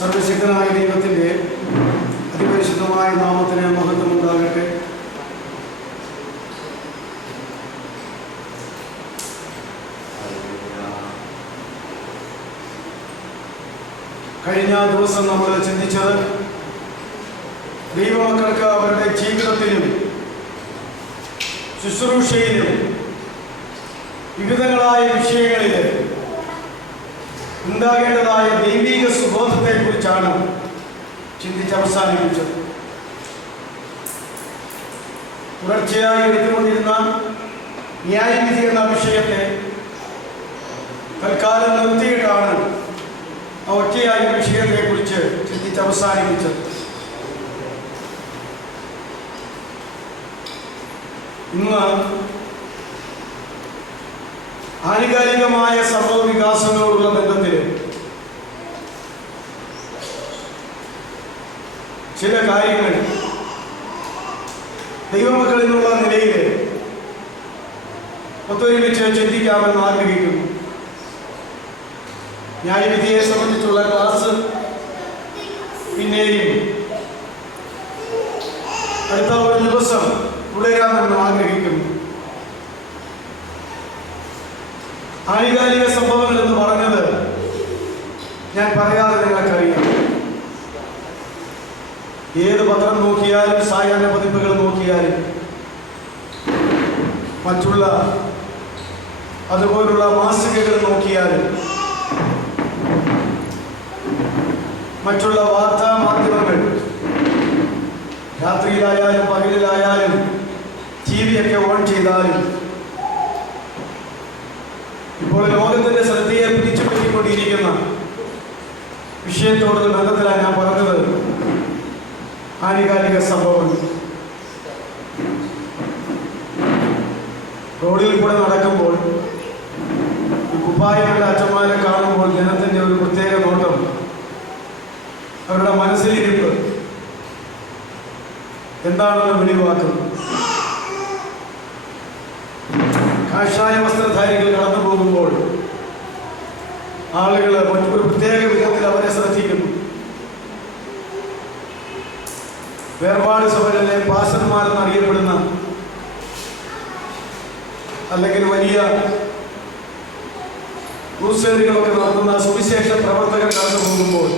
സർവശക്തനായ ദൈവത്തിൻ്റെ അതിപരിശുദ്ധമായ നാമത്തിന് മഹത്വമുണ്ടാകട്ടെ. കഴിഞ്ഞ ദിവസം നമ്മൾ ചിന്തിച്ചത് ദൈവമക്കൾക്ക് അവരുടെ ജീവിതത്തിലും ശുശ്രൂഷയിലും വിവിധങ്ങളായ വിഷയങ്ങളിൽ ഉണ്ടാകേണ്ടതായ ദൈവിക സുബോധത്തെക്കുറിച്ചാണ് ചിന്തിച്ച് അവസാനിപ്പിച്ചത്. തുടർച്ചയായി എടുത്തുകൊണ്ടിരുന്ന ന്യായവിധി എന്ന വിഷയത്തെ തൽക്കാലം നിർത്തിയിട്ടാണ് ആ ഒറ്റയായ വിഷയത്തെക്കുറിച്ച് ചിന്തിച്ച് അവസാനിപ്പിച്ചത്. ഇന്ന് ആനുകാലികമായ സംഭവ വികാസങ്ങളോടുള്ള ബന്ധത്തിൽ ചില കാര്യങ്ങൾ ദൈവമക്കൾ എന്നുള്ള നിലയിൽ ഒത്തൊരുമിച്ച് ചിന്തിക്കാമെന്ന് ആഗ്രഹിക്കുന്നു. ന്യായവിധിയെ സംബന്ധിച്ചുള്ള ക്ലാസ് പിന്നെയും അടുത്ത ഒരു ദിവസം തുടരാമെന്ന് ആഗ്രഹിക്കുന്നു. ആനുകാലിക സംഭവങ്ങൾ എന്ന് പറഞ്ഞത് ഞാൻ പറയാതെ നിങ്ങൾക്കറിയാം. ഏത് പത്രം നോക്കിയാലും, സായാഹ്ന പതിപ്പുകൾ നോക്കിയാലും, മറ്റുള്ള അതുപോലുള്ള മാസികകൾ നോക്കിയാലും, മറ്റുള്ള വാർത്താ മാധ്യമങ്ങൾ രാത്രിയിലായാലും പകലിലായാലും TV-യൊക്കെ ഓൺ ചെയ്താലും ഇപ്പോൾ ലോകത്തിന്റെ ശ്രദ്ധയെ പിടിച്ചുപറ്റിക്കൊണ്ടിരിക്കുന്ന വിഷയത്തോടുള്ള ബന്ധത്തിലാണ് ഞാൻ പറഞ്ഞത്. ആനുകാലിക സംഭവം റോഡിൽ കൂടെ നടക്കുമ്പോൾ ഈ കുപ്പായങ്ങളുടെ അച്ഛന്മാരെ കാണുമ്പോൾ ജനത്തിന്റെ ഒരു പ്രത്യേക നോട്ടം, അവരുടെ മനസ്സിലിരിപ്പ് എന്താണെന്ന് വെളിവാക്കുന്നു. കാഷായ വസ്ത്രധാരികൾ കടന്നു പോകുമ്പോൾ ആളുകൾ മറ്റൊരു പ്രത്യേക വിധത്തിൽ അവരെ ശ്രദ്ധിക്കുന്നു. വേർപാട് സഭകളിലെ പാസ്റ്റർമാരെന്നറിയപ്പെടുന്ന അല്ലെങ്കിൽ വലിയ ക്രൂസേഡുകളൊക്കെ നടത്തുന്ന സുവിശേഷ പ്രവർത്തകർ കടന്നു പോകുമ്പോൾ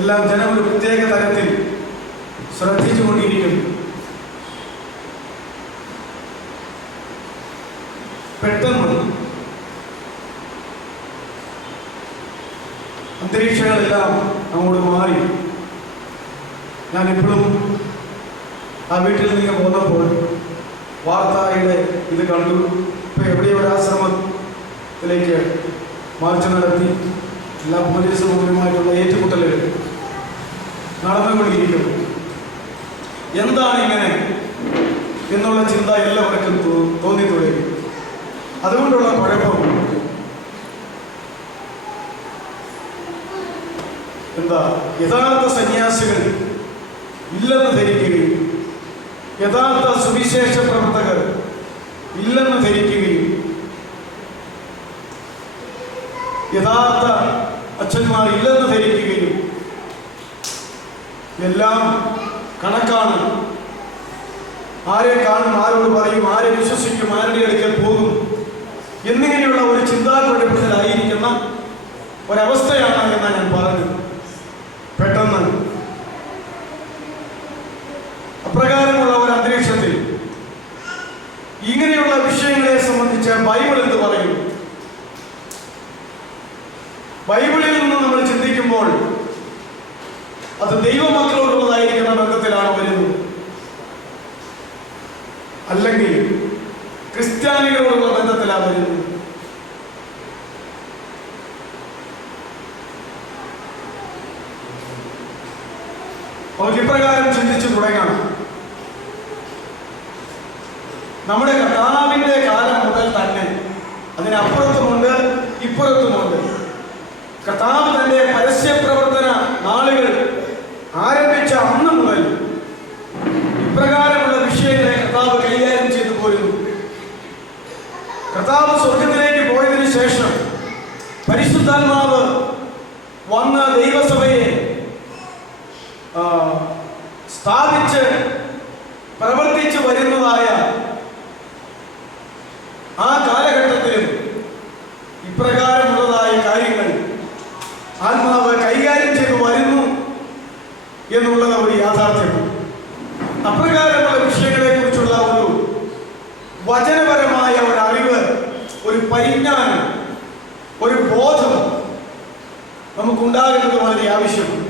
എല്ലാം ജനം ഒരു പ്രത്യേക തരത്തിൽ ശ്രദ്ധിച്ചുകൊണ്ടിരിക്കുന്നു. പെട്ടെന്ന് അന്തരീക്ഷങ്ങളെല്ലാം അങ്ങോട്ട് മാറി. ഞാനിപ്പോഴും ആ വീട്ടിൽ നിന്ന് പോന്നപ്പോൾ വാർത്തയുടെ ഇത് കണ്ടു. ഇപ്പം എവിടെയോ ഒരു ആശ്രമത്തിലേക്ക് മാർച്ച് നടത്തി എല്ലാ പോലീസ് മുമ്പിലുമായിട്ടുള്ള ഏറ്റുമുട്ടലുകൾ നടന്നുകൊണ്ടിരിക്കുന്നു. എന്താണ് ഇങ്ങനെ എന്നുള്ള ചിന്ത എല്ലാവർക്കും തോന്നിത്തുടങ്ങി. അതുകൊണ്ടുള്ള കുഴപ്പം എന്താ? യഥാർത്ഥ സന്യാസികൾ ഇല്ലെന്ന് ധരിക്കുകയും യഥാർത്ഥ സുവിശേഷ പ്രവർത്തകർ ഇല്ലെന്ന് ധരിക്കുകയും യഥാർത്ഥ അച്ഛന്മാർ ഇല്ലെന്ന് ധരിക്കുകയും എല്ലാം കണക്കാണ്. ആരെ കാണും, ആരോട് പറയും, ആരെ വിശ്വസിക്കും, ആരുടെ അടുക്കൽ പോകും എന്നിങ്ങനെയുള്ള ഒരു ചിന്താകുഴപ്പത്തിലായിരിക്കുന്ന ഒരവസ്ഥയാണ് എന്നാണ് ഞാൻ പറഞ്ഞത്. പെട്ടെന്ന് അപ്രകാരമുള്ള ഒരു അന്തരീക്ഷത്തിൽ ഇങ്ങനെയുള്ള വിഷയങ്ങളെ സംബന്ധിച്ച് ബൈബിൾ എന്ത് പറയും? ബൈബിളിൽ നിന്ന് നമ്മൾ ചിന്തിക്കുമ്പോൾ അത് ദൈവമക്കളോടുള്ളതായിരിക്കുന്ന ബന്ധത്തിലാണ് വരുന്നത്. അല്ലെങ്കിൽ ക്രിസ്ത്യാനികളോടുള്ള ബന്ധത്തിലാണ് വരുന്നത്. നമുക്ക് ഇപ്രകാരം ചിന്തിച്ചു തുടങ്ങണം. നമ്മുടെ കർത്താവിന്റെ കാലം മുതൽ തന്നെ, അതിനപ്പുറത്തുമുണ്ട് ഇപ്പുറത്തുമുണ്ട്, കർത്താവ് തന്റെ പരസ്യ പ്രവർത്തന നാളുകൾ ആരംഭിച്ച അന്ന് മുതൽ ഇപ്രകാരമുള്ള വിഷയങ്ങളെ കർത്താവ് കൈകാര്യം ചെയ്തു പോരുന്നു. കർത്താവ് സ്വർഗത്തിലേക്ക് പോയതിനു ശേഷം പരിശുദ്ധാത്മാവ് വന്ന ദൈവസഭയെ സ്ഥാപിച്ച് പ്രവർത്തിച്ചു വരുന്നതായ ആ കാലഘട്ടത്തിലും ഇപ്രകാരമുള്ളതായ കാര്യങ്ങൾ ആത്മാവ് കൈകാര്യം ചെയ്തു വരുന്നു എന്നുള്ളത് ഒരു യാഥാർത്ഥ്യമാണ്. അപ്രകാരമുള്ള വിഷയങ്ങളെ കുറിച്ചുള്ള ഒരു വചനപരമായ ഒരു അറിവ്, ഒരു പരിജ്ഞാനം, ഒരു ബോധം നമുക്കുണ്ടാകേണ്ടത് വളരെ ആവശ്യമാണ്.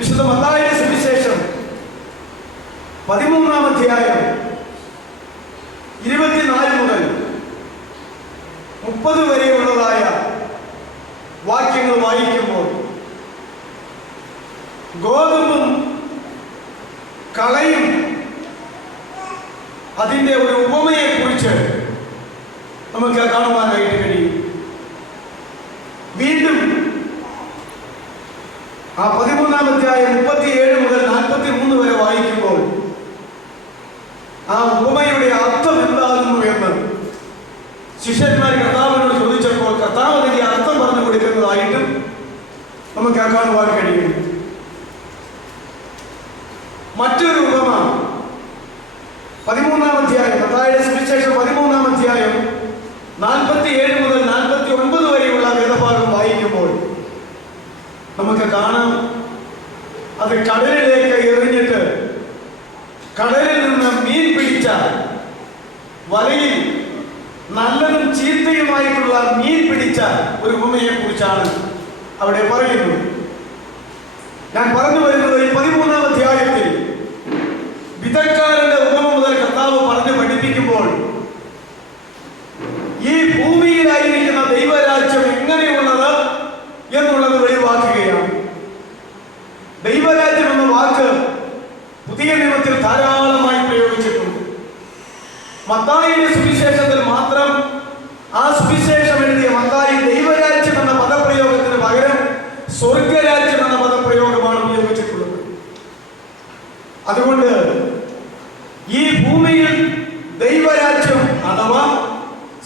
വിശുദ്ധ മത്തായിയുടെ സുവിശേഷം 13-ാം അധ്യായം 24 മുതൽ 30 വരെയുള്ളതായ വാക്യങ്ങൾ വായിക്കുമ്പോൾ ഗോതമ്പും കളയും അതിൻ്റെ ഒരു ഉപമയെ കുറിച്ച് നമുക്ക് കാണുവാനായിട്ട് കഴിയും. വീണ്ടും ആ 13-ാം അധ്യായം 37 മുതൽ 43 വരെ വായിക്കുമ്പോൾ ആ ഉപമയുടെ അർത്ഥം എന്താകുന്നു എന്ന് ശിഷ്യന്മാർ കർത്താവിനോട് ചോദിച്ചപ്പോൾ കർത്താവ് അതിന്റെ അർത്ഥം പറഞ്ഞു കൊടുക്കുന്നതായിട്ടും നമുക്ക് കാണുവാൻ കഴിയും. മറ്റൊരു ഉപമ 13-ാം അധ്യായം, മത്തായിയുടെ സുവിശേഷം 13-ാം അധ്യായം 47 മുതൽ 49 വരെയുള്ള വേദഭാഗം വായിക്കുമ്പോൾ നമുക്ക് കാണാം. അത് കടലിലേക്ക് എറിഞ്ഞിട്ട് കടലിൽ നിന്ന് മീൻ പിടിച്ച വലയിൽ നല്ലതും ചീത്തയുമായിട്ടുള്ള മീൻ പിടിച്ച ഒരു ഉപമയെ കുറിച്ചാണ് അവിടെ പറയുന്നത്. ഞാൻ പറഞ്ഞു വരുന്നത് ഈ 13-ാം അധ്യായത്തിൽ വിദഗ്ധക്കാരന്റെ ഉപമ മുതൽ കർത്താവ് പറഞ്ഞു പഠിപ്പിക്കുമ്പോൾ ഈ ഭൂമിയിലായിരിക്കുന്ന ദൈവരാജ്യം എങ്ങനെയുള്ളത് എന്നുള്ളത് വെളിവാക്കുകയാണ്. ദൈവരാജ്യം എന്ന വാക്ക് പുതിയ നിയമത്തിൽ ധാരാളമായി പ്രയോഗിച്ചിട്ടുണ്ട്. മത്തായിയുടെ സുവിശേഷത്തിൽ മാത്രം ആ സുവിശേഷം എഴുതിയ മത്തായി ദൈവരാജ്യം എന്ന പദപ്രയോഗത്തിന് പകരം സ്വർഗരാജ്യം എന്ന പദപ്രയോഗമാണ് ഉപയോഗിച്ചിട്ടുള്ളത്. അതുകൊണ്ട് ഈ ഭൂമിയിൽ ദൈവരാജ്യം അഥവാ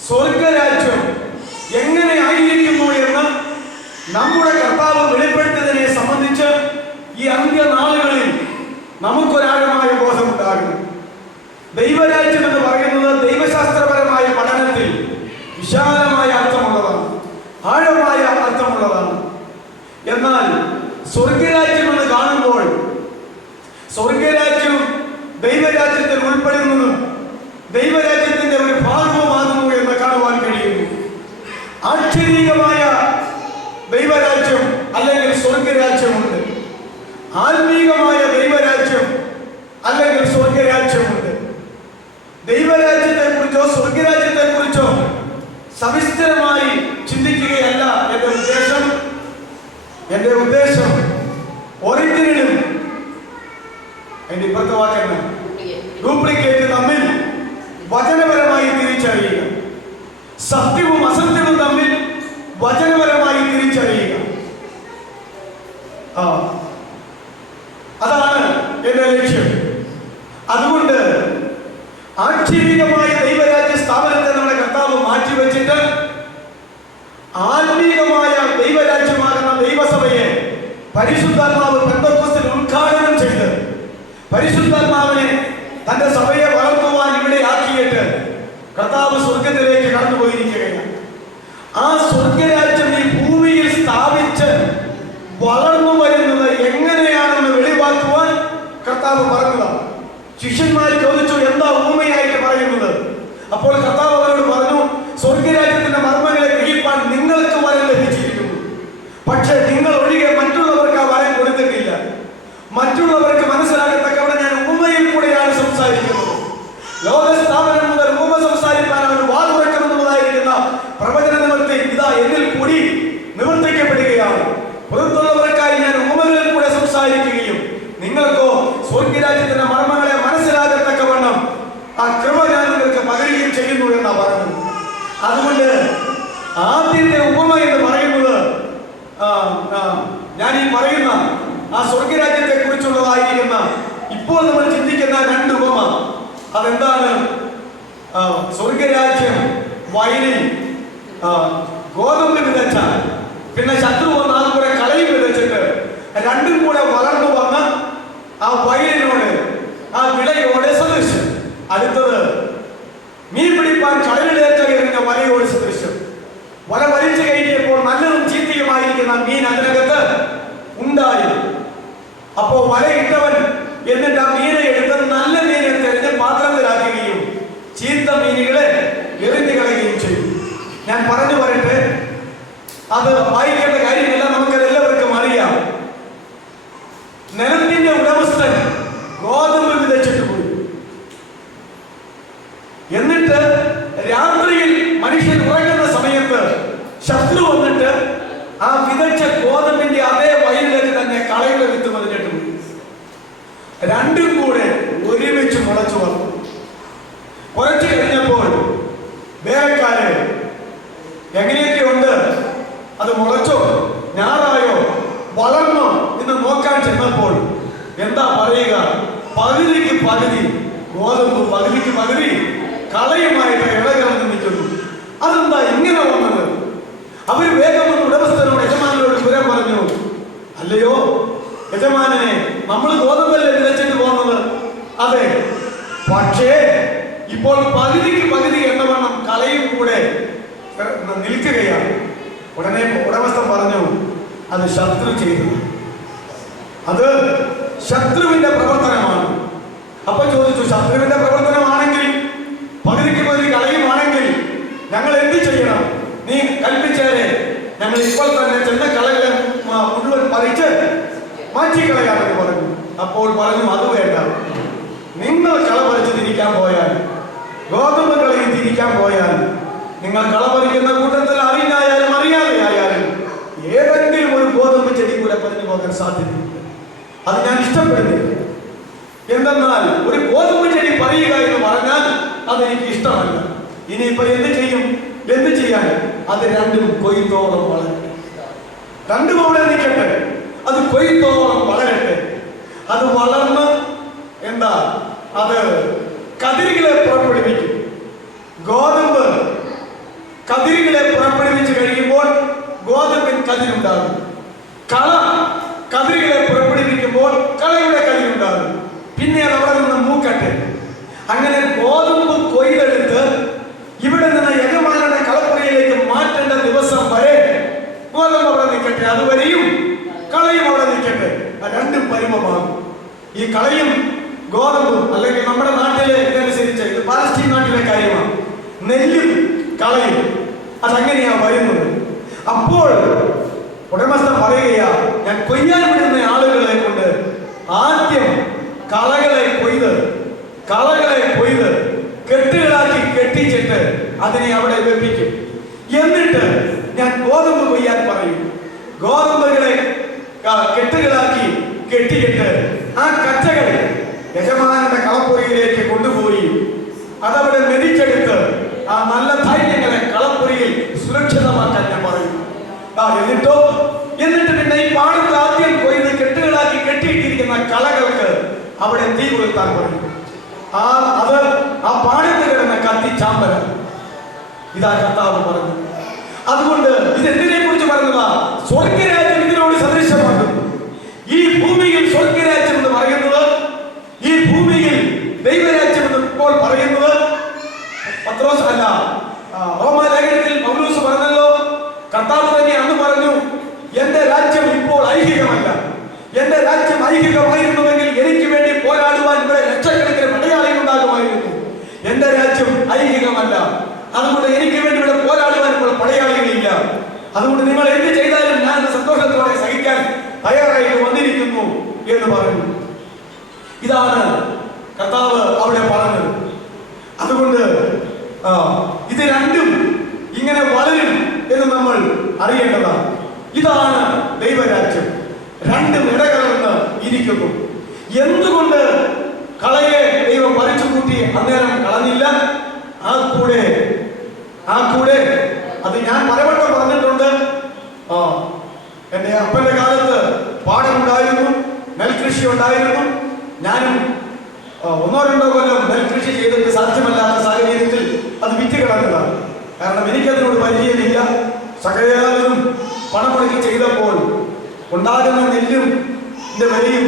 സ്വർഗരാജ്യം എങ്ങനെ ആയിരിക്കുന്നു എന്ന് നമ്മുടെ കർത്താവ് വെളിപ്പെടുത്തിയതിനെ സംബന്ധിച്ച് ഈ അന്ത്യനാളുകളിൽ നമുക്കൊരാഴമായ ബോധമുണ്ടാകുന്നു. ദൈവരാജ്യം എന്ന് പറയുന്നത് ദൈവശാസ്ത്രപരമായ പഠനത്തിൽ വിശാലമായ അർത്ഥമുള്ളതാണ്, ആഴമായ അർത്ഥമുള്ളതാണ്. എന്നാൽ സ്വർഗരാജ്യം എന്ന് കാണുമ്പോൾ സ്വർഗരാജ്യം ദൈവരാജ്യത്തിൽ ഉൾപ്പെടുന്നതും ദൈവരാജ്യത്തിന്റെ ഒരു ഭാഗവുമാകുന്നു എന്ന് കാണുവാൻ കഴിയുന്നു. ആക്ഷരികമായ ദൈവരാജ്യം അല്ലെങ്കിൽ സ്വർഗരാജ്യമുണ്ട്, ആത്മീകമായ ദൈവരാജ്യം അല്ലെങ്കിൽ സ്വർഗരാജ്യമുണ്ട്. ദൈവരാജ്യത്തെ കുറിച്ചോ സ്വർഗരാജ്യത്തെ കുറിച്ചോ സവിസ്തരമായി ചിന്തിക്കുകയല്ല എന്റെ ഉദ്ദേശം ഒറിജിനലും അതിന്റെ ഇപ്പുറത്തെ വാക്കെന്ന് ഡ്യൂപ്ലിക്കേറ്റ് തമ്മിൽ വചനപരമായി തിരിച്ചറിയുക, സത്യവും അസത്യവും തമ്മിൽ വചനപരമായി തിരിച്ചറിയുക. അതാണ് എന്റെ ലക്ഷ്യം. അതുകൊണ്ട് ആക്ഷരികമായ ദൈവരാജ്യ സ്ഥാപനത്തെ നമ്മുടെ കർത്താവ് മാറ്റിവെച്ചിട്ട് ആത്മീകമായ ദൈവരാജ്യമാകുന്ന ദൈവസഭയെ പരിശുദ്ധാത്മാവ് പെന്തക്കോസ്തിൽ ഉദ്ഘാടനം ചെയ്ത് പരിശുദ്ധാത്മാവിനെ തന്റെ സഭയെ വളർത്തുവാൻ ഇവിടെ ആക്കിയിട്ട് കർത്താവ് സ്വർഗത്തിലേക്ക് കടന്നുപോയിരിക്കുകയാണ്. ആ സ്വർഗരാജ്യം ഈ ഭൂമിയിൽ സ്ഥാപിച്ച് വളർന്നു വരുന്നത് എങ്ങനെയാണെന്ന് വെളിവാക്കുവാൻ കർത്താവ് പറഞ്ഞതാണ്. ശിഷ്യന്മാർ ചോദിച്ചു, എന്താ ഊമയായിട്ട് പറയുന്നത്? അപ്പോൾ കർത്താവ് അവരോട് പറഞ്ഞു, സ്വർഗരാജ്യത്തിന്റെ മർമ്മങ്ങളെ ഗ്രഹിപ്പാൻ നിങ്ങൾക്ക് വരം ലഭിച്ചിരിക്കുന്നു, പക്ഷെ നിങ്ങൾ ഒഴികെ മറ്റുള്ളവർക്ക് ആ വരം കൊടുത്തിട്ടില്ല. മറ്റുള്ളവർക്ക് മനസ്സിലാകത്തക്കവണ്ണം ഞാൻ പറയുന്ന ആ സ്വർഗരാജ്യത്തെ കുറിച്ചുള്ളതായിരിക്കുന്ന ഇപ്പോൾ നമ്മൾ ചിന്തിക്കുന്ന രണ്ട് ഉപമ. അതെന്താണ്? സ്വർഗരാജ്യം വയലിൽ ഗോതമ്പ് വിതച്ചാൽ പിന്നെ ശത്രു വന്ന് അത് കൂടെ കളയും വിതച്ചിട്ട് രണ്ടും കൂടെ വളർന്നു വന്ന് ആ വയലിനോട് ആ വിളയോട് സദൃശ്യം. അടുത്തത് മീൻ പിടിപ്പാൻ കടലിലേക്ക് എറിഞ്ഞ വലയോട് സദൃശ്യം. വല വലിച്ചു കയറ്റിയപ്പോൾ നല്ലതും ചീത്തയുമായിരിക്കുന്ന മീൻ അതിനകത്ത് ഉണ്ടായി. അപ്പോ വലയിട്ടവൻ എന്നിട്ട് ആ മീനെ എടുത്ത് നല്ല മീനെ തെരഞ്ഞ് പാത്രത്തിലാക്കുകയും ചീത്ത മീനുകളെ എറിഞ്ഞു കളയുകയും ചെയ്യും. ഞാൻ പറഞ്ഞു പറയട്ടെ, അത് വായിക്കേണ്ട കാര്യമില്ല, നമുക്കത് എല്ലാവർക്കും അറിയാം. നിലത്തിന്റെ ഉടമസ്ഥൻ ഗോതമ്പ് വിതച്ചിട്ട് പോയി. എന്നിട്ട് രാത്രിയിൽ മനുഷ്യൻ ഉറങ്ങുന്ന സമയത്ത് ശത്രു വന്നിട്ട് ആ വിതച്ച ഗോതമ്പിന്റെ അതേ വയലിലേക്ക് തന്നെ കളയുടെ വിത്ത് വന്നിട്ട് പോയി. രണ്ടും കൂടെ ഒരുമിച്ച് മുളച്ചു വന്നു. കുറച്ചു കഴിഞ്ഞപ്പോൾ വേലക്കാര് എങ്ങനെയൊക്കെ ഉണ്ട്, അത് മുളച്ചോ, ഞാറായോ, വളർന്നോ എന്ന് നോക്കാൻ ചെന്നപ്പോൾ എന്താ പറയുക, പകുതിക്ക് പകുതി ഗോതമ്പ്, പകുതിക്ക് പകുതി കളയുമായിട്ട് ഇടകലർന്ന് നിൽക്കുന്നു. അതെന്താ ഇങ്ങനെ വന്നത്? അവർ വേഗം ഉടമസ്ഥനോട്, യജമാനോട് വിവരം പറഞ്ഞു. അല്ലയോ യജമാനെ, നമ്മൾ ഗോതമ്പല്ലേ വിതച്ചിട്ട് പോകുന്നത്? അതെ, പക്ഷേ ഇപ്പോൾ പകുതിക്ക് പകുതി എന്നവണ്ണം കളയും കൂടെ നിൽക്കുകയാണ്. ഉടനെ ഉടമസ്ഥൻ പറഞ്ഞു, അത് ശത്രു ചെയ്തത്, അത് ശത്രുവിന്റെ പ്രവർത്തനമാണ്. അപ്പൊ ചോദിച്ചു, ശത്രുവിന്റെ പ്രവർത്തനമാണെങ്കിൽ പകുതിക്ക് പകുതി കളയുമാണെങ്കിൽ ഞങ്ങൾ എന്ത് ചെയ്യണം? നീ കൽപ്പിച്ചേരെ, ഞങ്ങൾ ഇപ്പോൾ തന്നെ ചെന്ന കളകളെ മുഴുവൻ പറിച്ച് മാറ്റിക്കളയാണെന്ന് പറഞ്ഞു. അപ്പോൾ പറഞ്ഞു, അത് വേണ്ട, നിങ്ങൾ കള പറിച്ച് തിരിക്കാൻ പോയാൽ, ഗോതമ്പ് കളയിൽ തിരിക്കാൻ പോയാൽ, നിങ്ങൾ കള പറിക്കുന്ന കൂട്ടത്തിൽ അറിഞ്ഞായാലും അറിയാതെയായാലും ഏതെങ്കിലും ഒരു ഗോതമ്പ് ചെടി കൂടെ പറിഞ്ഞു പോകാൻ സാധ്യതയുണ്ട്. അത് ഞാൻ ഇഷ്ടപ്പെടുന്നില്ല. എന്തെന്നാൽ ഒരു ഗോതമ്പ് ചെടി പറയുക എന്ന് പറഞ്ഞാൽ അതെനിക്ക് ഇഷ്ടമല്ല. ഇനിയിപ്പോ എന്ത് ചെയ്യും? എന്ത് ചെയ്യാൻ? അത് രണ്ടും കൊയ്ത്തോളം വളരട്ടെ. രണ്ടും അവിടെ നിൽക്കട്ടെ, അത് കൊയ്ത്തോളം വളരട്ടെ. അത് വളർന്ന് എന്താ, അത് കതിരുകളെ പുറപ്പെടുവിക്കും. ഗോതമ്പ് കതിരുകളെ പുറപ്പെടുവിച്ച് കഴിയുമ്പോൾ ഗോതമ്പിൻ കതിരുണ്ടാകും. കള കതിരുകളെ പുറപ്പെടുവിക്കുമ്പോൾ കളയുടെ കതിരുണ്ടാകും. പിന്നെ അത് അവിടെ നിന്ന് മൂക്കട്ടെ. അങ്ങനെ ഗോതമ്പ് കൊയ്തെടുത്ത് ഇവിടെ നിന്ന് യജമാനന്റെ കളപ്പുരയിലേക്ക് മാറ്റേണ്ട ദിവസം വരെ ഗോതമ്പ് അവിടെ നിൽക്കട്ടെ. അതുവരെയും കളയും അവിടെ നിൽക്കട്ടെ. രണ്ടും പരിമമാകും. ഈ കളയും ഗോതമ്പും, അല്ലെങ്കിൽ നമ്മുടെ നാട്ടിലെ ഇതനുസരിച്ച്, ഇത് പാലസ്തീൻ നാട്ടിലെ കാര്യമാണ്, നെല്ലും കളയും അതങ്ങനെയാ വരുന്നത്. അപ്പോൾ ഉടമസ്ഥൻ പറയുകയാ, ഞാൻ കൊയ്യാൻ വിടുന്ന ആളുകളെ കൊണ്ട് ആദ്യം കളകളെ കൊയ്ത് കെട്ടുകളാക്കി കെട്ടിച്ചിട്ട് അതിനെ അവിടെ വെപ്പിക്കും. എന്നിട്ട് ഞാൻ ഗോതമ്പ് കൊയ്യാൻ പറയും. ഗോതമ്പുകളെ കെട്ടുകളാക്കി കെട്ടിയിട്ട് ആ കച്ചകൾ യജമാനന്റെ കളപ്പുരയിലേക്ക് കൊണ്ടുപോയി അതവിടെ മെതിച്ചെടുത്ത് ആ നല്ല ധാന്യങ്ങളെ കളപ്പുരയിൽ സുരക്ഷിതമാക്കാൻ ഞാൻ പറയും. എന്നിട്ട് പിന്നെ ഈ പാടത്ത് ആദ്യം കൊയ്ത് കെട്ടുകളാക്കി കെട്ടിയിട്ടിരിക്കുന്ന കളകൾക്ക് അവിടെ തീ കൊളുത്താൻ പറയും. അത് ആ പാടത്ത് കിടന്ന കത്തി ചാമ്പല. ഇതാ കർത്താവ് പറഞ്ഞു. അതുകൊണ്ട് ഇതെന്തിനെ കുറിച്ച് പറഞ്ഞതാ? സ്വർഗരാജ്യം ഇതിനോട് സദൃശമാകുന്നു. ഈ ഭൂമിയിൽ സ്വർഗരാജ്യം എന്ന് പറയുന്നത്, ഈ ഭൂമിയിൽ ദൈവരാജ്യം എന്ന് ഇപ്പോൾ പറയുന്നത് പത്രോസ് അല്ല, റോമാലേഖനത്തിൽ പൗലോസ് പറഞ്ഞല്ലോ. കർത്താവ് തന്നെ അന്ന് പറഞ്ഞു, എന്റെ രാജ്യം ഇപ്പോൾ ഐഹികമല്ല. എന്റെ രാജ്യം ഐഹികമായിരുന്നുവെങ്കിൽ എനിക്ക് വേണ്ടി പോരാടുവാൻ ഇവിടെ ലക്ഷക്കണക്കിന് പടയാളികൾ ഉണ്ടാകുമായിരുന്നു. എന്റെ രാജ്യം ഐഹികമല്ല, അതുകൊണ്ട് എനിക്ക് വേണ്ടി ഇവിടെ പോരാടുവാൻ ഇപ്പോൾ പടയാളികളില്ല. അതുകൊണ്ട് നിങ്ങൾ എന്ത് ചെയ്താലും ഞാൻ സന്തോഷത്തോടെ സഹിക്കാൻ തയ്യാറായിട്ട് വന്നിരിക്കുന്നു എന്ന് പറഞ്ഞു. ഇതാണ് കർത്താവ് അവിടെ പറഞ്ഞത്. അതുകൊണ്ട് ഇത് രണ്ടും ഇങ്ങനെ വളരും എന്ന് നമ്മൾ അറിയേണ്ടതാണ്. ഇതാണ് ദൈവരാജ്യം. രണ്ടും ഇടകലർന്ന് ഇരിക്കുന്നു. എന്തുകൊണ്ട് കളയെ ദൈവം പറിച്ചു കൂട്ടി അന്നേരം കളഞ്ഞില്ല? ആ കൂടെ അത് ഞാൻ പലവട്ടം പറഞ്ഞിട്ടുണ്ട്. എന്റെ അപ്പന്റെ കാലത്ത് പാടമുണ്ടായിരുന്നു, നെൽകൃഷി ഉണ്ടായിരുന്നു. ഞാനും 1-2 കൊല്ലം നെൽകൃഷി ചെയ്തിട്ട് സാധ്യമല്ലാത്ത സാഹചര്യത്തിൽ അത് വിറ്റ് കിടന്നതാണ്. കാരണം എനിക്കതിനോട് പരിചയമില്ല. സകലരും പണം മുടക്കി ചെയ്തപ്പോൾ ഉണ്ടാകുന്ന നെല്ലും വിലയും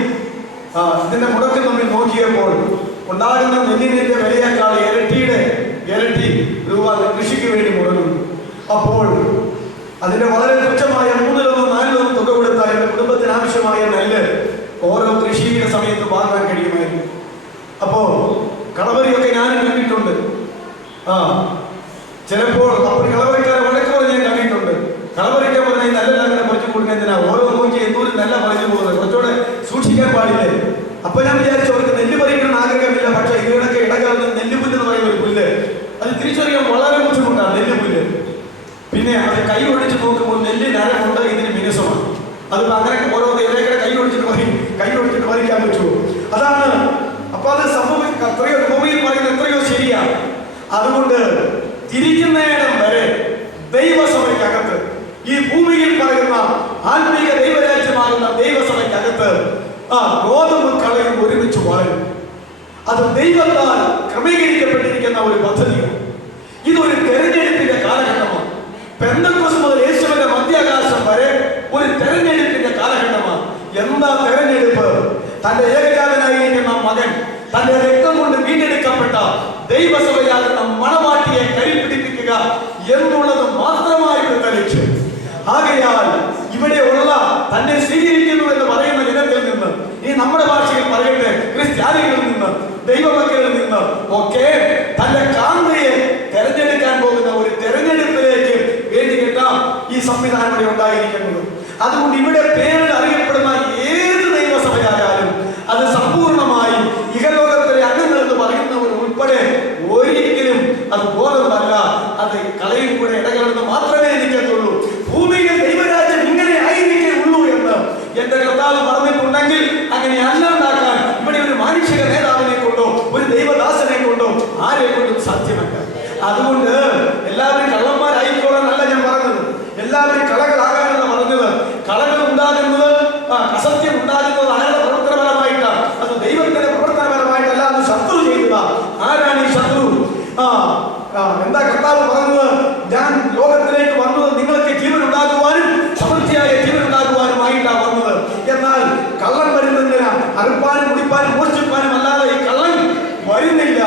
ഇതിന്റെ മുടക്കം തമ്മിൽ നോക്കിയപ്പോൾ ഉണ്ടാകുന്ന നെല്ലിന്റെ വിലയേക്കാൾ ഇരട്ടി രൂപ കൃഷിക്ക് വേണ്ടി മുടങ്ങുന്നു. അപ്പോൾ അതിന്റെ വളരെ തുച്ഛമായ 3-4 തുക കൊടുത്താൽ എന്റെ കുടുംബത്തിന് ആവശ്യമായ നെല്ല് ഓരോ കൃഷിയുടെ സമയത്ത് വാങ്ങാൻ കഴിയുമായിരുന്നു. അപ്പോ കളവറിയൊക്കെ ഞാനും കണ്ടിട്ടുണ്ട്. ചിലപ്പോൾ അപ്പോൾ കളവറിക്കാരെ വഴക്ക് പറഞ്ഞ് ഞാൻ കണ്ടിട്ടുണ്ട്. കളവറിക്കാൻ പറഞ്ഞാൽ നല്ല അങ്ങനെ കുറച്ച് കൊടുക്കുന്നതിനാ ഓരോ നോക്കി എന്തോരം നല്ല പറഞ്ഞു പോകുന്നത്, കുറച്ചുകൂടെ സൂക്ഷിക്കാൻ പാടില്ലേ. അപ്പൊ ഞാൻ വിചാരിച്ചു അവർക്ക് നെല്ല് പറിക്കണം ആഗ്രഹമില്ല, പക്ഷെ ഇതിനൊക്കെ ഇടകലർന്ന് നെല്ലുപുല്ല് എന്ന് പറയുന്ന ഒരു പുല്ല് അത് തിരിച്ചറിയാൻ വളരെ ബുദ്ധിമുട്ടാണ് നെല്ലുപുല്ല്. പിന്നെ അത് കൈ ഒഴിച്ച് നോക്കുമ്പോൾ നെല്ല് നരമുണ്ട്, ഇതിന് മിനുസമാണ്. അത് അങ്ങനെ ഓരോ ഇലയുടെ കൈ ഒഴിച്ചിട്ട് പറിക്കാൻ പറ്റുമോ? അതാണ്. അപ്പൊ അത് എത്രയോ ഭൂമിയിൽ പറയുന്നത് എത്രയോ ശരിയാണ്. അതുകൊണ്ട് തിരിക്കുന്നയിടം വരെ ദൈവസഭയ്ക്കകത്ത്, ഈ ഭൂമിയിൽ പറയുന്ന ആത്മീയ ദൈവരാജ്യമാകുന്ന ദൈവസഭയ്ക്കകത്ത് ഗോതമ്പ് കളയും ഒരുമിച്ച് വളരും. അത് ദൈവത്താൽ ക്രമീകരിക്കപ്പെട്ടിരിക്കുന്ന ഒരു പദ്ധതിയാണ്. ഇതൊരു തെരഞ്ഞെടുപ്പിന്റെ കാലഘട്ടമാണ്. പെന്തക്കോസ്ത് മുതൽ യേശുവിന്റെ മധ്യാകാശം വരെ ഒരു തെരഞ്ഞെടുപ്പിന്റെ കാലഘട്ടമാണ്. എന്താ തെരഞ്ഞെടുപ്പ്? തന്റെ ഏകജാതനായിരിക്കുന്ന മകൻ തന്റെ രക്തം കൊണ്ട് വീണ്ടെടുക്കപ്പെട്ട ദൈവസഭയാകുന്ന മണവാട്ടിയെ കൈപിടിപ്പിക്കുക എന്നുള്ളത് മാത്രമായിട്ട് ലക്ഷ്യം. ആകയാൽ ഇവിടെയുള്ള തന്നെ സ്വീകരിക്കുന്നു എന്ന് പറയുന്ന ജനത്തിൽ നിന്ന്, ഈ നമ്മുടെ ഭാഷയിൽ പറയട്ടെ ക്രിസ്ത്യാനികളിൽ നിന്ന്, ദൈവമക്കളിൽ നിന്ന് ഒക്കെ തന്റെ കാന്തയെ തെരഞ്ഞെടുക്കാൻ പോകുന്ന ഒരു തെരഞ്ഞെടുപ്പിലേക്ക് വേണ്ടിയിട്ട ഈ സംവിധാനം ഇവിടെ ഉണ്ടായിരിക്കുന്നത്. അതുകൊണ്ട് ഇവിടെ പേരിൽ അറിയപ്പെടുന്ന ഏത് ദൈവസഭയായാലും അത് സമ്പൂർണമായി ഇഹലോകത്തിലെ അംഗങ്ങൾ എന്ന് പറയുന്നവർ ഉൾപ്പെടെ ഒരിക്കലും അത് ബോധമല്ല, അത് കളയും കൂടെ ഇടകലർന്ന് മാത്രമേ എനിക്കത്തുള്ളൂ. ഭൂമിയിൽ ദൈവരാജ്യം ഇങ്ങനെ ആയിരിക്കേ ഉള്ളൂ എന്ന് എന്റെ കർത്താവ് പറഞ്ഞിട്ടുണ്ടെങ്കിൽ അങ്ങനെ അല്ലാണ്ടാക്കാൻ ഇവിടെ ഒരു മാനുഷിക നേതാവിനെ കൊണ്ടോ ഒരു ദൈവദാസനെ കൊണ്ടോ ആരെ കൊണ്ടും സാധ്യമല്ല. അതുകൊണ്ട് എല്ലാവരും കള്ളന്മാരായിക്കോളാനല്ല ഞാൻ പറഞ്ഞത്, എല്ലാവരും കളകളാകാനല്ല പറഞ്ഞത്. കളകൾ ഉണ്ടാകുന്നത്, അസത്യം ഉണ്ടാകുന്നത് ആരുടെ പ്രവർത്തനപരമായിട്ടാണ്? അത് ദൈവത്തിന്റെ പ്രവർത്തനപരമായിട്ടല്ല, അത് ശത്രു ചെയ്തതാ. ആരാണ് ഈ ശത്രു? എന്താ കർത്താവ് പറഞ്ഞത്? ഞാൻ ലോകത്തിലേക്ക് വന്നത് നിങ്ങൾക്ക് ജീവൻ ഉണ്ടാകുവാനും സമൃദ്ധിയായ ജീവൻ ഉണ്ടാകുവാനുമായിട്ടാണ് വന്നത്. എന്നാൽ കള്ളൻ വരുന്നതിനാ അറുപ്പാനും കുടിപ്പാനും മോഷ്ടിപ്പാനും അല്ലാതെ ഈ കള്ളൻ വരുന്നില്ല.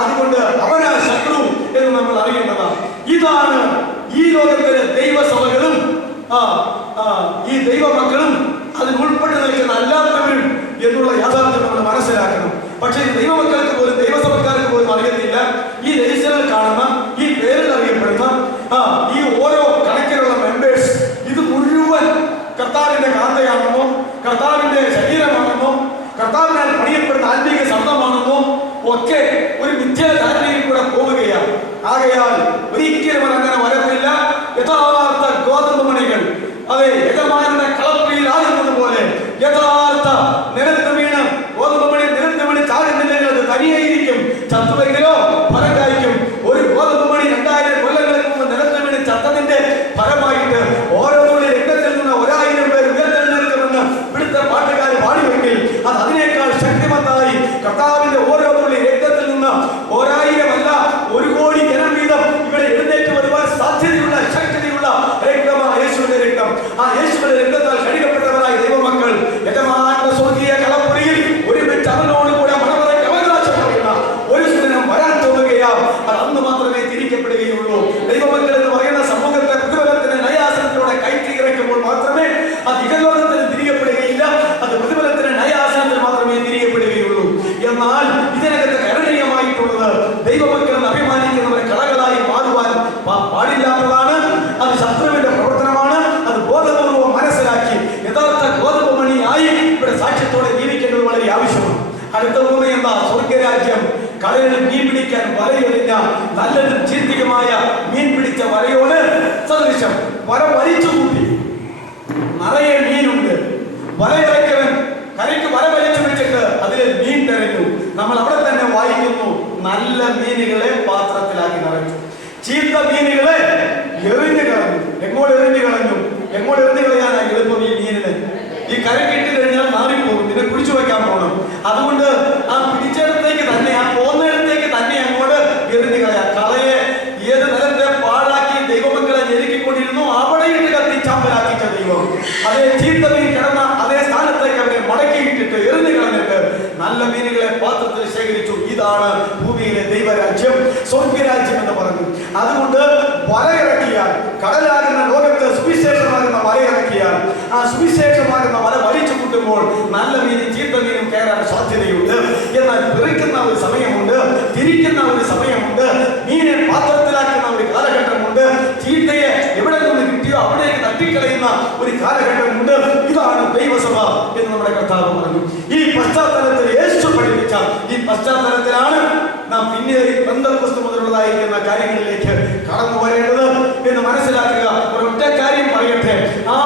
അതുകൊണ്ട് അവനാ ശത്രു എന്ന് നമ്മൾ അറിയേണ്ടതാണ്. ഇതാണ് ഈ ലോകത്തിലെ ദൈവസഭകളും ഈ ദൈവമക്കളും അതിൽ ഉൾപ്പെട്ട് നിൽക്കുന്ന അല്ലാത്തവരും എന്നുള്ള യാഥാർത്ഥ്യം നമ്മൾ മനസ്സിലാക്കണം. പക്ഷേ ദൈവമക്കൾക്ക് പോലും ദൈവസഭക്കാർക്ക് പോലും അറിയത്തില്ല. ഈ രജിസ്റ്ററിൽ കാണുന്ന, ഈ പേരിൽ അറിയപ്പെടുന്ന ഈ ഓരോ കണക്കിലുള്ള മെമ്പേഴ്സ് ഇത് മുഴുവൻ കർത്താവിന്റെ കാന്തയാണെന്നോ, കർത്താവിന്റെ ശരീരമാണെന്നോ, കർത്താവിനാൽ പണിയപ്പെടുന്ന ആത്മീക ശബ്ദമാണെന്നോ ഒക്കെ ഒരു മിഥ്യാധാരണയിൽ കൂടെ പോവുകയാണ്. ആകയാൽ ഒരിക്കലും അങ്ങനെ വരത്തില്ല. യഥാർത്ഥ ഗോതമ്പ് മണികൾ അതെ യജമാനന്റെ കളപ്പുരയിൽ ആകുന്നത് പോലെ യഥാർത്ഥ നിലത്ത് വീണ് ഗോതമ്പ് മണി നിലത്ത് വീണ് ചാകുന്നില്ലെങ്കിൽ അത് തനിയായിരിക്കും, ചത്തുവെങ്കിലോ ഫലം കായ്ക്കും. ഒരു ഗോതമ്പ് മണി 2000 കൊല്ലങ്ങൾക്ക് മുമ്പ് നിലത്ത് വീണ് ചത്തതിന്റെ ഫലമായിട്ട് ഓരോ തുള്ളി രക്തത്തിൽ നിന്ന് 1000 പേർ ഉയർത്തെഴുന്നേൽക്കുമെന്ന് ഇവിടുത്തെ പാട്ടുകാർ പാടിവെങ്കിൽ അത് അതിനേക്കാൾ ശക്തിമത്തായി കർത്താവിന്റെ ഓരോ തുള്ളി രക്തത്തിൽ നിന്ന് 1000 അല്ല 1 കോടി ജനം വീതം ഇവിടെ എഴുന്നേറ്റ് വരുവാൻ സാധ്യതയുള്ള ശക്തിയുള്ള രക്തമാണ് യേശുവിന്റെ രക്തം. ആ യേശുവിന്റെ രക്തത്താൽ കഴുകപ്പെട്ടവരായ ദൈവമക്കൾ യജമാനന്റെ സ്വർഗീയ കളപ്പുരയിൽ ഒരുമിച്ച് അവനോട് കൂടെ മണവറയ്ക്ക് അവകാശം പറയുന്ന ഒരു സുദിനം വരാൻ തോന്നുകയാണ്. അത് അന്ന് മാത്രമേ തിരിക്കപ്പെടുകയുള്ളൂ. ദൈവമക്കൾ എന്ന് പറയുന്ന സമൂഹത്തെ പ്രതിഫലത്തിന് നയാസനത്തിലൂടെ കയറ്റി ഇറക്കുമ്പോൾ മാത്രമേ അത് ഇഹലോകത്തിന് തിരികപ്പെടുകയില്ല. അത് പ്രതിഫലത്തിന് നയാസനത്തിൽ മാത്രമേ തിരികപ്പെടുകയുള്ളൂ. എന്നാൽ ഇതിനകത്ത് കരുണീയമായിട്ടുള്ളത് ദൈവമക്കൾ അഭിമാനിക്കുന്നവരെ കളകളായി മാറുവാൻ പാടില്ലാത്തതാണ്. അത് ശത്രുവിന്റെ പ്രവർത്തനമാണ്. അത് ബോധപൂർവം മനസ്സിലാക്കി യഥാർത്ഥ ഗോതമ്പ് മണിയായി ഇവിടെ സാക്ഷ്യത്തോടെ ജീവിക്കേണ്ടത് വളരെ ആവശ്യമാണ്. അടുത്ത ഭൂമി എന്താ? സ്വർഗരാജ്യം. കടലിൽ മീൻ പിടിക്കാൻ വലയെറിഞ്ഞ നല്ലതും ചീർത്തികമായ മീൻ പിടിച്ച വലയോട് സദൃശം. വല വലിച്ചുകൂട്ടി നിറയെ മീനുണ്ട്. വലയിറക്കവൻ കരയ്ക്ക് വല വലിച്ചു വെച്ചിട്ട് അതിലെ മീൻ തെരഞ്ഞു. നമ്മൾ അവിടെ തന്നെ വായിക്കുന്നു, നല്ല മീനുകളെ പാത്രത്തിലാക്കി നിറച്ചു, ചീത്ത മീനുകളെ എറിഞ്ഞു കളഞ്ഞു. എങ്ങോട്ട് എറിഞ്ഞു കളഞ്ഞു? എങ്ങോട്ട് എറിഞ്ഞു കളയാനായി എളുപ്പം ഈ മീനിന്? ഈ ഈ കരക്കിട്ട് കഴിഞ്ഞാൽ മാറിപ്പോകും, നിന്നെ കുടിച്ചു വയ്ക്കാൻ പോകണം. അതുകൊണ്ട് ആ പിടിച്ചിടത്തേക്ക് തന്നെ, ആ പോകുന്നിടത്തേക്ക് തന്നെ അങ്ങോട്ട് എറിഞ്ഞു കളയെ ഏത് നിലത്തെ പാഴാക്കി ദൈവമക്കളെ ഞെരുക്കിക്കൊണ്ടിരുന്നു അവിടെ ഇട്ട് കത്തിച്ചാമ്പലാക്കിച്ച ദൈവം അതേ ചീത്ത മീൻ കിടന്ന അതേ സ്ഥാനത്തേക്ക് അവരെ മടക്കിയിട്ടിട്ട് എറിഞ്ഞു കളഞ്ഞിട്ട് നല്ല മീനുകളെ പാത്രത്തിൽ ശേഖരിച്ചു. ഇതാണ് ഭൂമിയിലെ ദൈവരാജ്യം, സ്വർഗരാജ്യം എന്ന് പറഞ്ഞു. അതുകൊണ്ട് വലയിറക്കിയാൽ, കടലാകുന്ന ലോകത്ത് സുവിശേഷമാകുന്ന വലയിറക്കിയാൽ ആ സുവിശേഷമാകുന്ന വല വലിച്ചു കൂട്ടുമ്പോൾ നല്ല മീനും ചീത്ത മീനും കയറാൻ സാധ്യതയുണ്ട്. എന്നാൽ പെറുക്കുന്ന ഒരു സമയമുണ്ട്, തിരിക്കുന്ന ഒരു സമയമുണ്ട്, മീനെ പാത്രത്തിലാക്കുന്ന ഒരു കാലഘട്ടമുണ്ട്, ചീത്തയെ എവിടെ നിന്ന് കിട്ടിയോ അവിടേക്ക് തട്ടിക്കളയുന്ന ഒരു കാലഘട്ടമുണ്ട്. ഇതാണ് ദൈവസഭ എന്ന് നമ്മുടെ കർത്താവ് പറഞ്ഞു. ഈ പശ്ചാത്തലത്തിൽ യേശു പഠിപ്പിച്ച ഈ പശ്ചാത്തലത്തിലാണ് നാം പിന്നീട് പെന്തക്കോസ്ത് മുതലുള്ളതായിരിക്കുന്ന കാര്യങ്ങളിലേക്ക് കടന്നു വരേണ്ടത് എന്ന് മനസ്സിലാക്കുക. ഒരൊറ്റ കാര്യം പറയട്ടെ, ആ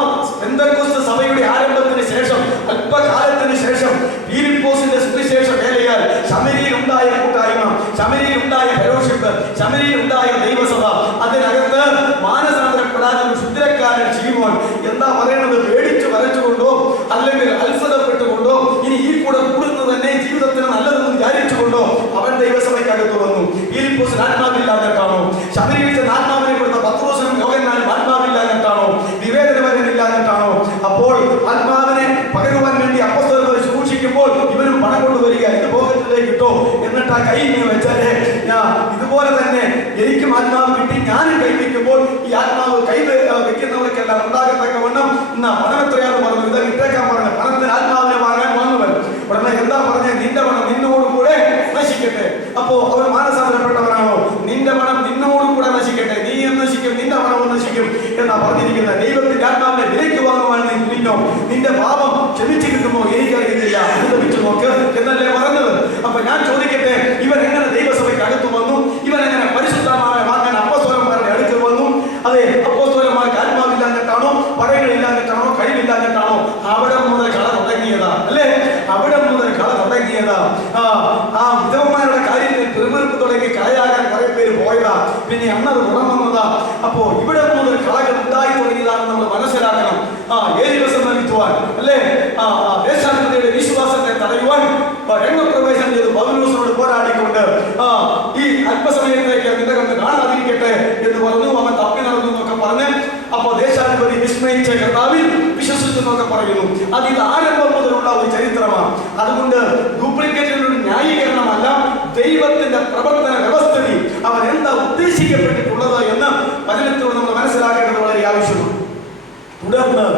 പെന്തക്കോസ്ത് സഭയുടെ ആരംഭത്തിന് ശേഷം, അല്പകാലത്തിന് ശേഷം ഫിലിപ്പോസിന്റെ സുവിശേഷ വേലയാൽ ശമരിയിൽ ഉണ്ടായ കൂട്ടായ്മ, ശമരിയിൽ ഉണ്ടായ ഫെലോഷിപ്പ്, ശമരിയിൽ ഉണ്ടായ ദൈവസഭ, അതിനകത്ത് മാനസാന്തരപ്പെടാൻ ഒരു ശുദ്രക്കാരൻ ശീമോൻ എന്താ പറയണത്, പേടിച്ചു വരച്ചുകൊണ്ടോ അല്ലെങ്കിൽ അത്ഭുതപ്പെട്ടുകൊണ്ടോ ഇനി ഈ കൂടെ കൂടുന്നത് തന്നെ ജീവിതത്തിന് നല്ലതെന്ന് വിചാരിച്ചുകൊണ്ടോ അവൻ ദൈവസഭയ്ക്ക് അടുത്ത് വന്നു. ഫിലിപ്പോസിന് ആത്മാവില്ലാഞ്ഞിട്ടാണോ, ശമരിയിൽ ആത്മാവിനെ കൊടുത്ത പത്രോസിനും യോഹന്നാനും ആത്മാവില്ലാഞ്ഞിട്ടാണോ, വിവേചനപരനില്ലാഞ്ഞിട്ടാണോ? അപ്പോൾ ആത്മാവിനെ പകരുവാൻ വേണ്ടി അപ്പോസ്തലന്മാർ സൂക്ഷിക്കുമ്പോൾ ഇവരും പണം കൊണ്ടുവരിക, ഇത് പോകത്തിലേക്ക് കിട്ടോ, എന്നിട്ട് ആ കൈ ഇങ്ങനെ വെച്ചാലേ ഞാൻ ഇതുപോലെ തന്നെ എനിക്കും ആത്മാവ് കിട്ടി, ഞാനും കൈവയ്ക്കുമ്പോൾ ഈ ആത്മാവ് കൈ വെക്കുന്നവർക്കെല്ലാം ഉണ്ടാകത്തക്കവണ്ണം എന്നാ പണം എത്രയാണെന്ന് പറഞ്ഞു, ഇത് ഇട്ടേക്കാൻ പറഞ്ഞു. പണത്തിന് ആത്മാവിനെ വാങ്ങാൻ വന്നവൻ ഉടനെ എന്താ പറഞ്ഞ, നിന്റെ പണം നിന്നോടും കൂടെ നശിക്കട്ടെ. അപ്പോ അവർ മാനസാന്തരപ്പെട്ടവരാണോ? നിന്റെ പണം നിന്നോടും കൂടെ നശിക്കട്ടെ, നീ നശിക്കും, നിന്റെ പണവും നശിക്കും എന്നാ പറഞ്ഞിരിക്കുന്നത്. ദൈവത്തിന്റെ ആത്മാവിനെ വിലയ്ക്ക് വാങ്ങുവാൻ നീ തുനിഞ്ഞോ? നിന്റെ പാപം ക്ഷമിച്ചു കിട്ടുമോ? എനിക്കറിയുന്നില്ല, അനുഭവിച്ചു നോക്ക് എന്നല്ലേ പറഞ്ഞത്. അപ്പൊ ഞാൻ ചോദിക്കട്ടെ, ഇവൻ എങ്ങനെ ദൈവസഭയ്ക്ക് അടുത്ത് വന്നു? ഇവൻ എങ്ങനെ പരിശുദ്ധമായ വാങ്ങാൻ അപ്പോസ്തലന്മാരുടെ അടുത്ത് വന്നു? അതെ, അപ്പോസ്തലന്മാർക്ക് ആത്മാവില്ലാഞ്ഞിട്ടാണോ, പടകളില്ലാഞ്ഞിട്ടാണോ, കഴിവില്ലാഞ്ഞിട്ടാണോ? അവിടെ മുതൽ കള തുടങ്ങിയതാ അല്ലേ? അവിടെ മുതൽ കള തുടങ്ങിയതാ. ആ വിധവന്മാരുടെ കാര്യത്തിൽ പെരുമെറുപ്പ് തുടങ്ങി കളയാകാൻ കുറെ പേര് പോയതാ, പിന്നെ അന്നത് ഗുണം വന്നതാ. അപ്പോ ഇവിടെ മുതൽ കളകൾ ഉണ്ടായി തുടങ്ങിയതാണെന്ന് നമ്മൾ മനസ്സിലാക്കണം. ഏലിവസം നൽകുവാൻ അല്ലേ, ദേശാധിപതിയുടെ വിശ്വാസത്തെ തടയുവാൻ രംഗപ്രവേശനം ചെയ്ത് പൗലോസിനോട് പോരാടിക്കൊണ്ട് ഈ അല്പസമയത്തേക്ക് നിന്റെ കണ്ട് കാണാതിരിക്കട്ടെ എന്ന് പറഞ്ഞു. അവൻ തപ്പി നടന്നു എന്നൊക്കെ പറഞ്ഞ് അപ്പോ ദേശാധിപതി വിസ്മയിച്ച കർത്താവിൽ വിശ്വസിച്ചു എന്നൊക്കെ പറയുന്നു. അത് ഇത് ആരംഭം മുതലുള്ള ഒരു ചരിത്രമാണ്. അതുകൊണ്ട് ഡ്യൂപ്ലിക്കേറ്റിനൊരു ന്യായീകരണമല്ല, ദൈവത്തിന്റെ പ്രവർത്തന വ്യവസ്ഥിതി അവൻ എന്താ ഉദ്ദേശിക്കപ്പെട്ടിട്ടുള്ളത് എന്ന് വചനത്തോട് നമ്മൾ മനസ്സിലാക്കേണ്ടത് വളരെ ആവശ്യമാണ്. തുടർന്ന്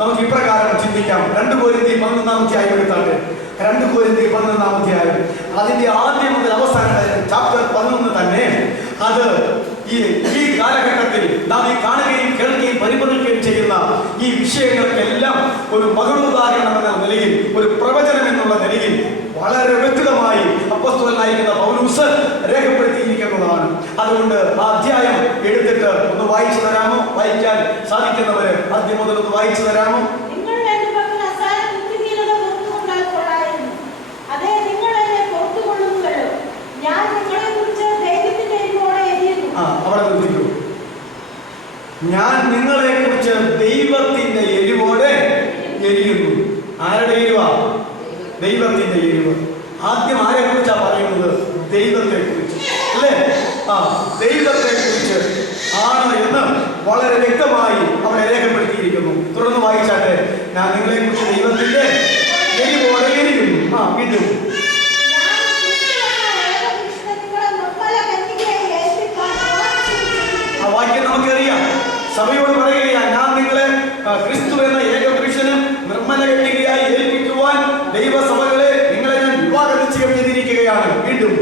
നമുക്ക് ഇപ്രകാരം ചിന്തിക്കാം. 2 കൊരിന്ത്യർ 11 എടുത്താട്ടെ. 2 കൊരിന്ത്യർ 11 അതിന്റെ ആദ്യം മുതൽ അവസാനം ചാപ്റ്റർ 11 തന്നെ അത് ഈ കാലഘട്ടത്തിൽ നാം ഈ കാണുകയും കേൾക്കുകയും പരിപാലിക്കുകയും ചെയ്യുന്ന ഈ വിഷയങ്ങൾക്കെല്ലാം ഒരു മകളുദാഹരണം എന്ന നിലയിൽ, ഒരു പ്രവചനം എന്നുള്ള നിലയിൽ വളരെ വ്യക്തമായി അപ്പോസ്തലനായിരിക്കുന്ന പൗലോസ് രേഖപ്പെടുത്തിയിരിക്കുന്നതാണ്. അതുകൊണ്ട് ആ അധ്യായം എടുത്തിട്ട് ഒന്ന് വായിച്ചു തരാമോ? വായിക്കാൻ സാധിക്കുന്നവര് ആദ്യം മുതൽ ഒന്ന് വായിച്ചു തരാമോ? അവിടെ നിർത്തിക്കൂ. ഞാൻ നിങ്ങളെ കുറിച്ച് ദൈവത്തിന്റെ എരിവോടെ എരിയുന്നു. ആരുടെ എരിവാ? ദൈവത്തിന്റെ എരിവ്. ആദ്യം ആരെ കുറിച്ചാ പറയുന്നത്? ദൈവത്തെ കുറിച്ച് അല്ലേ? ദൈവത്തെ കുറിച്ച് ആണ് എന്ന് വളരെ വ്യക്തമായി അവരെ രേഖപ്പെടുത്തിയിരിക്കുന്നു. തുടർന്ന് വായിച്ചാട്ടെ. ഞാൻ നിങ്ങളെ കുറിച്ച് ദൈവത്തിന്റെ എരിവോടെ എരിയുന്നു. വീണ്ടും ആ വാക്യം നമുക്കറിയാം. സഭയോട് പറയുകയാണ്, ഞാൻ നിങ്ങളെ ക്രിസ്തു എന്ന ഏകപുരുഷനും നിർമ്മല കന്യകയായി ഏൽപ്പിക്കുവാൻ ദൈവസഭകളെ നിങ്ങളെ ഞാൻ വിവാഹ നിശ്ചയം ചെയ്തിരിക്കുകയാണ്. വീണ്ടും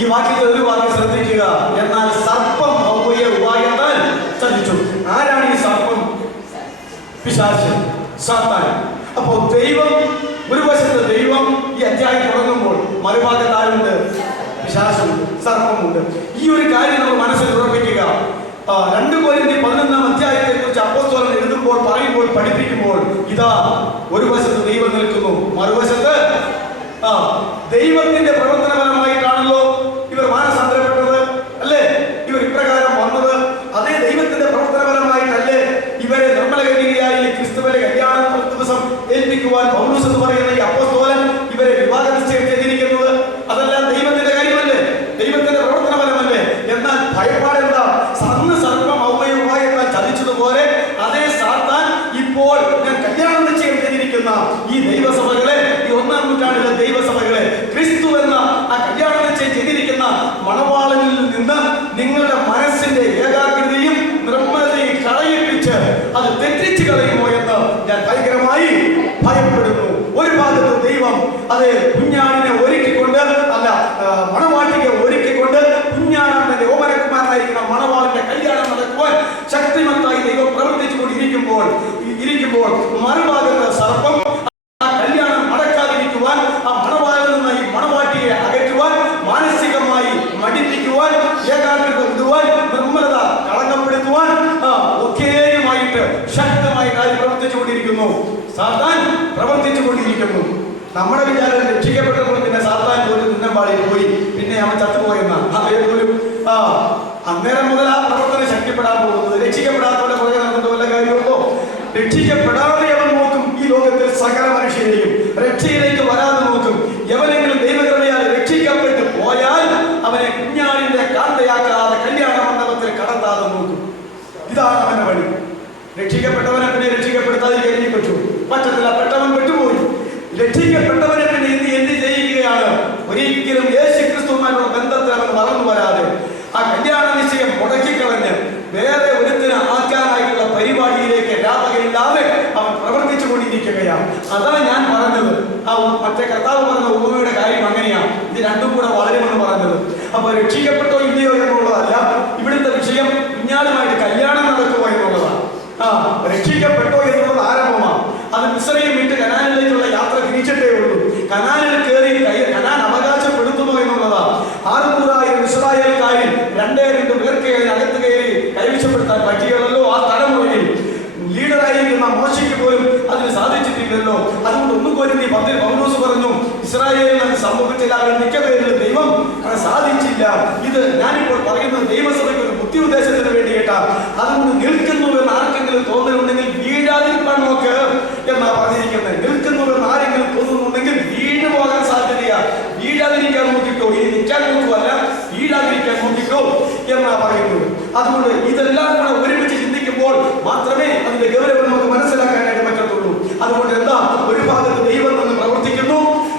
ഈ വാക്യത്തിൽ ഒരു വാക്യം ശ്രദ്ധിക്കുക. എന്നാൽ സർപ്പം ഹവ്വയെ ഉപായത്താൽ ചതിച്ചു. ആരാണ് ഈ സർപ്പം? പിശാച്, സാത്താൻ. അപ്പോ ദൈവം ഒരു വശത്ത്, ദൈവം ഈ അധ്യായം തുടങ്ങുമ്പോൾ മറുഭാഗത്ത് ആരുണ്ട്? പിശാചും സർപ്പമുണ്ട്. ഈ ഒരു കാര്യം നമ്മൾ മനസ്സിൽ ഉറപ്പിക്കുക. 2 കൊരിന്ത്യർ 11 കുറിച്ച് അപ്പോസ്തലൻ എഴുതുമ്പോൾ, പറയുമ്പോൾ, പഠിപ്പിക്കുമ്പോൾ ഇതാ ഒരു വശത്ത് ദൈവം നിൽക്കുന്നു, മറുവശത്ത് ദൈവത്തിന്റെ പ്രവർത്തനപരമായിട്ടാണല്ലോ ഇവർ നൂറ്റാണ്ടിലെ ദൈവസഭകളെ ക്രിസ്തു എന്ന ആ കല്യാണം ചെയ്തിരിക്കുന്ന മണവാളനിൽ നിന്ന് നിങ്ങളുടെ മനസ്സിന്റെ ഏകാഗ്രതയും നിർമ്മലതയും കളയിപ്പിച്ച് അത് തെറ്റിച്ച് കളയുമോ എന്ന് ഞാൻ ഭയങ്കരമായി ഭയപ്പെടുന്നു. ഒരു ഭാഗത്ത് ദൈവം അത് കുഞ്ഞാടിനെ ഒരുക്കിക്കൊണ്ട് അല്ല മണവാട്ടിയെ ഒരുക്കിക്കൊണ്ട് കുഞ്ഞാടന്റെ ഓമനക്കുമാരനായിരിക്കുന്ന മണവാളിന്റെ കല്യാണം നടക്കുവാൻ ശക്തിമത്തായി ദൈവം പ്രവർത്തിച്ചു കൊണ്ടിരിക്കുമ്പോൾ മറുഭാഗത്ത് സർപ്പം ആ കല്യാണം നടക്കാതിരിക്കുവാൻ, ആ മണവാളിൽ നിന്ന് ഈ മണവാട്ടിയെ അകറ്റുവാൻ, മാനസികമായി മടിപ്പിക്കുവാൻ, ഏകാഗ്രത വിടുവാൻ, നിർമ്മലത കളങ്കപ്പെടുത്തുവാൻ ഒക്കെയുമായിട്ട് ശക്തമായി കാര്യം പ്രവർത്തിച്ചുകൊണ്ടിരിക്കുന്നു. സാത്താൻ പ്രവർത്തിച്ചുകൊണ്ടിരിക്കുന്നു. നമ്മുടെ വിചാരം രക്ഷിക്കപ്പെട്ടപ്പോൾ പിന്നെ സാത്താൻ ഒരു നിന്നമ്പാടിയിൽ പോയി, പിന്നെ അവൻ ചത്തുപോയെന്ന അതേപോലും അന്നേരം മുതൽ ആ പ്രവർത്തനം ശക്തിപ്പെടാൻ പോകുന്നത്. രക്ഷിക്കപ്പെടാത്തവരുടെ പുറകെ നടന്നിട്ട് വല്ല കാര്യമുണ്ടോ? രക്ഷിക്കപ്പെടാതെ അവൻ നോക്കും ഈ ലോകത്തിൽ സകല മനുഷ്യരെയും, രക്ഷയിലേക്ക് വരാതെ നോക്കും. എവനെങ്കിലും ദൈവകൃപയാൽ രക്ഷിക്കപ്പെട്ട് പോയാൽ അവനെ കുഞ്ഞാടിന്റെ കാന്തയാക്കാതെ കല്യാണ മണ്ഡപത്തിൽ കടത്താതെ നോക്കും. ഇതാണ് അവന്റെ വഴി. രക്ഷിക്കപ്പെട്ടവനെ പിന്നെ രക്ഷിക്കപ്പെടുത്താതിരിക്കാൻ പറ്റത്തില്ല. പെട്ടവൻ പെട്ടുപോയി. രക്ഷിക്കപ്പെട്ടവനെ പിന്നെ എന്ത് ചെയ്യുകയാണ്? ഒരിക്കലും യേശു ക്രിസ്തുവുമായുള്ള ബന്ധത്തിൽ അവൻ വളർന്നു വരാതെ ആ കല്യാണ നിശ്ചയം മുടക്കിക്കളഞ്ഞ് വേറെ ഒരുത്തിന് ആക്കാനായിട്ടുള്ള പരിപാടിയിലേക്ക് രാപകലില്ലാതെ അവൻ പ്രവർത്തിച്ചു കൊണ്ടിരിക്കുകയാണ്. അതാണ് ഞാൻ പറഞ്ഞത്. ആ മറ്റേ കർത്താവ് പറഞ്ഞ ഉപമയുടെ കാര്യം അങ്ങനെയാണ്. ഇത് രണ്ടും കൂടെ വളരുമെന്ന് പറഞ്ഞത്. അപ്പൊ രക്ഷിക്കപ്പെട്ടോ ഇല്ലയോ എന്നുള്ളതല്ല ഇവിടുത്തെ വിഷയം. കുഞ്ഞാടുമായിട്ട് കല്യാണം നടക്കുമോ എന്നുള്ളതാണ്. രക്ഷിക്കപ്പെട്ടോ എന്നുള്ളത് ആരംഭമാണ്. അത് മിസ്രയീം വിട്ട് കനാനിലേക്കുള്ള യാത്ര തിരിച്ചിട്ടേ ഉള്ളൂ. കനാനിൽ കയറി കനാൻ അവകാശപ്പെടുത്തുമോ എന്നുള്ളതാണ്. 600,000 ഇസ്രായേൽക്കാരിൽ 2 പേർക്ക് അകത്ത് കയറി കൈവശപ്പെടുത്താൻ പറ്റിയല്ലോ. ആ തലമുറയിൽ ലീഡറായിരിക്കുന്ന മോശയ്ക്ക് പോലും അതിന് സാധിച്ചിട്ടില്ലല്ലോ. അതുകൊണ്ട് 1 കൊരിന്ത്യർ 10 പൗലോസ് പറഞ്ഞു, ഇസ്രായേലിൽ അത് സംഭവിച്ചില്ല. അവർ മിക്ക പേരിലും ദൈവം അത് സാധിച്ചില്ല. ഇത് ഞാനിപ്പോൾ പറയുന്നത് ദൈവസഭയ്ക്ക് ഒരു ബുദ്ധി ഉദ്ദേശത്തിന് വേണ്ടിയിട്ടാണ്. അതുകൊണ്ട് നിൽക്കുന്നുവെന്ന് ആർക്കെങ്കിലും തോന്നലുണ്ടെങ്കിൽ വീഴാതിരിക്കാൻ നോക്ക് എന്നാ പറഞ്ഞിരിക്കുന്നത്. നിൽക്കുന്നുവെന്ന് ആരെങ്കിലും തോന്നുന്നുണ്ടെങ്കിൽ വീണു പോകാൻ സാധ്യതയാ. വീഴാതിരിക്കാൻ നോക്കിക്കോ. ഇനി നിൽക്കാൻ നോക്കുവല്ല, വീഴാതിരിക്കാൻ നോക്കിക്കോ എന്നാ പറയുന്നത്. അതുകൊണ്ട് ഇതെല്ലാം കൂടെ ഒരുമിച്ച് ചിന്തിക്കുമ്പോൾ മാത്രമേ അതിന്റെ ഗൗരവം നമുക്ക് മനസ്സിലാക്കാനായിട്ട് പറ്റത്തുള്ളൂ. അതുകൊണ്ട് എന്താ, ഒരു ഭാഗത്ത് ദൈവം നിന്ന് പ്രവർത്തിക്കുന്നു,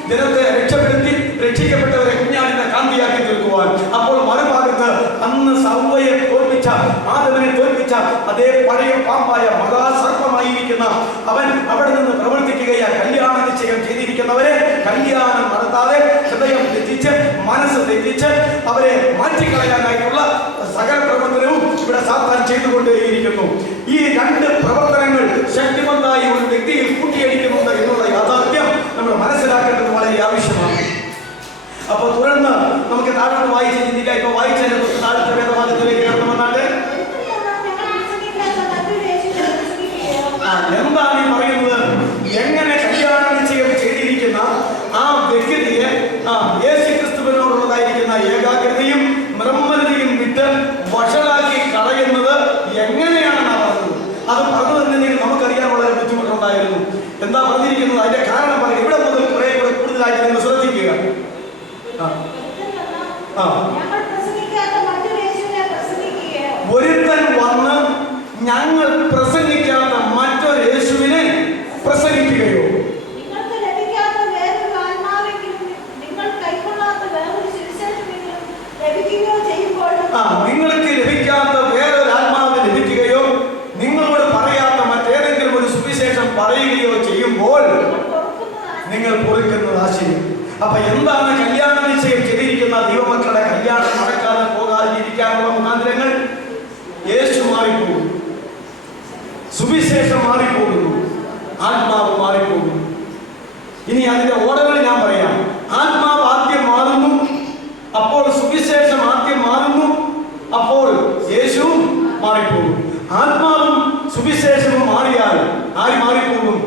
ജനത്തെ രക്ഷപ്പെടുത്തി രക്ഷിക്കപ്പെട്ടവരെ കുഞ്ഞാടിനെ കാന്തിയാക്കി തീർക്കുവാൻ. അപ്പോൾ മറുഭാഗത്ത് അന്ന് സൗവയെ തോൽപ്പിച്ച, ആദവനെ തോൽപ്പിച്ച അതേ പഴയ പാമ്പായ മഹാസർപ്പമായിരിക്കുന്ന അവൻ അവിടെ നിന്ന് പ്രവർത്തിക്കുകയാ. കല്യാണ നിശ്ചയം ചെയ്തിരിക്കുന്നവരെ കല്യാണം നടത്താതെ ഹൃദയം തെറ്റിച്ച് മനസ്സ് തെറ്റിച്ച് അവരെ മാറ്റിക്കളയാനായിട്ടുള്ള സകല പ്രവർത്തനവും ഇവിടെ സാത്താൻ ചെയ്തുകൊണ്ടേയിരിക്കുന്നു. ഈ 2 പ്രവർത്തനങ്ങൾ ശക്തിമത്തായി ഒരു വ്യക്തിയിൽ കൂട്ടിയടിക്കുന്നുണ്ട് എന്നുള്ള യാഥാർത്ഥ്യം നമ്മൾ മനസ്സിലാക്കേണ്ടത് വളരെ ആവശ്യമാണ്. അപ്പൊ തുടർന്ന് നമുക്ക് താഴോട്ട് വായിച്ച് ചിന്തിക്കാം. ഇപ്പൊ വായിച്ചതിനെ തൊട്ട് താഴത്തെ വേദവാക്യത്തിലേക്ക് കടന്നുവന്നാല് എന്താണ് ഈ പറയുന്നത്? എങ്ങനെ കല്യാണ നിശ്ചയം ചെയ്തിരിക്കുന്ന ആ വ്യക്തിയെ യേശു ക്രിസ്തുവിനോടുള്ളതായിരിക്കുന്ന ഏകാഗ്രതയും നിർമ്മലതയും വിട്ട് വഷളാക്കി കളയുന്നത് എങ്ങനെയാണെന്നാണ് പറഞ്ഞത്. അത് പറഞ്ഞു തന്നെങ്കിൽ നമുക്കറിയാൻ വളരെ ബുദ്ധിമുട്ടുണ്ടായിരുന്നു. എന്താ പറഞ്ഞിരിക്കുന്നത്? അതിന്റെ കാരണം പറയും. ഇവിടെ മുതൽ കുറെ കൂടെ കൂടുതലായിട്ട് നിങ്ങൾ ശ്രദ്ധിക്കുക. ഒരുത്തൻ വന്ന് ഞങ്ങൾ പ്രസംഗിക്കാത്ത മറ്റൊരു യേശുവിനെ പ്രസംഗിക്കുകയോ, നിങ്ങൾക്ക് ലഭിക്കാത്ത വേറൊരു ആത്മാവിനെങ്കിലും ലഭിക്കുകയോ നിങ്ങളോട് പറയാത്ത മറ്റേതെങ്കിലും ഒരു സുവിശേഷം പറയുകയോ ചെയ്യുമ്പോൾ നിങ്ങൾ പൊറുക്കുന്നത് ആശയം. അപ്പൊ എന്താണ് കല്യാണ നിശ്ചയം ചെയ്തിരിക്കുന്ന ദൈവമക്കളുടെ കല്യാണം നടക്കാതെ പോകാതിരിക്കാനുള്ള മുഖാന്തരങ്ങൾ? യേശു മാറിപ്പോകുന്നു, സുവിശേഷം മാറിപ്പോകുന്നു, ആത്മാവ് മാറിപ്പോകുന്നു. ഇനി അതിന്റെ ഓർഡറുകൾ ഞാൻ പറയാം. ആത്മാവ് ആദ്യം മാറുന്നു, അപ്പോൾ സുവിശേഷം ആദ്യം മാറുന്നു, അപ്പോൾ യേശുവും മാറിപ്പോകും. ആത്മാവും സുവിശേഷവും മാറിയാൽ ആര് മാറിപ്പോകും?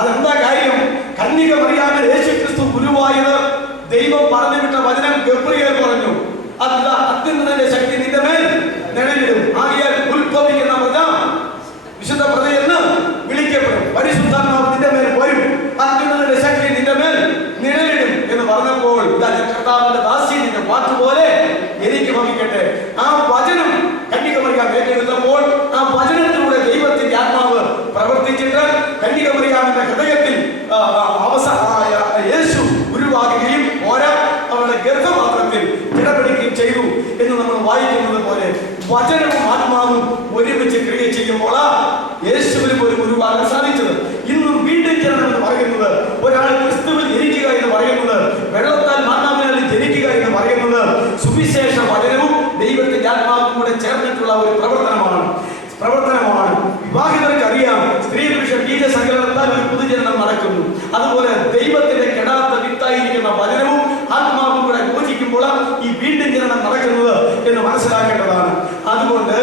അതെന്താ കാര്യം? കന്യക മറിയാമിൽ യേശു ക്രിസ്തു ഗുരുവായത് ദൈവം പറഞ്ഞു വിട്ട വചനം ഗബ്രിയേൽ പറഞ്ഞു, അതാ അത്യുന്നതന്റെ ശക്തി നിന്റെ മേൽ നിഴലിടും. ആകിയാൽ ഉത്ഭവിക്കുന്ന പ്രജ വിശുദ്ധ പ്രജയെന്ന് വിളിക്കപ്പെടും. പരിശുദ്ധാത്മാവ് നിന്റെ മേൽ വരും, അത്യുന്നതന്റെ ശക്തി നിന്റെ മേൽ നിഴലിടും എന്ന് പറഞ്ഞപ്പോൾ കർത്താവിന്റെ ദാസി നിന്റെ വാക്കുപോലെ എനിക്ക് ഭവിക്കട്ടെ. ആ വചനം കന്യക മറിയാം ഏറ്റെടുത്തപ്പോൾ ആ വചനത്തിലൂടെ ദൈവത്തിന്റെ ആത്മാവ് പ്രവർത്തിച്ചിട്ട് കന്യക മറിയാമിന്റെ ഹൃദയത്തിൽ വായിക്കുന്നത് പോലെ വചനവും ആത്മാവും ഒരുമിച്ച് ക്രിയ ചെയ്യുമ്പോൾ യേശുവിനും ഒരു ഗുരുവാകാൻ സാധിച്ചത്. ഇന്നും വീണ്ടും ജനനം എന്ന് പറയുന്നത്, ഒരാൾ ക്രിസ്തുവിൽ ജനിക്കുക എന്ന് പറയുന്നത്, വെള്ളത്താൽ മാതാവിനാൽ ജനിക്കുക എന്ന് പറയുന്നത് സുവിശേഷ വചനവും ദൈവത്തിന്റെ ആത്മാവും കൂടെ ചേർന്നിട്ടുള്ള ഒരു പ്രവർത്തനമാണ്. വിവാഹിതർക്ക് അറിയാം, സ്ത്രീ പുരുഷ ബീജ സങ്കലനത്താൽ ഒരു പുതുജനനം നടക്കുന്നു. അതുപോലെ ദൈവത്തിന്റെ കെടാത്ത വിത്തായിരിക്കുന്ന വചനവും ആത്മാവും കൂടെ യോജിക്കുമ്പോൾ ഈ വീണ്ടും ജനനം നടക്കുന്നത് എന്ന് മനസ്സിലാക്കേണ്ടതാണ്. അതുകൊണ്ട്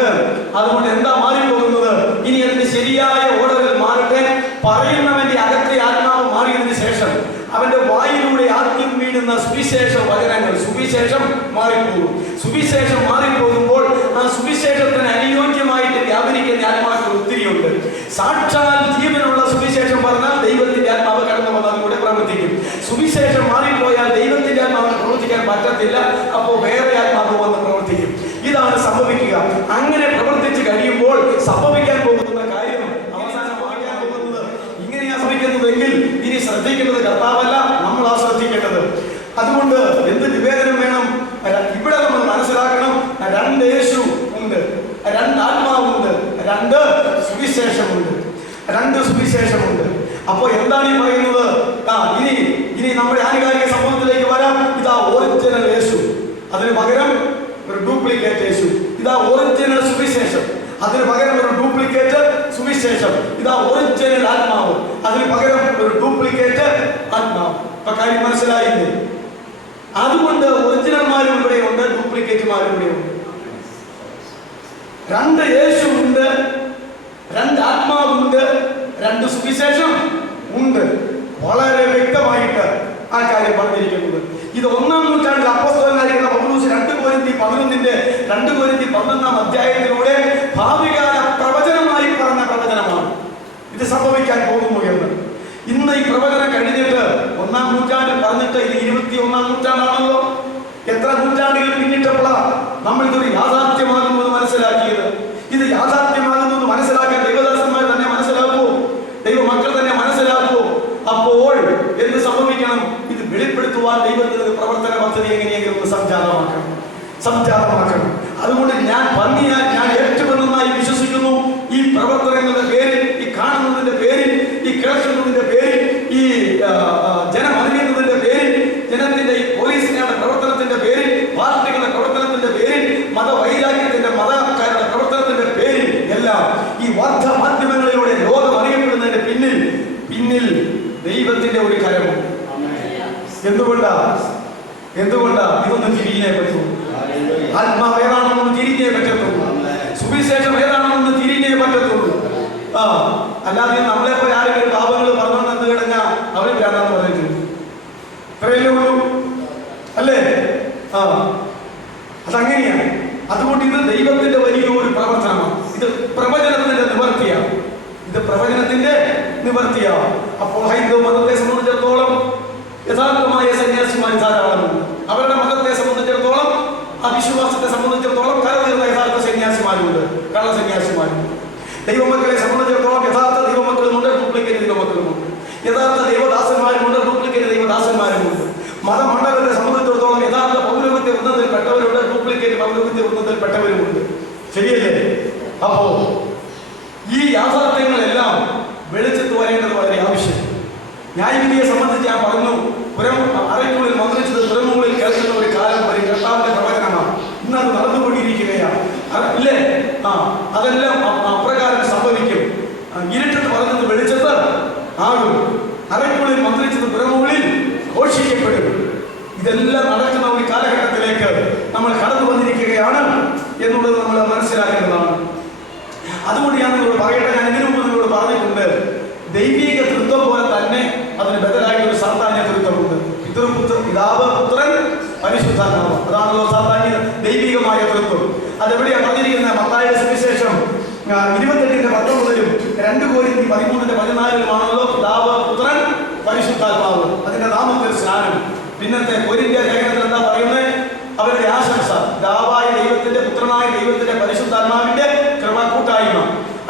എന്താ മാറിപ്പോകുന്നത്? ഇനി അതിന്റെ ശരിയായ ഓർഡറിൽ മാറട്ടെ. പറയുന്നവന്റെ അകത്തെ ആത്മാവ് മാറിയതിനു ശേഷം അവന്റെ വായിലൂടെ ആദ്യം വീഴുന്ന സുവിശേഷ വചനങ്ങൾ, സുവിശേഷം മാറിപ്പോകും. സുവിശേഷം മാറിപ്പോകുമ്പോൾ ആ സുവിശേഷത്തിന് അനുയോജ്യമായിട്ട് വ്യാപരിക്കുന്ന ആത്മാക്കൾ ഒത്തിരിയുണ്ട്. സാക്ഷാൽ ജീവനുള്ള സുവിശേഷം പറഞ്ഞാൽ ദൈവത്തിന്റെ ആത്മാവ് കടന്നു വന്നാൽ കൂടെ പ്രവർത്തിക്കും. സുവിശേഷം മാറിപ്പോയാൽ ദൈവത്തിന്റെ ആത്മാവ് പ്രവർത്തിക്കാൻ പറ്റത്തില്ല. അപ്പോൾ വേറെ ആത്മാവ് വന്ന് പ്രവർത്തിക്കും. ഇതാണ് സംഭവിക്കുക. അങ്ങനെ പ്രവർത്തിച്ച് കഴിയുമ്പോൾ സംഭവിക്കാൻ പോകുന്ന കാര്യം, അവസാനമാകാൻ പോകുന്നത് ഇങ്ങനെയാ ശ്രമിക്കുന്നതെങ്കിൽ ഇനി ശ്രദ്ധിക്കേണ്ടത് കർത്താവല്ല, നമ്മളാ ശ്രദ്ധിക്കേണ്ടത്. അതുകൊണ്ട് എന്ത് വിവേചനം വേണം? ഇവിടെ നമ്മൾ മനസ്സിലാക്കണം, രണ്ട് യേശു ഉണ്ട്, രണ്ട് ആത്മാവുണ്ട്, രണ്ട് സുവിശേഷമുണ്ട്. അപ്പൊ എന്താണ് ഈ പറയുന്നത്? ഇനി നമ്മുടെ ആനുകാലിക സംഭവത്തിലേക്ക് വരാം. ഇതാ ഒറിജിനൽ യേശു, അതിന് പകരം ഒരു ഡ്യൂപ്ലിക്കേറ്റ് യേശു. ഇതാ ഒറിജിനൽ സുവിശേഷം, അതിന് പകരം ഒരു ഡ്യൂപ്ലിക്കേറ്റ് സുവിശേഷം. ഇതാ ഒറിജിനൽ ആത്മാവ്, അതിന് പകരം ഒരു ഡ്യൂപ്ലിക്കേറ്റ് ആത്മാവ്. അപ്പൊ കാര്യം മനസ്സിലായില്ലേ? അതുകൊണ്ട് ഒറിജിനൽമാരും ഇവിടെയുണ്ട്, ഡ്യൂപ്ലിക്കേറ്റുമാരും ഇവിടെയുണ്ട്. രണ്ട് യേശു ഉണ്ട്, രണ്ട് ആത്മാവുണ്ട്, രണ്ട് സുവിശേഷം ഉണ്ട്. വളരെ വ്യക്തമായിട്ട് ആ കാര്യം പറഞ്ഞിരിക്കുന്നത്. ഇത് 1-ാം നൂറ്റാണ്ടിൽ അപ്പോസ്തലനായിരിക്കുന്ന പൗലോസ് 2 കൊരിന്ത്യർ 11 അധ്യായത്തിലൂടെ ഭാവികാല പ്രവചനമായി പറഞ്ഞ പ്രവചനമാണ്. ഇത് സംഭവിക്കാൻ പോകുന്നു എന്ന്. ഇന്ന് ഈ പ്രവചനം കഴിഞ്ഞിട്ട് 1-ാം നൂറ്റാണ്ടിൽ പറഞ്ഞിട്ട് ഇത് 21-ാം നൂറ്റാണ്ടാണല്ലോ. എത്ര നൂറ്റാണ്ടുകൾ പിന്നിട്ടപ്പോഴാണ് നമ്മൾ ഇതൊരു യാഥാർത്ഥ്യമാകുന്നു എന്ന് മനസ്സിലാക്കിയത്. ഇത് യാഥാർത്ഥ്യമാകുന്നു എന്ന് മനസ്സിലാക്കാൻ ദൈവദാസന്മാർ തന്നെ മനസ്സിലാക്കുമോ? ദൈവമക്കൾ തന്നെ മനസ്സിലാക്കുമോ? അപ്പോൾ എന്ത് സംഭവിക്കണം? ഇത് വെളിപ്പെടുത്തുവാൻ ദൈവത്തിന്റെ പ്രവർത്തന പദ്ധതി എങ്ങനെയെങ്കിലും സംജാതമാക്കണം. അതുകൊണ്ട് ഞാൻ ഏറ്റവും നന്നായി വിശ്വസിക്കുന്നു, ഈ പ്രവർത്തനങ്ങളുടെ പേരിൽ, ഈ കാണുന്നതിന്റെ പേരിൽ, ഈ കേൾക്കുന്നതിന്റെ പേരിൽ, ഈ ജനം അറിയുന്നതിന്റെ പേരിൽ, ജനത്തിന്റെ ഈ പോലീസിന്റെ പ്രവർത്തനത്തിന്റെ പേരിൽ, പാർട്ടികളുടെ പ്രവർത്തനത്തിന്റെ പേരിൽ, മതവൈരാഗ്യത്തിന്റെ മതക്കാരുടെ പ്രവർത്തനത്തിന്റെ പേരിൽ എല്ലാം ഈ വാർത്താ മാധ്യമങ്ങളിലൂടെ ലോകം അറിയപ്പെടുന്നതിന്റെ പിന്നിൽ ദൈവത്തിന്റെ ഒരു കരമുണ്ട്. എന്തുകൊണ്ടാ ഇതൊന്നും തിരിഞ്ഞേ പറ്റൂ? ആത്മാവ് ഏതാണെന്നൊന്നും തിരിഞ്ഞേ പറ്റത്തുള്ളൂ. സുവിശേഷം ഏതാണെന്നൊന്നും തിരിഞ്ഞേ പറ്റത്തുള്ളൂ. അല്ലാതെ നമ്മളെപ്പോലെ ആരെങ്കിലും പാപങ്ങൾ പറഞ്ഞോന്ന് എന്ത് കിടഞ്ഞാൽ അവര് ഭ്രാന്താന്ന് പറഞ്ഞിട്ടുണ്ട്. ഇത്രയല്ലേ ഉള്ളൂ, അല്ലേ? അതങ്ങനെയാണ്. അതുകൊണ്ട് ഇത് ദൈവത്തിന്റെ വലിയൊരു പ്രവർത്തനമാണ്. ഇത് പ്രവചനത്തിന്റെ നിവർത്തിയാണ്. അപ്പോൾ ഹൈന്ദവ മതത്തെ സംബന്ധിച്ചിടത്തോളം യഥാർത്ഥമായ സന്യാസിമാർ ധാരാളമുണ്ട്. അവരുടെ മതത്തെ സംബന്ധിച്ചിടത്തോളം, അവിശ്വാസത്തെ സംബന്ധിച്ചിടത്തോളം കരതീർന്ന യഥാർത്ഥ സന്യാസിമാരുണ്ട്, കള്ള സന്യാസിമാരുണ്ട്. ദൈവമക്കളെ സംബന്ധിച്ചിടത്തോളം യഥാർത്ഥ ദൈവമക്കളുമുണ്ട്, ഡ്യൂപ്ലിക്കേറ്റ് ദൈവമക്കളുമുണ്ട്. യഥാർത്ഥ ദൈവദാസന്മാരുമുണ്ട്, ഡ്യൂപ്ലിക്കേറ്റ് ദൈവദാസന്മാരുമുണ്ട്. മതമണ്ഡലത്തെ സംബന്ധിച്ചിടത്തോളം യഥാർത്ഥ പൗരോഹിത്യ വൃന്ദത്തിൽപ്പെട്ടവരുണ്ട്, ഡ്യൂപ്ലിക്കേറ്റ് പൗരോഹിത്യ വൃന്ദത്തിൽപ്പെട്ടവരുമുണ്ട്. ശരിയല്ലേ? അപ്പോ ഈ യാഥാർത്ഥ്യങ്ങളെല്ലാം വെളിച്ചത്ത് വരേണ്ടത് വളരെ ആവശ്യം. ന്യായവിധിയെ സംബന്ധിച്ച് ഞാൻ പറഞ്ഞു, അറയ്ക്കുള്ളിൽ മന്ത്രിച്ചത് തുറമുകളിൽ കേൾക്കുന്ന ഒരു കാലം വരെ കർത്താവിന്റെ പ്രവചനമാണ്. ഇന്നത് നടന്നുകൊണ്ടിരിക്കുകയാണ്, ഇല്ലേ? അതെല്ലാം അപ്രകാരം സംഭവിക്കും. ഇരുട്ടത്ത് പറഞ്ഞത് വെളിച്ചത്ത് ആകും, അറയ്ക്കുള്ളിൽ മന്ത്രിച്ചത് തുറമുകളിൽ ഘോഷിക്കപ്പെടും. ഇതെല്ലാം നടക്കുന്ന ഒരു കാലഘട്ടത്തിലേക്ക് നമ്മൾ കടന്നു വന്നിരിക്കുകയാണ് എന്നുള്ളത് നമ്മൾ മനസ്സിലാക്കേണ്ടതാണ്. അതുകൊണ്ട് ഞാൻ നിങ്ങളോട് പറയട്ടെ, ഞാൻ ഇതിനു മുമ്പ് നിങ്ങളോട് പറഞ്ഞിട്ടുണ്ട്, ദൈവിക തൃത്വം പോലെ തന്നെ അതിന് ബദലായിട്ട് ഒരു സാധാന്യ തൃത്വമുണ്ട്. പിതാവ്, പുത്രൻ, പരിശുദ്ധാത്മാവ്. അതാണല്ലോ സാധാന്യ ദൈവികമായ തൃത്വം. അതെവിടെയാണ് പറഞ്ഞിരിക്കുന്നത്? മത്തായിയുടെ സുവിശേഷം 28:19-ലും 2 കൊരിന്ത്യർ 13:14-ലുമാണല്ലോ പിതാവ്, പുത്രൻ, പരിശുദ്ധാത്മാവ്. അതിന്റെ നാമത്തിൽ സ്നാനം. പിന്നത്തെ കൊരിന്ത്യ ലേഖനത്തിൽ എന്താ പറയുന്നത്? അവരുടെ ആശംസ പിതാവായ ദൈവത്തിന്റെ, പുത്രനായ ദൈവത്തിന്റെ, പരിശുദ്ധാത്മാവിന്റെ കൃപ കൂട്ടായ്മ.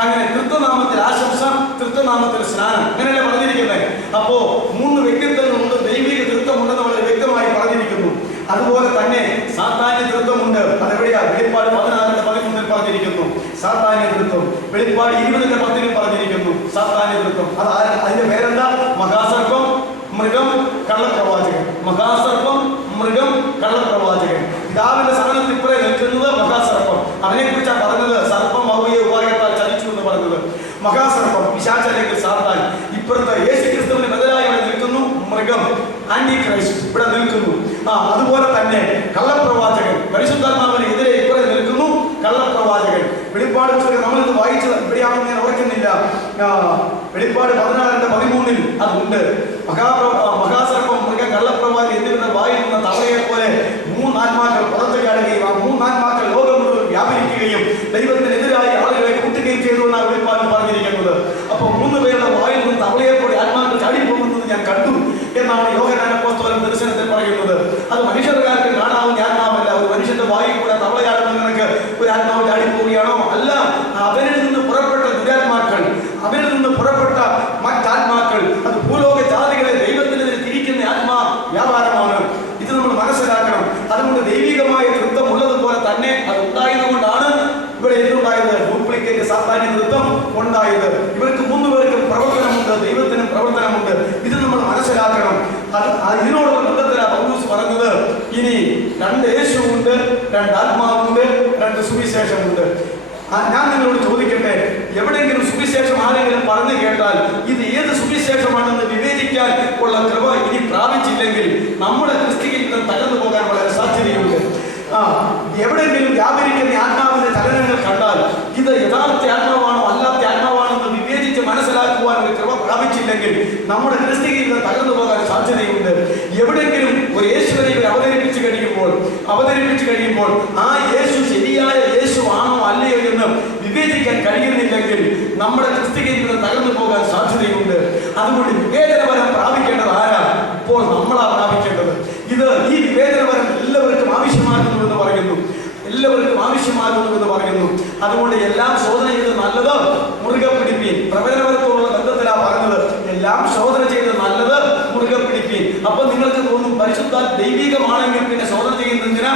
അങ്ങനെ തൃത്വനാമത്തിൽ ആശംസ, തൃത്വനാമത്തിൽ സ്നാനം, അങ്ങനെയല്ലേ പറഞ്ഞിരിക്കുന്നത്. അപ്പോ 3 വ്യക്തിത്വങ്ങളുണ്ട്, ദൈവിക തൃത്വമുണ്ടെന്ന് വളരെ വ്യക്തമായി പറഞ്ഞിരിക്കുന്നു. അതുപോലെ തന്നെ സാത്താന്യ തൃത്വമുണ്ട്. അതെവിടെയാ? വെളിപ്പാട് 16:13 പറഞ്ഞിരിക്കുന്നു സാത്താന്യ തൃത്വം. വെളിപ്പാട് 20:10 പറഞ്ഞിരിക്കുന്നു സാത്താന്യ തൃത്വം. അത് അതിന്റെ പേരെന്താ? മഹാസർപ്പം, മൃഗം, കള്ളപ്രവാചകൻ. മഹാസർപ്പം, മൃഗം, കള്ളപ്രവാചകൻ. പിതാവിന്റെ സ്ഥാനത്ത് ഇപ്പറേ നിൽക്കുന്നത് മഹാസർപ്പം. അവനെ കുറിച്ചാണ് പറഞ്ഞത് സർപ്പം ഭൗതിക ഉപായത്താൽ ചലിച്ചു എന്ന് പറഞ്ഞത്. മഹാസർപ്പം പിശാച് അല്ലെങ്കിൽ സാത്താൻ. ഇപ്പുറത്ത് യേശുക്രിസ്തുവിന് ബദലായി ഇവിടെ നിൽക്കുന്നു മൃഗം, ആന്റി ക്രൈസ്റ്റ് ഇവിടെ നിൽക്കുന്നു. അതുപോലെ തന്നെ കള്ളപ്രവാചകൻ, പരിശുദ്ധാത്മാവിന് എതിരെ ഇപ്പറേ നിൽക്കുന്നു കള്ളപ്രവാചകൻ. വെളിപ്പാട് നമ്മളിത് വായിച്ചത് ഇവിടെയാണെന്ന് ഞാൻ ഓർക്കുന്നില്ല. വെളിപ്പാട് 16:13 അതുണ്ട്. മഹാസർപ്പം, മൃഗം, കള്ളപ്രവാചകൻ എന്നിവരുടെ വായിൽ നിന്ന് തവളയെ പോലെ 3 ആത്മാക്കൾ പുറത്തു ചാടുകയും ആ 3 ആത്മാക്കൾ ലോകം മുഴുവൻ വ്യാപരിക്കുകയും ദൈവത്തിനെതിരായി ആളുകളെ കൂട്ടുകയും ചെയ്തു എന്നാണ് വെളിപ്പാട് പറഞ്ഞിരിക്കുന്നത്. അപ്പൊ 3 പേരുടെ വായിൽ നിന്ന് തവളയെ പോലെ ആത്മാക്കൾ ചാടിപ്പോകുന്നത് ഞാൻ കണ്ടു എന്നാണ് യോഹന്നാൻ അപ്പോസ്തലൻ ദർശനത്തിൽ പറയുന്നത്. അത് മനുഷ്യർക്കാർക്ക് കാണാവുന്ന ആത്മാവല്ല. ഒരു മനുഷ്യന്റെ വായിൽ കൂടെ തവളയാടുന്ന നിനക്ക് ഒരു ആത്മാവ് ചാടിപ്പോവുകയാണോ? അല്ല, അവരിൽ നിന്ന് പുറപ്പെട്ട ദുരാത്മാക്കൾ, അവരിൽ നിന്ന് പുറപ്പെട്ട മറ്റാത്മാക്കൾ, അത് ഭൂലോക ജാതികളെ ദൈവത്തിനെതിരെ തിരിക്കുന്ന ആത്മാ വ്യാപാരമാണ്. ഇത് നമ്മൾ മനസ്സിലാക്കണം. അതുകൊണ്ട് ദൈവികമായ തൃത്വം ഉള്ളതുപോലെ തന്നെ അത് ഉണ്ടായതുകൊണ്ടാണ് ഇവിടെ എന്തുണ്ടായത്? ഡ്യൂപ്ലിക്കേറ്റ് സാത്താന്യ തൃത്വം ഉണ്ടായത്. ഇവർക്ക് 3 പേർക്കും പ്രവർത്തനമുണ്ട്, ദൈവത്തിനും പ്രവർത്തനമുണ്ട്. ഇത് നമ്മൾ മനസ്സിലാക്കണം. ഇതിനോടുള്ള ബന്ധത്തിലാണ് പൗലോസ് പറഞ്ഞത്, ഇനി 2 യേശുവുണ്ട്, 2 ആത്മാവുണ്ട്, 2 സുവിശേഷമുണ്ട്. ഞാൻ നിങ്ങളോട് ചോദിക്കട്ടെ, എവിടെയെങ്കിലും സുവിശേഷം ആരെങ്കിലും പറഞ്ഞു കേട്ടാൽ ഇത് ഏത് സുവിശേഷമാണെന്ന് വിവേചിക്കാൻ ഉള്ള കൃപ ഇനി പ്രാപിച്ചില്ലെങ്കിൽ നമ്മുടെ ക്രിസ്ത്യൻ തകർന്നു പോകാൻ വളരെ സാധ്യതയുണ്ട്. എവിടെയെങ്കിലും വ്യാപരിക്കുന്ന ആത്മാവിന്റെ ചലനങ്ങൾ കണ്ടാൽ ഇത് യഥാർത്ഥ ആത്മാവാണോ അല്ലാത്ത ആത്മാവാണെന്ന് വിവേചിച്ച് മനസ്സിലാക്കുവാൻ ഒരു കൃപ പ്രാപിച്ചില്ലെങ്കിൽ നമ്മുടെ ക്രിസ്ത്യൻ തകർന്നു പോകാൻ സാധ്യതയുണ്ട്. എവിടെയെങ്കിലും ഒരു യേശുവിനെ അവതരിപ്പിച്ചു കഴിയുമ്പോൾ ആ യേശു ശരിയായ യേശു ആണോ അല്ലയോ എന്ന് വിവേചിക്കാൻ കഴിയുന്നില്ലെങ്കിൽ നമ്മുടെ ക്രിസ്ത്യൻ തകർന്നു പോകാൻ സാധ്യതയുണ്ട്. അതുകൊണ്ട് വിവേചനപരം പ്രാപിക്കേണ്ടത് ആരാ? ഇപ്പോൾ നമ്മളാ പ്രാപിക്കേണ്ടത്. ഈ വിവേചനപരം എല്ലാവർക്കും ആവശ്യമാകുന്നുവെന്ന് പറയുന്നു. അതുകൊണ്ട് എല്ലാം ശോധന ചെയ്ത് നല്ലത് മുറുകെ പിടിപ്പീൻ. പ്രവചനപരത്തോടുള്ള ബന്ധത്തിലാണ് പറഞ്ഞത്. എല്ലാം ശോധന ചെയ്ത് നല്ലത് മുറുകെ പിടിപ്പീൻ. അപ്പൊ നിങ്ങൾക്ക് തോന്നും പരിശുദ്ധ ദൈവികമാണെങ്കിൽ പിന്നെ ശോധന ചെയ്യുന്നതിന്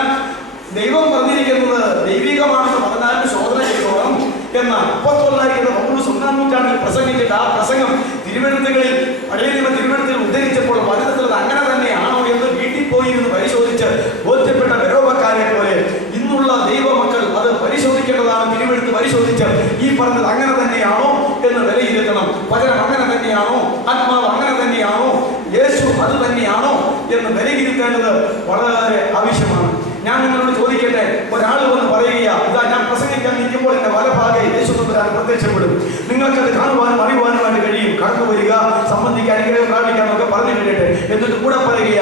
ദൈവം പറഞ്ഞിരിക്കുന്നത് ദൈവികമാണെന്ന് പറഞ്ഞാലും ശോധന ചെയ്തോണം എന്നാണ്. അപ്പോസ്തലനായിരിക്കുന്ന പൗലോസ് 1-ാം നൂറ്റാണ്ടിൽ പ്രസംഗിച്ചിട്ട് ആ പ്രസംഗം തിരുവെഴുത്തുകളിൽ പഴയ നിയമ തിരുവെഴുത്തിൽ ഉദ്ധരിച്ചപ്പോൾ പലതരത്തിലത് അങ്ങനെ തന്നെയാണോ എന്ന് വീട്ടിൽ പോയി എന്ന് പരിശോധിച്ച് ബോധ്യപ്പെട്ട ബരോബക്കാരെ പോലെ ഇന്നുള്ള ദൈവമക്കൾ അത് പരിശോധിക്കേണ്ടതാണ്. തിരുവെഴുത്ത് പരിശോധിച്ച് ഈ പറഞ്ഞത് അങ്ങനെ തന്നെയാണോ എന്ന് വിലയിരുത്തണം. വചനം അങ്ങനെ തന്നെയാണോ, ആത്മാവ് അങ്ങനെ തന്നെയാണോ, യേശു അത് തന്നെയാണോ എന്ന് വിലയിരുത്തേണ്ടത് വളരെ ആവശ്യമാണ്. ഞാൻ നിങ്ങളോട് ചോദിക്കട്ടെ, ഒരാൾ വന്ന് പറയുക, ഇതാ ഞാൻ പ്രസംഗിക്കാൻ നിൽക്കുമ്പോൾ എന്റെ വലഭാഗെ യേശു തമ്പുരാൻ പ്രത്യക്ഷപ്പെടും, നിങ്ങൾക്കത് കാണുവാനും അറിയുവാനുമായിട്ട് കഴിയും, കടന്നു വരിക, സംബന്ധിക്കാൻ അനുഗ്രഹം പ്രാപിക്കാനൊക്കെ പറഞ്ഞു കഴിയട്ടെ. എന്നിട്ട് കൂടെ പറയുക,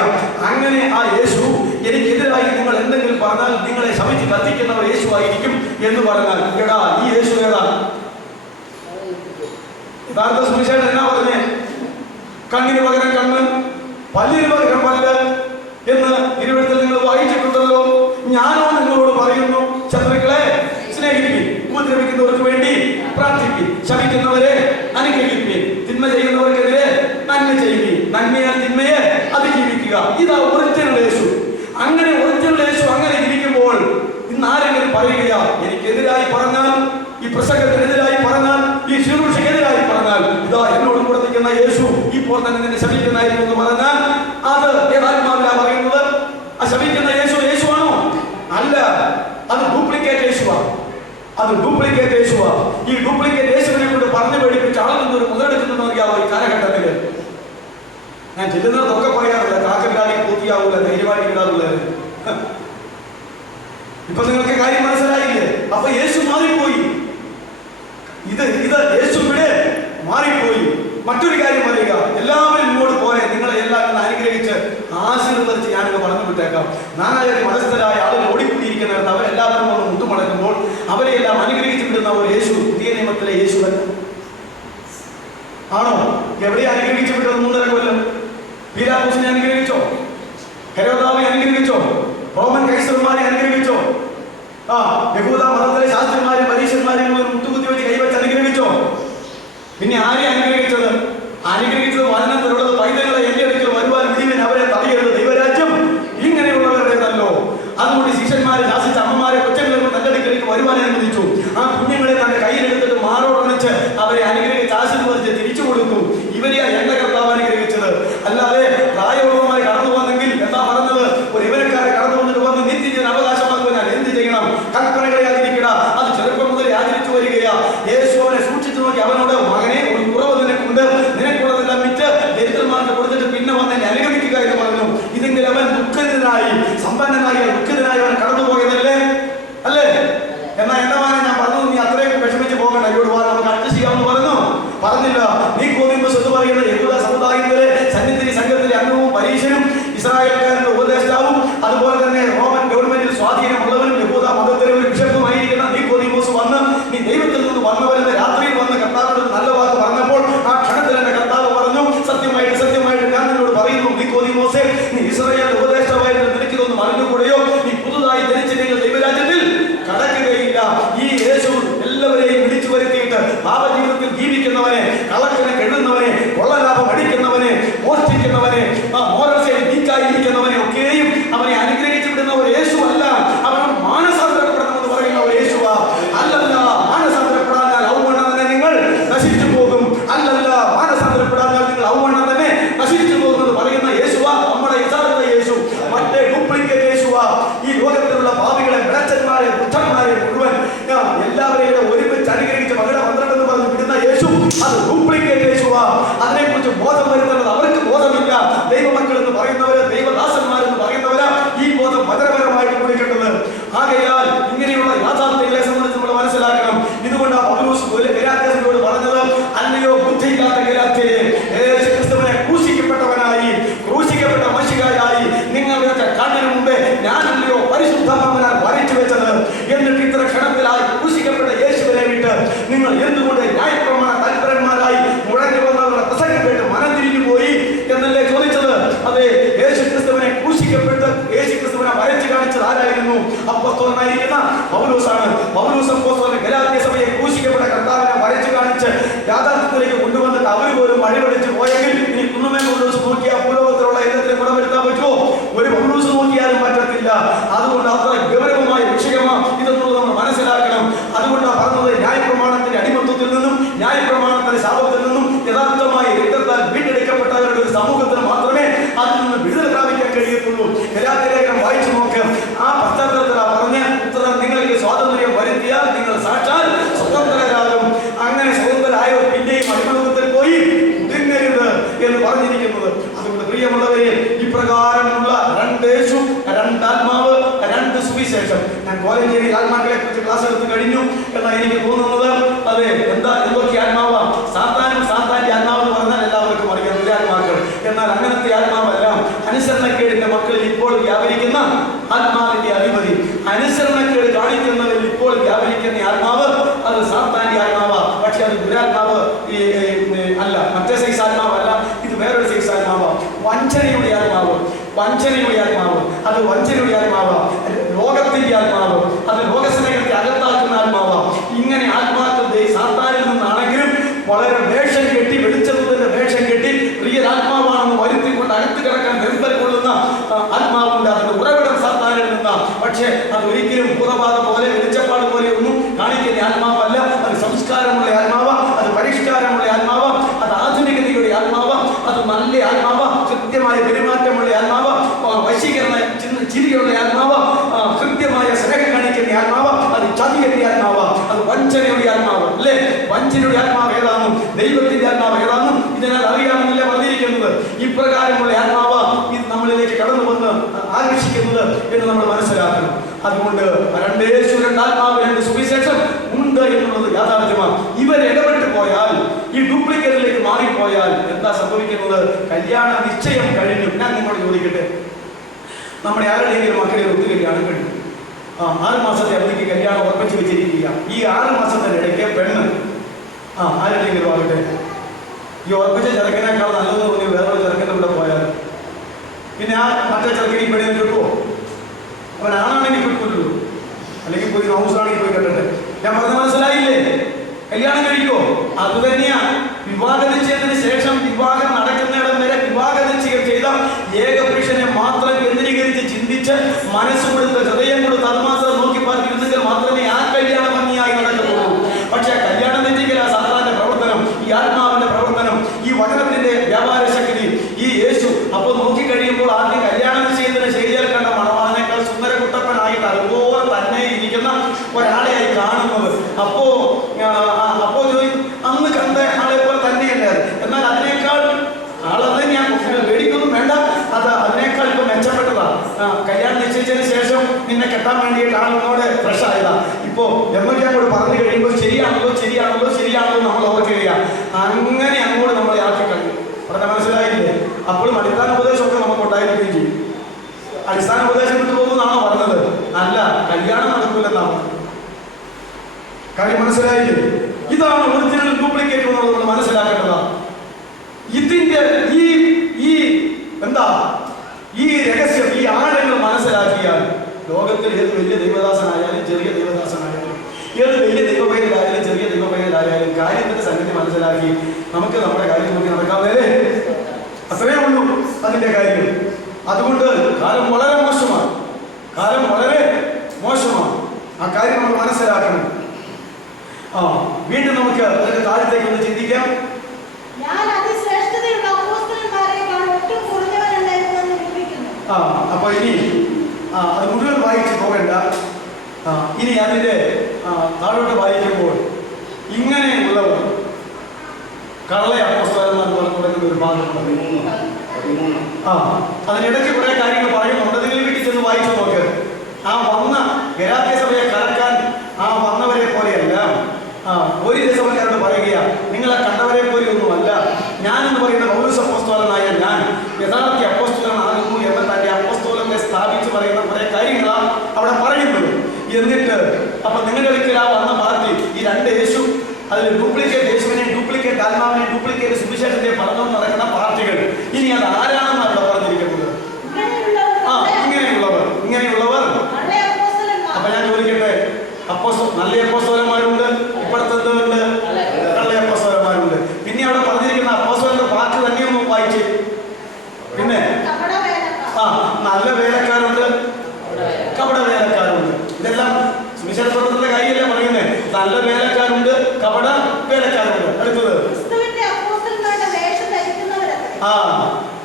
അങ്ങനെ ആ യേശു എനിക്കെതിരായി നിങ്ങൾ എന്തെങ്കിലും പറഞ്ഞാൽ നിങ്ങളെ ശമിച്ച് കത്തിക്കുന്നവർ യേശു ആയിരിക്കും എന്ന് പറഞ്ഞാൽ, എടാ ഈ യേശു ഏതാ? യഥാർത്ഥ സുവിശേഷം എന്നാ പറഞ്ഞേ? കണ്ണിന് പകരം കണ്ണ്, പല്ലിന് പകരം പല്ല് എന്ന് തിരുവെഴുത്തിൽ നിങ്ങൾ വായിച്ചിട്ടുണ്ടല്ലോ. ഞാനോ നിങ്ങളോട് പറയുന്നു, ശത്രുക്കളെ സ്നേഹിപ്പിൻ, ഉപദ്രവിക്കുന്നവർക്ക് വേണ്ടി പ്രാർത്ഥിപ്പിൻ, ശപിക്കുന്നവരെ അനുഗ്രഹിപ്പിൻ, തിന്മ ചെയ്യുന്നവർക്കെതിരെ നന്മ ചെയ്യുവിൻ, നന്മയാൽ തിന്മയെ അതിജീവിക്കുക. ഇതാ ഒറിജിനൽ യേശു. അങ്ങനെ ഒറിജിനൽ യേശു അങ്ങനെ ഇരിക്കുമ്പോൾ ഇന്ന് ആരെങ്കിലും പറയുക, എനിക്കെതിരായി പറഞ്ഞാൽ, ഈ പ്രസംഗത്തിനെതിരായി പറഞ്ഞാൽ, ഈ ശുശ്രൂഷക്കെതിരായി പറഞ്ഞാൽ, ഇതാ എന്നോട് കൂടെ നിൽക്കുന്ന യേശു ഇപ്പോൾ തന്നെ നിന്നെ ശപിക്കുന്നതായിരുന്നു എന്ന് പറഞ്ഞാൽ അത് ഏതാത്മാവിലാ പറയുന്നത്? ആ ശപിക്കുന്ന യേശു യേശുവാണോ? അല്ല, അത് ഡ്യൂപ്ലിക്കേറ്റ് യേശുവാ. ഈ ഡ്യൂപ്ലിക്കേറ്റ് യേശുവിനെ കൊണ്ട് പറഞ്ഞു പേടിപ്പിച്ച് ആളിൽ നിന്നൊരു മുതലെടുക്കുന്നു അറിയാമോ? ഈ കാലഘട്ടത്തില് ഞാൻ ചെല്ലുന്നതൊക്കെ പറയാറില്ല, കാക്കണ്ടാടി പൂർത്തിയാവൂല, ധൈര്യമായിട്ട് ഇടാറുള്ളത്. ഇപ്പൊ നിങ്ങൾക്ക് കാര്യം മനസ്സിലായില്ലേ? അപ്പൊ യേശു മാറിപ്പോയി. ഇത് യേശു ഇവിടെ മാറിപ്പോയി. മറ്റൊരു കാര്യം പറയുക, എല്ലാവരും ഇങ്ങോട്ട് പോരെ, നിങ്ങളെ എല്ലാവരും അനുഗ്രഹിച്ച് ആശീർവദിച്ച് ഞാനിത് പറഞ്ഞു വിട്ടേക്കാം. നാനാജാതി മതസ്ഥരായ ആളുകൾ ഓടിക്കൂടിയിരിക്കുന്നിടത്ത് അവരെല്ലാവരും ഒന്ന് മുട്ടുമടക്കുമ്പോൾ അവരെല്ലാം അനുഗ്രഹിച്ചു വിടുന്ന ഒരു യേശു പുതിയ നിയമത്തിലെ യേശു ആണോ? എവിടെ അനുഗ്രഹിച്ചു വിട്ടത്? 3.5 കൊല്ലം പീലാത്തോസിനെ അനുഗ്രഹിച്ചോ? ഹെരോദാവിനെ അനുഗ്രഹിച്ചോ? റോമൻ കൈസർമാരെ അനുഗ്രഹിച്ചോ? യഹൂദ മതത്തിലെ ശാസ്ത്രിമാരും പരീക്ഷന്മാരെയും മുട്ടുകുത്തി വെച്ച് കൈവച്ച് അനുഗ്രഹിച്ചോ? പിന്നെ ആരെ അനുഗ്രഹിച്ചത്? വചനത്തിലുള്ളത് പൈതങ്ങളെ എന്റെ അടുക്കൽ വരുവാൻ വിടുവിൻ, അവരെ തടയരുത്, ദൈവരാജ്യം ഇങ്ങനെയുള്ളവരുടേതല്ലോ. അതുകൊണ്ട് ശിഷ്യന്മാരെ ശാസിച്ച അമ്മമാരെ കൊച്ചങ്ങളെ അത് ഡ്യൂപ്ലിക്കേറ്റ് യേശുവ. അതിനെക്കുറിച്ച് ബോധം വരുത്തേണ്ടത് അവർക്ക് ബോധമില്ല. ദൈവമക്കൾ എന്ന് പറയുന്നവര്, ദൈവദാസന്മാരെന്ന് പറയുന്നവരാ ഈ ബോധം വചനപരമായിട്ട് കൊടുക്കേണ്ടത്. ആകയാൽ ഇങ്ങനെയുള്ള യാഥാർത്ഥ്യങ്ങളെ സംബന്ധിച്ച് നമ്മൾ മനസ്സിലാക്കണം. ഇതുകൊണ്ട് പൗലോസ് ഗലാത്യരോട് പറഞ്ഞത്, അല്ലയോ ബുദ്ധിയില്ലാത്ത ഗലാത്യരെ, യേശു ക്രിസ്തുവിനെ ക്രൂശിക്കപ്പെട്ടവനായി, ക്രൂശിക്കപ്പെട്ട മശിഹായായി നിങ്ങളുടെ കണ്ണിന് മുമ്പേ ഞാനല്ലയോ പരിശുദ്ധാത്മാവിനാൽ വരച്ചു വെച്ചത്. എന്നിട്ട് ഇത്ര ക്ഷണത്തിലായി ക്രൂശിക്കപ്പെട്ട യേശുവിനെ വിട്ട് നിങ്ങൾ എന്തുകൊണ്ട് ന്യായപ്രമാണ തൽപരന്മാരായി മുഴങ്ങി വന്നവരുടെ പ്രസംഗം കേട്ട് മനം തിരിഞ്ഞു പോയി എന്നല്ലേ ചോദിച്ചത്? അതെ, യേശു ക്രിസ്തുവിനെ ക്രൂശിക്കപ്പെട്ട് യേശു ക്രിസ്തുവിനെ വരച്ചു കാണിച്ചത് ആരായിരുന്നു? അപ്പോസ്തലനായിരിക്കുന്ന പൗലോസാണ്. പൗലോസ് അപ്പോസ്തലൻ ഗലാത്യ സഭയെ ക്രൂശിക്കപ്പെട്ട കർത്താവിനെ വരച്ചു കാണിച്ച് യാഥാർത്ഥ്യത്തിലേക്ക് കൊണ്ടുവന്നിട്ട് അവർ പോലും വഴിപടിച്ച് പോയെങ്കിൽ ഇനി കുന്നുമേ പൗലോസ് നോക്കിയാൽ ഭൂലോകത്തിലുള്ള എല്ലാത്തിനും ഗുണം വരുത്താൻ പറ്റുമോ? ഒരു പൗലോസ് നോക്കിയാലും പറ്റത്തില്ല. അതുകൊണ്ട് അത്ര ഗൗരവമായ വിഷയമാണ് ഇതെന്നുള്ളത് നമ്മൾ മനസ്സിലാക്കണം. അതുകൊണ്ടാണ് പറഞ്ഞത്, ന്യായപ്രമാണത്തിന്റെ അടിമത്വത്തിൽ നിന്നും ന്യായപ്രമാണത്തിന്റെ ശാപത്തിൽ നിന്നും യഥാർത്ഥമായി രക്തത്താൽ വീണ്ടെടുക്കപ്പെട്ടവരുടെ ഒരു സമൂഹത്തിന് മാത്രമേ അതിൽ നിന്ന് വിടുതൽ പ്രാപിക്കാൻ കഴിയത്തുള്ളൂ. ഗലാത്യലേഖനം വായിച്ചു നോക്ക്. ആ പശ്ചാത്തലത്തിലാണ് പറഞ്ഞ് ഉത്തരം, നിങ്ങൾക്ക് സ്വാതന്ത്ര്യം വരുത്തിയാൽ നിങ്ങൾ സാക്ഷാൽ സ്വതന്ത്രരാകും. അങ്ങനെ സ്വതന്ത്രരായോ പിന്നെയും അടിമത്വത്തിൽ പോയി ഒതുങ്ങരുത് എന്ന് പറഞ്ഞിരിക്കുന്നത്. അതുകൊണ്ട് പ്രിയമുള്ളവരെ, ഇപ്രകാരമുള്ള രണ്ട് യേശു, രണ്ട് ആത്മാവ്, രണ്ട് സുവിശേഷം. ഞാൻ കോളേജിൽ ആത്മാക്കളെ കുറിച്ച് ക്ലാസ് എടുത്ത് കഴിഞ്ഞു എന്നാണ് എനിക്ക് തോന്നുന്നത്. അതെ, എന്തൊക്കെ ആത്മാവാ? സാത്താന്റെ ആത്മാവ് എന്ന് പറഞ്ഞാൽ എല്ലാവർക്കും അറിയാം, ദുരാത്മാക്കൾ. എന്നാൽ അങ്ങനത്തെ ആത്മാവല്ല. അനുസരണക്കേടിന്റെ മക്കളിൽ ഇപ്പോൾ വ്യാപരിക്കുന്ന ആത്മാവിന്റെ അധിപതി, അനുസരണക്കേട് കാണിക്കുന്നവരിൽ ഇപ്പോൾ വ്യാപരിക്കുന്ന ആത്മാവ്, അത് സാത്താന്റെ ആത്മാവാ. പക്ഷെ അത് ദുരാത്മാവ് അല്ല, മറ്റേ സൈസ് ആത്മാവല്ല. ഇത് വേറൊരു സൈസ് ആത്മാവാ. വഞ്ചനയുടെ ആത്മാവ്, വഞ്ചനയുടെ ആത്മാവ്, അത് വഞ്ചനയുടെ ആത്മാവ്. ലോകത്തിന്റെ ആത്മാവ്, അത് ലോകസ്നേഹത്തെ അകത്താക്കുന്ന ആത്മാവ്. ഇങ്ങനെ ആത്മാക്കൾ സാത്താനിൽ നിന്നാണെങ്കിലും വളരെ വേഷം കെട്ടി, വെളിച്ചത്തിന്റെ വേഷം കെട്ടി പ്രിയ ആത്മാവാണെന്ന് വരുത്തിക്കൊണ്ട് അകത്ത് കിടക്കാൻ നിർബന്ധം കൊള്ളുന്ന ആത്മാവുണ്ട്. അതിന്റെ ഉറവിടം സാത്താനിൽ നിന്നാണ്. പക്ഷേ അത് ഒരിക്കലും ഭൂതബാധ പോലെ, വെളിച്ചപ്പാട് പോലെ ഒന്നും കാണിക്കുന്ന ആത്മാവല്ല. അത് സംസ്കാരമുള്ള ആത്മാവ്, അത് പരിഷ്കാരമുള്ള ആത്മാവ്, അത് ആധുനികതയുടെ ആത്മാവ്, അത് നല്ല ആത്മാവ്, കൃത്യമായ പെരുമാറ്റമുള്ള ആത്മാവ്, വശീകരണ ചിരിയുള്ള ആത്മാവ്, കൃത്യമായ സ്നേഹം കാണിക്കുന്ന ആത്മാവ്, അത് ചതിയുടെ ആത്മാവ്, അത് വഞ്ചനയുടെ ആത്മാവ്. അല്ലേ, വഞ്ചനയുടെ ആത്മാവ് ഏതാണെന്നും ദൈവത്തിന്റെ ആത്മാവ് ഏതാണെന്നും ഇതിനാൽ അറിയാമെന്നല്ലേ പറഞ്ഞിരിക്കുന്നത്. ഇപ്രകാരമുള്ള ആത്മാവ് ഇത് നമ്മളിലേക്ക് കടന്നു വന്ന് ആകർഷിക്കുന്നത് എന്ന് നമ്മൾ മനസ്സിലാക്കണം. അതുകൊണ്ട് രണ്ട് യേശു, രണ്ട് ആത്മാവ്, രണ്ട് സുവിശേഷം ഉണ്ട് എന്നുള്ളത് യാഥാർത്ഥ്യമാണ്. ഇവർ ഇടപെട്ട് പോയാൽ, ഈ ഡ്യൂപ്ലിക്കേറ്റിലേക്ക് മാറിപ്പോയാൽ എന്താ സംഭവിക്കുന്നത്? കല്യാണ നിശ്ചയം കഴിഞ്ഞു. ഞാൻ നിങ്ങളോട് ചോദിക്കട്ടെ, നമ്മുടെ ആരുടെയെങ്കിലും മക്കളെ ഒത്തു കല്യാണം കഴിഞ്ഞു, 6 മാസത്തെ അവധിക്ക് കല്യാണം ഉറപ്പിച്ച് വെച്ചിരിക്കുക. ഈ 6 മാസത്തിനിടയ്ക്ക് പെണ്ണ് ആരുടെയെങ്കിലും ആകട്ടെ, ഈ ഉറപ്പിച്ച ചെറുക്കനേക്കാൾ നല്ലത് തോന്നി വേറൊരു ചെറുക്കൻ്റെ കൂടെ പോയാൽ പിന്നെ ആ മറ്റേ ചെറുക്കൻ ഈ പെണ്ണിനെ കിട്ടുമോ? അവൻ ആണാണെങ്കിൽ കിട്ടുമല്ലോ, അല്ലെങ്കിൽ പോയി ഹൗസാണെങ്കിൽ പോയി കെട്ടട്ടെ. ഞാൻ പറഞ്ഞ മനസ്സിലായില്ലേ? കല്യാണം കഴിക്കുമോ? അത് തന്നെയാ. വിവാഹ നിശ്ചയത്തിന് ശേഷം വിവാഹം നടക്കുന്നിടം വരെ വിവാഹ നിശ്ചയം ചെയ്ത ഏക പുരുഷനെ മാത്രം കേന്ദ്രീകരിച്ച് ചിന്തിച്ച് മനസ്സ് കൊടുത്ത്, ഹൃദയം കൊടുത്ത് അത് മാത്രം നോക്കി പാർത്തിരുന്നെങ്കിൽ മാത്രമേ ആ കല്യാണം ഭംഗിയായി നടക്കുള്ളൂ. പക്ഷെ കല്യാണം തെറ്റിക്കല സാധാരണ പ്രവർത്തനം, ഈ ആത്മാവിന്റെ പ്രവർത്തനം, ഈ വചനത്തിന്റെ വ്യാപാര ശക്തി, ഈ യേശു. അപ്പോൾ നോക്കിക്കഴിയുമ്പോൾ ആദ്യം കല്യാണ നിശ്ചയത്തിന് ശരിയാൽ കണ്ട മണവാളനേക്കാൾ സുന്ദര കുട്ടപ്പനായിട്ട് അതുപോലെ തന്നെ ഇരിക്കുന്ന ഒരാളെയായി കാണുന്നത്. അപ്പോ അന്ന് കണ്ട ആളെ പോലെ തന്നെയല്ലേ അത്. എന്നാൽ അതിനേക്കാൾ ആളത് ഞാൻ പേടിക്കൊന്നും വേണ്ട, അത് അതിനേക്കാൾ ഇപ്പൊ മെച്ചപ്പെട്ടതാ. കല്യാണം നിശ്ചയിച്ചതിന് ശേഷം നിന്നെ കെട്ടാൻ വേണ്ടിയിട്ട് ആളോട് ഫ്രഷ് ആയതാ. ഇപ്പോ എന്നൊക്കെ അങ്ങോട്ട് പറഞ്ഞു കഴിയുമ്പോൾ ശരിയാണല്ലോ ശരിയാണല്ലോ ശരിയാണല്ലോ നമ്മൾ ഓർക്കുകയാ. അങ്ങനെ അങ്ങോട്ട് നമ്മളെ ആക്കി കഴിഞ്ഞു. അവിടെ മനസ്സിലായില്ലേ? അപ്പോഴും അടിസ്ഥാന ഉപദേശമൊക്കെ നമുക്ക് ഉണ്ടായിരിക്കുകയും ചെയ്യും. അടിസ്ഥാന ഉപദേശം വിട്ടു പോകുന്നതാണോ പറഞ്ഞത്? അല്ല, കല്യാണം നടക്കൂലെന്നാണ് കാര്യം. മനസ്സിലായില്ലേ? ഇതാണ് ഒറിജിനൽ ഡ്യൂപ്ലിക്കേറ്റ് എന്നുള്ളത് നമ്മൾ മനസ്സിലാക്കേണ്ടതാണ്. ഇതിന്റെ ഈ രഹസ്യം, ഈ ആഴങ്ങൾ മനസ്സിലാക്കിയാൽ ലോകത്തിൽ ഏത് വലിയ ദൈവദാസനായാലും ചെറിയ ദൈവദാസനായാലും, ഏത് വലിയ ദൈവപൈതലായാലും ചെറിയ ദൈവപൈതലായാലും കാര്യത്തിന്റെ സംഗതി മനസ്സിലാക്കി നമുക്ക് നമ്മുടെ കാര്യം നോക്കി നടക്കാതെ അത്രേ ഉള്ളൂ അതിന്റെ കാര്യം. അതുകൊണ്ട് കാലം വളരെ മോശമാണ്, കാലം വളരെ മോശമാണ്. ആ കാര്യം നമ്മൾ മനസ്സിലാക്കണം. വീണ്ടും നമുക്ക് അതിന്റെ താഴത്തേക്ക് ഒന്ന് ചിന്തിക്കാം. അപ്പൊ ഇനി അത് മുഴുവൻ വായിച്ച് പോകണ്ട. ഇനി അതിന്റെ താഴോട്ട് വായിക്കുമ്പോൾ ഇങ്ങനെയുള്ളവർ കള്ള അപ്പോസ്തലന്മാർ പറഞ്ഞു തുടങ്ങുന്ന ഒരു ഭാഗമുണ്ട്. അതിനിടയ്ക്ക് കുറെ കാര്യങ്ങൾ പറയുന്നുണ്ട്. നിങ്ങൾ വീട്ടിൽ ചെന്ന് വായിച്ചു നോക്ക്. ആ വന്ന ഗലാത്യ സഭയെ കലക്കാൻ ആ വന്നവരെ പോലെയല്ല. ഒരു സഭക്കാരോട് പറയുക, നിങ്ങളെ കണ്ടവരെ പോലെയൊന്നുമല്ല. ഞാനെന്ന് പറയുന്ന പൗലോസ് അപ്പോസ്തലനായ ഞാൻ യഥാർത്ഥ അപ്പോസ്തലനാകുന്നു എന്ന് തന്റെ അപ്പോസ്തലത്തെ സ്ഥാപിച്ച് പറയുന്ന കുറെ കാര്യങ്ങളാണ് അവിടെ പറയുന്നത്. എന്നിട്ട് അപ്പൊ നിങ്ങളുടെ ഒരിക്കൽ ആ വന്ന പാർട്ടി ഈ രണ്ട് യേശു, അതിൽ ഡ്യൂപ്ലിക്കേറ്റ് യേശുവിനെ, ഡ്യൂപ്ലിക്കേറ്റ് ആത്മാവിനെ, ഡൂപ്ലിക്കേറ്റ് സുവിശേഷത്തെ പറഞ്ഞു നടക്കുന്ന പാർട്ടികൾ, ഇനി അത് ആരാണെന്ന് അവിടെ പറഞ്ഞിരിക്കുന്നത്? ഇങ്ങനെയുള്ളവർ. അപ്പൊ ഞാൻ ചോദിക്കട്ടെ, നല്ല അപ്പോസ്തലന്മാരുണ്ട്, ഇപ്പോഴത്തെ എന്തുണ്ട്? കള്ള അപ്പോസ്തലന്മാരുണ്ട്. പിന്നെ അവിടെ പറഞ്ഞിരിക്കുന്ന അപ്പോസ്തലന്റെ വാക്ക് തന്നെയൊന്നും വായിച്ച്. പിന്നെ നല്ല വേലക്കാരുണ്ട്, കപട വേലക്കാരുണ്ട്. ഇതെല്ലാം സുവിശേഷത്തിന്റെ കാര്യമല്ലേ പറയുന്നത്? നല്ല വേലക്കാരുണ്ട്, കപട വേലക്കാരുണ്ട്. അടുത്തത്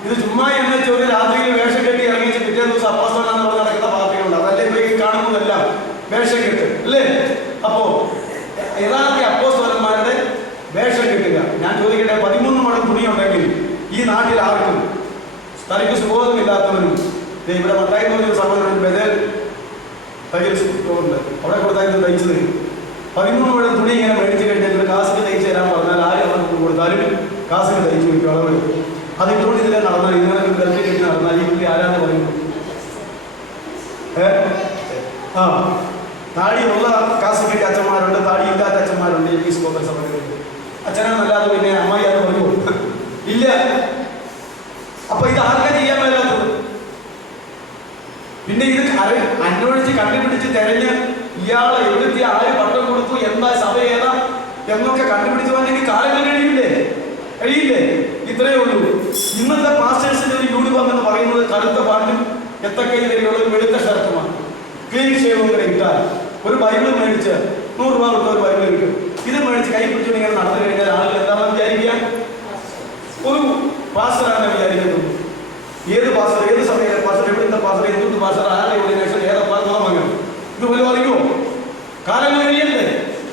ഇത് ചുമ്മാ എന്ന് വെച്ചാൽ ഒരു രാത്രിയിൽ വേഷം കെട്ടി ഇറങ്ങിച്ച് പിറ്റേ ദിവസം അപ്പോസ്തലനാണെന്ന് പറഞ്ഞ് നടക്കുന്ന പാർട്ടികളുണ്ട്. അതല്ലേ ഇപ്പൊ ഈ കാണുന്നതെല്ലാം വേഷം കെട്ട് അല്ലേ? അപ്പോ യഥാർത്ഥ അപ്പോസ്തലന്മാരുടെ വേഷം കെട്ടുക. ഞാൻ ചോദിക്കട്ടെ, 13 മുഴം തുണിയുണ്ടെങ്കിൽ ഈ നാട്ടിൽ ആർക്കും തനിക്ക് സുബോധമില്ലാത്തവരും ഇവിടെ മത്തായി ഒരു സഹോദരൻ ബദൽ തയ്യൽ ഉണ്ട്, അവിടെ കൊടുത്തായിരുന്നു തയ്ച്ചു തരും. 13 മുഴം തുണി ഇങ്ങനെ മേടിച്ചു കഴിഞ്ഞാൽ കാസിന് തയ്ച്ചു തരാൻ പറഞ്ഞാൽ ആരും അവർക്ക് കൊടുത്താലും കാസിന് തയ്ച്ചു വയ്ക്കും, അളവെടുക്കും. അതിട്ടുകൊണ്ട് ഇതിലെ നടന്നാൽ ഇങ്ങനെ ഗൾഫിൽ കെട്ടി നടന്നാൽ ഈ പുള്ളി ആരാന്ന് പറയുന്നത്? താടിയുള്ള കാസ് കെട്ടി അച്ഛന്മാരുണ്ട്, താടിയില്ലാത്ത അച്ഛന്മാരുണ്ട്. ഈ സ്കോപ്പൽ സഭകളിൽ അച്ഛനാന്നല്ലാതെ പിന്നെ അമ്മായി അത് പറയുമോ? ഇല്ല. അപ്പൊ ഇത് ആർക്കാ ചെയ്യാൻ മേലാത്തത്? പിന്നെ ഇത് അന്വേഷിച്ച് കണ്ടുപിടിച്ച് തെരഞ്ഞ് ഇയാളെ എഴുതി ആര് പട്ടം കൊടുത്തു, എന്താ സഭ ഏതാ എന്നൊക്കെ കണ്ടുപിടിച്ച് വന്നെങ്കിൽ കാലങ്ങൾ കഴിയില്ലേ? ഇത്രയേ ഉള്ളൂ. ഇന്നത്തെ പാസ്റ്റേഴ്സിന്റെ ഒരു യൂണിഫോം എന്ന് പറയുന്നത് കറുത്ത പാട്ടും എത്തക്കൈ വരെയുള്ള ഒരു വെളുത്ത ഷർട്ടുമാണ്. ക്ലീൻ ഷേവും കൂടെ ഇട്ടാൽ ഒരു ബൈബിൾ മേടിച്ച് 100 രൂപ കൊടുത്ത ഒരു ബൈബിൾ കിട്ടും. ഇത് മേടിച്ച് കൈ പിടിച്ചു ഇങ്ങനെ നടന്നു കഴിഞ്ഞാൽ ആളുകൾ എന്താണെന്ന് വിചാരിക്കുക? ഒരു പാസ്റ്ററാണെന്ന് വിചാരിക്കുന്നു. ഏത് പാസ്റ്റർ, ഏത് സമയത്തെ പാസ്റ്റർ, എവിടുത്തെ പാസ്റ്റർ, എന്തുകൊണ്ട് പാസ്റ്റർ, ആരുടെ ഓർഡിനേഷൻ, ഏതാ അങ്ങനെ ഇതുപോലെ അറിയുമോ? കാലങ്ങൾ കഴിയണ്ടേ?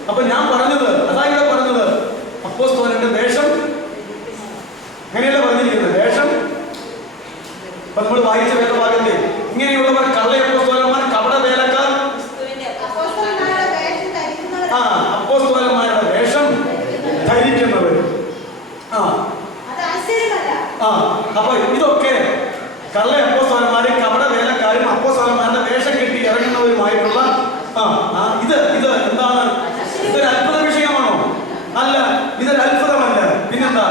അപ്പൊ ഞാൻ പറഞ്ഞത് അതാ ഇവിടെ പറഞ്ഞത്, അപ്പോസ്തലന്റെ വേഷം അങ്ങനെയല്ല പറഞ്ഞിരിക്കുന്നത്. വേഷം അപ്പൊ നമ്മൾ വായിച്ച വേദഭാഗത്തെ ഇങ്ങനെയുള്ളവർ കള്ള അപ്പോസ്തലന്മാർ, കപട വേലക്കാർ, അപ്പോസ്തലന്മാരുടെ വേഷം ധരിക്കുന്നവർ. അപ്പൊ ഇതൊക്കെ കള്ള അപ്പോസ്തലന്മാരും കപട വേലക്കാരും അപ്പോസ്തലന്മാരുടെ വേഷം കെട്ടി ഇറങ്ങുന്നവരുമായിട്ടുള്ള ഇത് എന്താണ്? ഇതൊരു അത്ഭുത വിഷയമാണോ? അല്ല, ഇതൊരു അത്ഭുതമല്ല. പിന്നെന്താ?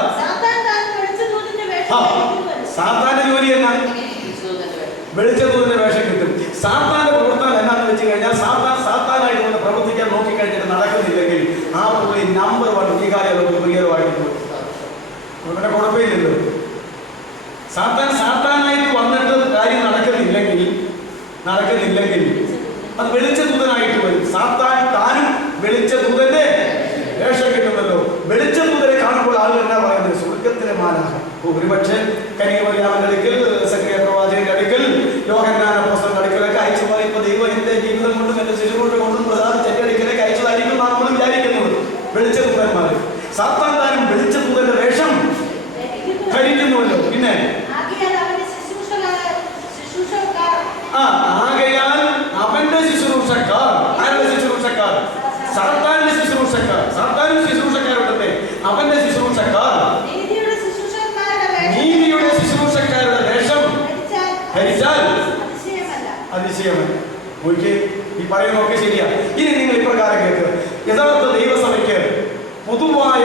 സാത്താന്റെ ജോലി എന്നാ? വെളിച്ചത്തൂരിന്റെ വേഷം കിട്ടും. സാത്താന്റെ പ്രവർത്തനം എന്നാന്ന് വെച്ച് കഴിഞ്ഞാൽ സാത്താനായിട്ട് കൊണ്ട് പ്രവർത്തിക്കാൻ നോക്കിക്കഴിഞ്ഞിട്ട് നടക്കുന്നില്ലെങ്കിൽ ആ പുള്ളി നമ്പർ 1 വികാരമായിട്ട് പോകും. ഇവിടെ കുഴപ്പമില്ലല്ലോ. സാത്താനായിട്ട് വന്നിട്ട് കാര്യം നടക്കുന്നില്ലെങ്കിൽ അത് വെളിച്ചദൂതനായിട്ട് വരും. താനും വെളിച്ചദൂതന്റെ വേഷം കിട്ടുമല്ലോ. വെളിച്ചദൂതനെ കാണുമ്പോൾ ആളുകൾ എന്നാ പറയുന്നത്? സ്വർഗത്തിലെ മാലാഖ. ഒരുപക്ഷെ കന്യകമറിയാമിന്റെ അടുക്കൽ, സക്കറിയ പ്രവാചകന്റെ അടുക്കൽ, യോഹന്നാൻ അപ്പോസ്തലന്റെ അടുക്കലൊക്കെ അയച്ചുപോലെ ഇപ്പൊ ദൈവം എന്റെ ജീവിതം കൊണ്ടും എന്റെ ശുശ്രൂഷ കൊണ്ടും പ്രസാദിച്ച് എന്റെ അടുക്കലേക്ക് അയച്ചതായിരിക്കും നമ്മൾ വിചാരിക്കുന്നത്. വെളിച്ചദൂതന്മാർ. സാത്താൻ താനും വെളിച്ചദൂതന്റെ വേഷം ധരിക്കുന്നുവല്ലോ. പിന്നെ ആകയാൽ അവന്റെ ശുശ്രൂഷക്കാർ. ആരുടെ ശുശ്രൂഷക്കാർ? സാത്താന്റെ ശുശ്രൂഷക്കാർ. സാത്താനും ശുശ്രൂഷക്കാരുണ്ടല്ലേ? അവന്റെ ശുശ്രൂഷക്കാർ നീതിയുടെ ശുശ്രൂഷക്കാരുടെ വേഷം ധരിച്ചാൽ അതിശയമല്ല. ഈ പറയുന്നതൊക്കെ ശരിയാ. ഇനി നിങ്ങൾ ഇപ്രകാരം കേൾക്കുക. യഥാർത്ഥ ദൈവസഭയ്ക്ക് പൊതുവായ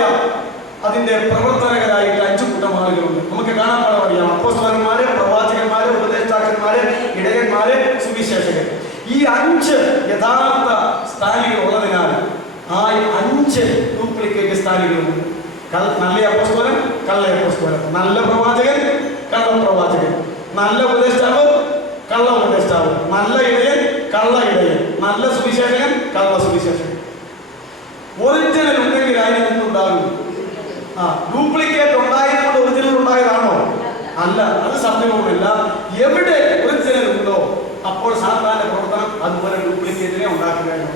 അതിന്റെ പ്രവർത്തകരായിട്ട് 5 കൂട്ടം ആളുകളുണ്ട്. നമുക്ക് കാണാൻ പാടില്ല. അപ്പോസ്തലന്മാര്, പ്രവാചകന്മാര്, ഉപദേഷ്ടാക്കന്മാര്, ഇടയന്മാര്, സുവിശേഷകർ. ഈ 5 യഥാർത്ഥ സ്ഥാനികൾ ഉള്ളതിനാൽ ആ 5 ഡ്യൂപ്ലിക്കേറ്റ് സ്ഥാനികളുണ്ട്. നല്ല അപ്പോസ്തലൻ, കള്ള അപ്പോസ്തലൻ, നല്ല പ്രവാചകൻ, കള്ള പ്രവാചകൻ, നല്ല ഉപദേഷ്ടാവ്, കള്ള ഉപദേഷ്ടാവ്, നല്ല ഇടയൻ, കള്ള ഇടയൻ, നല്ല സുവിശേഷകൻ, കള്ള സുവിശേഷകൻ. ഒറിജിനൽ ഉണ്ടെങ്കിൽ അതിനൊന്നുണ്ടാകും. ഡ്യൂപ്ലിക്കേറ്റ് ഉണ്ടായതുകൊണ്ട് ഒറിജിനൽ ഉണ്ടായതാണോ? അല്ല, അത് സത്യവുമില്ല. എവിടെ ഒറിജിനൽ ഉണ്ടോ അപ്പോൾ സാത്താന്റെ പ്രവർത്തനം അതുപോലെ ഡ്യൂപ്ലിക്കേറ്റിനെ ഉണ്ടാക്കുകയാണ്.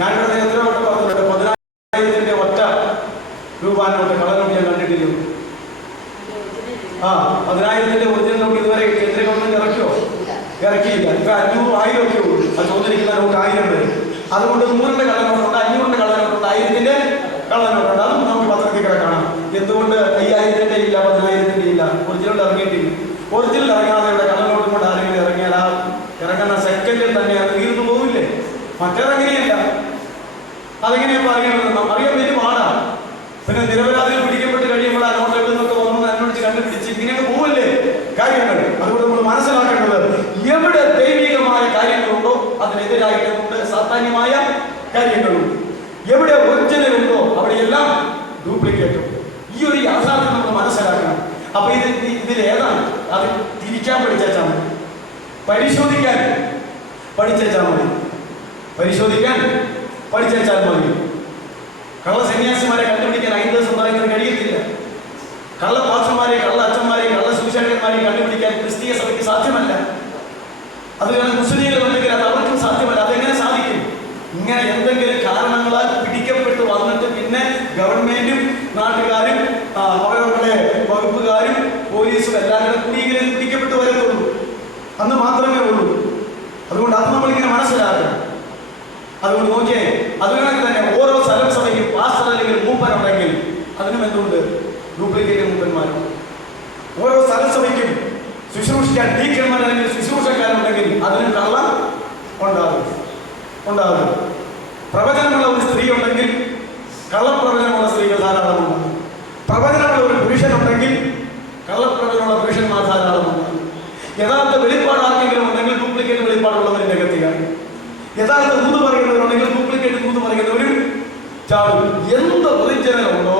ഞാനിവിടെ എത്ര വട്ടം പറഞ്ഞിട്ടുണ്ട്, 10,000 ഒറ്റ രൂപാനോട്ട് ചിലപ്പോൾ 500, 1000 ഒക്കെ ഉള്ളൂ. അത് ചോദിച്ചിരിക്കുന്ന നോട്ട് 1000 വരും. അതുകൊണ്ട് 100ന്റെ കള്ളനോട്ടുണ്ട്, 500ന്റെ കള്ളനോട്ടുണ്ട്, 1000ന്റെ കള്ളനോട്ടുണ്ട്. അതും നമുക്ക് പത്രത്തിൽ കാണാം. എന്തുകൊണ്ട് 5000ന്റെ ഇല്ല, 10000ന്റെ ഇല്ല? ഒറിജിനൽ ഇറങ്ങിയിട്ടില്ല. ഒറിജിനൽ ഇറങ്ങാതെ ഇവിടെ കള്ളനോട്ടും കൊണ്ട് ആരെങ്കിലും ഇറങ്ങിയാൽ ആ ഇറങ്ങുന്ന സെക്കൻഡിൽ തന്നെ അത് തീർന്നു പോകില്ലേ? മറ്റേതങ്ങനെയല്ല. അതെങ്ങനെയപ്പോൾ അറിയണമെന്ന് അറിയാൻ വലിയ പാടാണ്. പിന്നെ നിരപരാധികൾ പിടിക്കപ്പെട്ട് കഴിയുമ്പോൾ ആ നോട്ട് എവിടെ നിന്നൊക്കെ വന്നു അന്വേഷിച്ച് കണ്ടുപിടിച്ച് ഇങ്ങനെയൊക്കെ പോവല്ലേ കാര്യങ്ങൾ. അതുകൊണ്ട് നമ്മൾ മനസ്സിലാക്കേണ്ടത് എവിടെ ദൈവികമായ കാര്യങ്ങളുണ്ടോ അതിനെതിരായിട്ടുണ്ട് സാധാന്യമായ കാര്യങ്ങളുണ്ട്. എവിടെ ഒറിജിനൽ ഉണ്ടോ അവിടെയെല്ലാം ഡ്യൂപ്ലിക്കേറ്റും. ഈ ഒരു യാഥാർത്ഥ്യം നമ്മൾ മനസ്സിലാക്കണം. അപ്പൊ ഇതിലേതാണ്? അത് തിരിക്കാൻ പഠിച്ചാൽ മതി, പരിശോധിക്കാൻ പഠിച്ചാൽ മതി, പരിശോധിക്കാൻ പഠിച്ചാൽ മതി. കള്ള സന്യാസിമാരെ കണ്ടുപിടിക്കാൻ 5 ദിവസം സമുദായത്തിന് കഴിയത്തില്ല. കള്ള പാസ്റ്റർമാരെ, കള്ള അച്ഛന്മാരെയും കള്ള സുവിശേഷകന്മാരെയും കണ്ടുപിടിക്കാൻ ക്രിസ്തീയ സഭയ്ക്ക് സാധ്യമല്ല. അതുകൊണ്ട് മുസ്ലിങ്ങളുണ്ടെങ്കിൽ അത് അവർക്കും സാധ്യമല്ല. അതെങ്ങനെ സാധിക്കും? ഇങ്ങനെ എന്തെങ്കിലും കാരണങ്ങളാൽ പിടിക്കപ്പെട്ട് വന്നിട്ട് പിന്നെ ഗവൺമെന്റും നാട്ടുകാരും അവരവരുടെ വകുപ്പുകാരും പോലീസും എല്ലാവരും കൂടിയെങ്കിലും പിടിക്കപ്പെട്ട് വരത്തുള്ളൂ. അന്ന് മാത്രമേ ഉള്ളൂ. അതുകൊണ്ട് അത് നമ്മളിങ്ങനെ മനസ്സിലാക്കണം. അതുകൊണ്ട് നോക്കിയേ, അതുകൊണ്ട് തന്നെ ഓരോ സ്ഥലം സഭയ്ക്കും പാസ്റ്റർ അല്ലെങ്കിൽ മൂപ്പനുണ്ടെങ്കിൽ അതിനും എന്തുണ്ട്? ഡ്യൂപ്ലിക്കേറ്റ് മൂപ്പന്മാരും. ഓരോ സ്ഥല സഭയ്ക്കും ശുശ്രൂഷിക്കാൻ ഡീക്കന്മാർ അല്ലെങ്കിൽ ശുശ്രൂഷക്കാരുണ്ടെങ്കിൽ അതിനും കള്ളം ഉണ്ടാകും. പ്രവചനമുള്ള ഒരു സ്ത്രീ ഉണ്ടെങ്കിൽ കള്ളപ്രവചനമുള്ള സ്ത്രീകൾ ധാരാളമുണ്ട്. പ്രവചനമുള്ള ഒരു പുരുഷനുണ്ടെങ്കിൽ കള്ളപ്രവചനമുള്ള പുരുഷന്മാർ ധാരാളമുണ്ട്. യഥാർത്ഥ വെളിപ്പാട് ആർക്കെങ്കിലും ഉണ്ടെങ്കിൽ ഡ്യൂപ്ലിക്കേറ്റ് വെളിപ്പാടുള്ളവർ രംഗത്തിയാണ്. യഥാർത്ഥ ദൂത് പറയുന്നവരുണ്ടെങ്കിൽ ഡ്യൂപ്ലിക്കേറ്റ് ദൂത് പറയുന്നവരും ചാടും. എന്ത് ഒറിജിനലുണ്ടോ,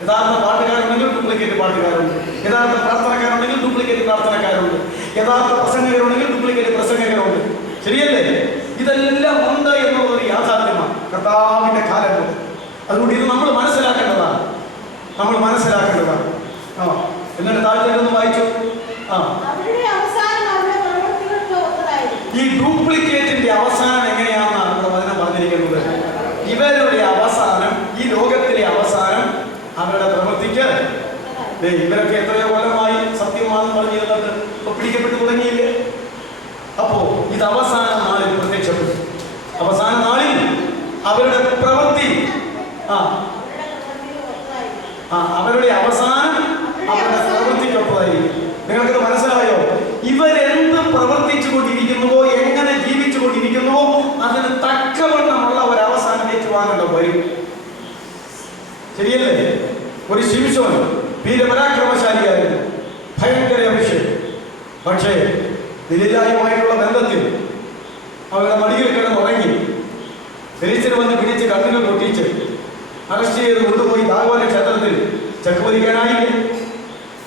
യഥാർത്ഥ പാട്ടുകാരുണ്ടെങ്കിൽ ഡ്യൂപ്ലിക്കേറ്റ് പാട്ടുകാരുണ്ട്, യഥാർത്ഥ പ്രാർത്ഥനക്കാരുണ്ടെങ്കിൽ ഡ്യൂപ്ലിക്കേറ്റ് പ്രാർത്ഥനക്കാരുണ്ട്, യഥാർത്ഥ പ്രസംഗകരുണ്ടെങ്കിൽ ഡ്യൂപ്ലിക്കേറ്റ് പ്രസംഗകരുണ്ട്. ശരിയല്ലേ? ഇതെല്ലാം ഉണ്ട് എന്നുള്ളൊരു യാഥാർത്ഥ്യമാണ് കർത്താവിന്റെ കാലം കൊണ്ട്. അതുകൊണ്ട് ഇത് നമ്മൾ മനസ്സിലാക്കേണ്ടതാണ്. എന്നിട്ട് താഴ്ചയൊന്ന് വായിച്ചു. ഈ ഡ്യൂപ്ലിക്കേറ്റിന്റെ അവസാനം എങ്ങനെയാണെന്നാണ് ഇവിടെ വചനം പറഞ്ഞിരിക്കുന്നത്. ഇവരുടെ അവസാനം, ഈ ലോകത്തിലെ അവസാനം അവരുടെ പ്രവൃത്തിക്ക് ഇവരൊക്കെ എത്രയോ കൊല്ലമായി സത്യമാണെന്ന് പറഞ്ഞിരുന്നത് ഇപ്പൊ പിടിക്കപ്പെട്ടു തുടങ്ങിയില്ലേ? അപ്പോ ഇത് അവസാന നാളിൽ പ്രത്യക്ഷപ്പെട്ടു. അവസാന നാളിൽ അവരുടെ പ്രവൃത്തി അവരുടെ അവസാനം അവരുടെ പ്രവൃത്തിക്കൊപ്പമായിരിക്കും. നിങ്ങൾക്കത് മനസ്സിലായോ? ഇവരെന്ത് പ്രവർത്തിച്ചു കൊണ്ടിരിക്കുന്നുവോ, എങ്ങനെ ജീവിച്ചു കൊണ്ടിരിക്കുന്നുവോ അതിന് തക്കവണ്ണമുള്ള ഒരു അവസാനം ഏറ്റുവാങ്ങേണ്ട വരും. ശരിയല്ലേ? ഒരു ശിംശോൻ വീരപരാക്രമശാലിയായിരുന്നു, ഭയങ്കര അഭിഷേകം. പക്ഷേ ദലീലായുമായിട്ടുള്ള ബന്ധത്തിൽ അവരുടെ മടിയിൽ കിടന്നുറങ്ങി ഫെലിസ്ത്യർ വന്ന് പിടിച്ച് കണ്ണുകൾ പൊട്ടിച്ച് അറസ്റ്റ് ചെയ്ത് കൊണ്ടുപോയി ദാഗോന ക്ഷേത്രത്തിൽ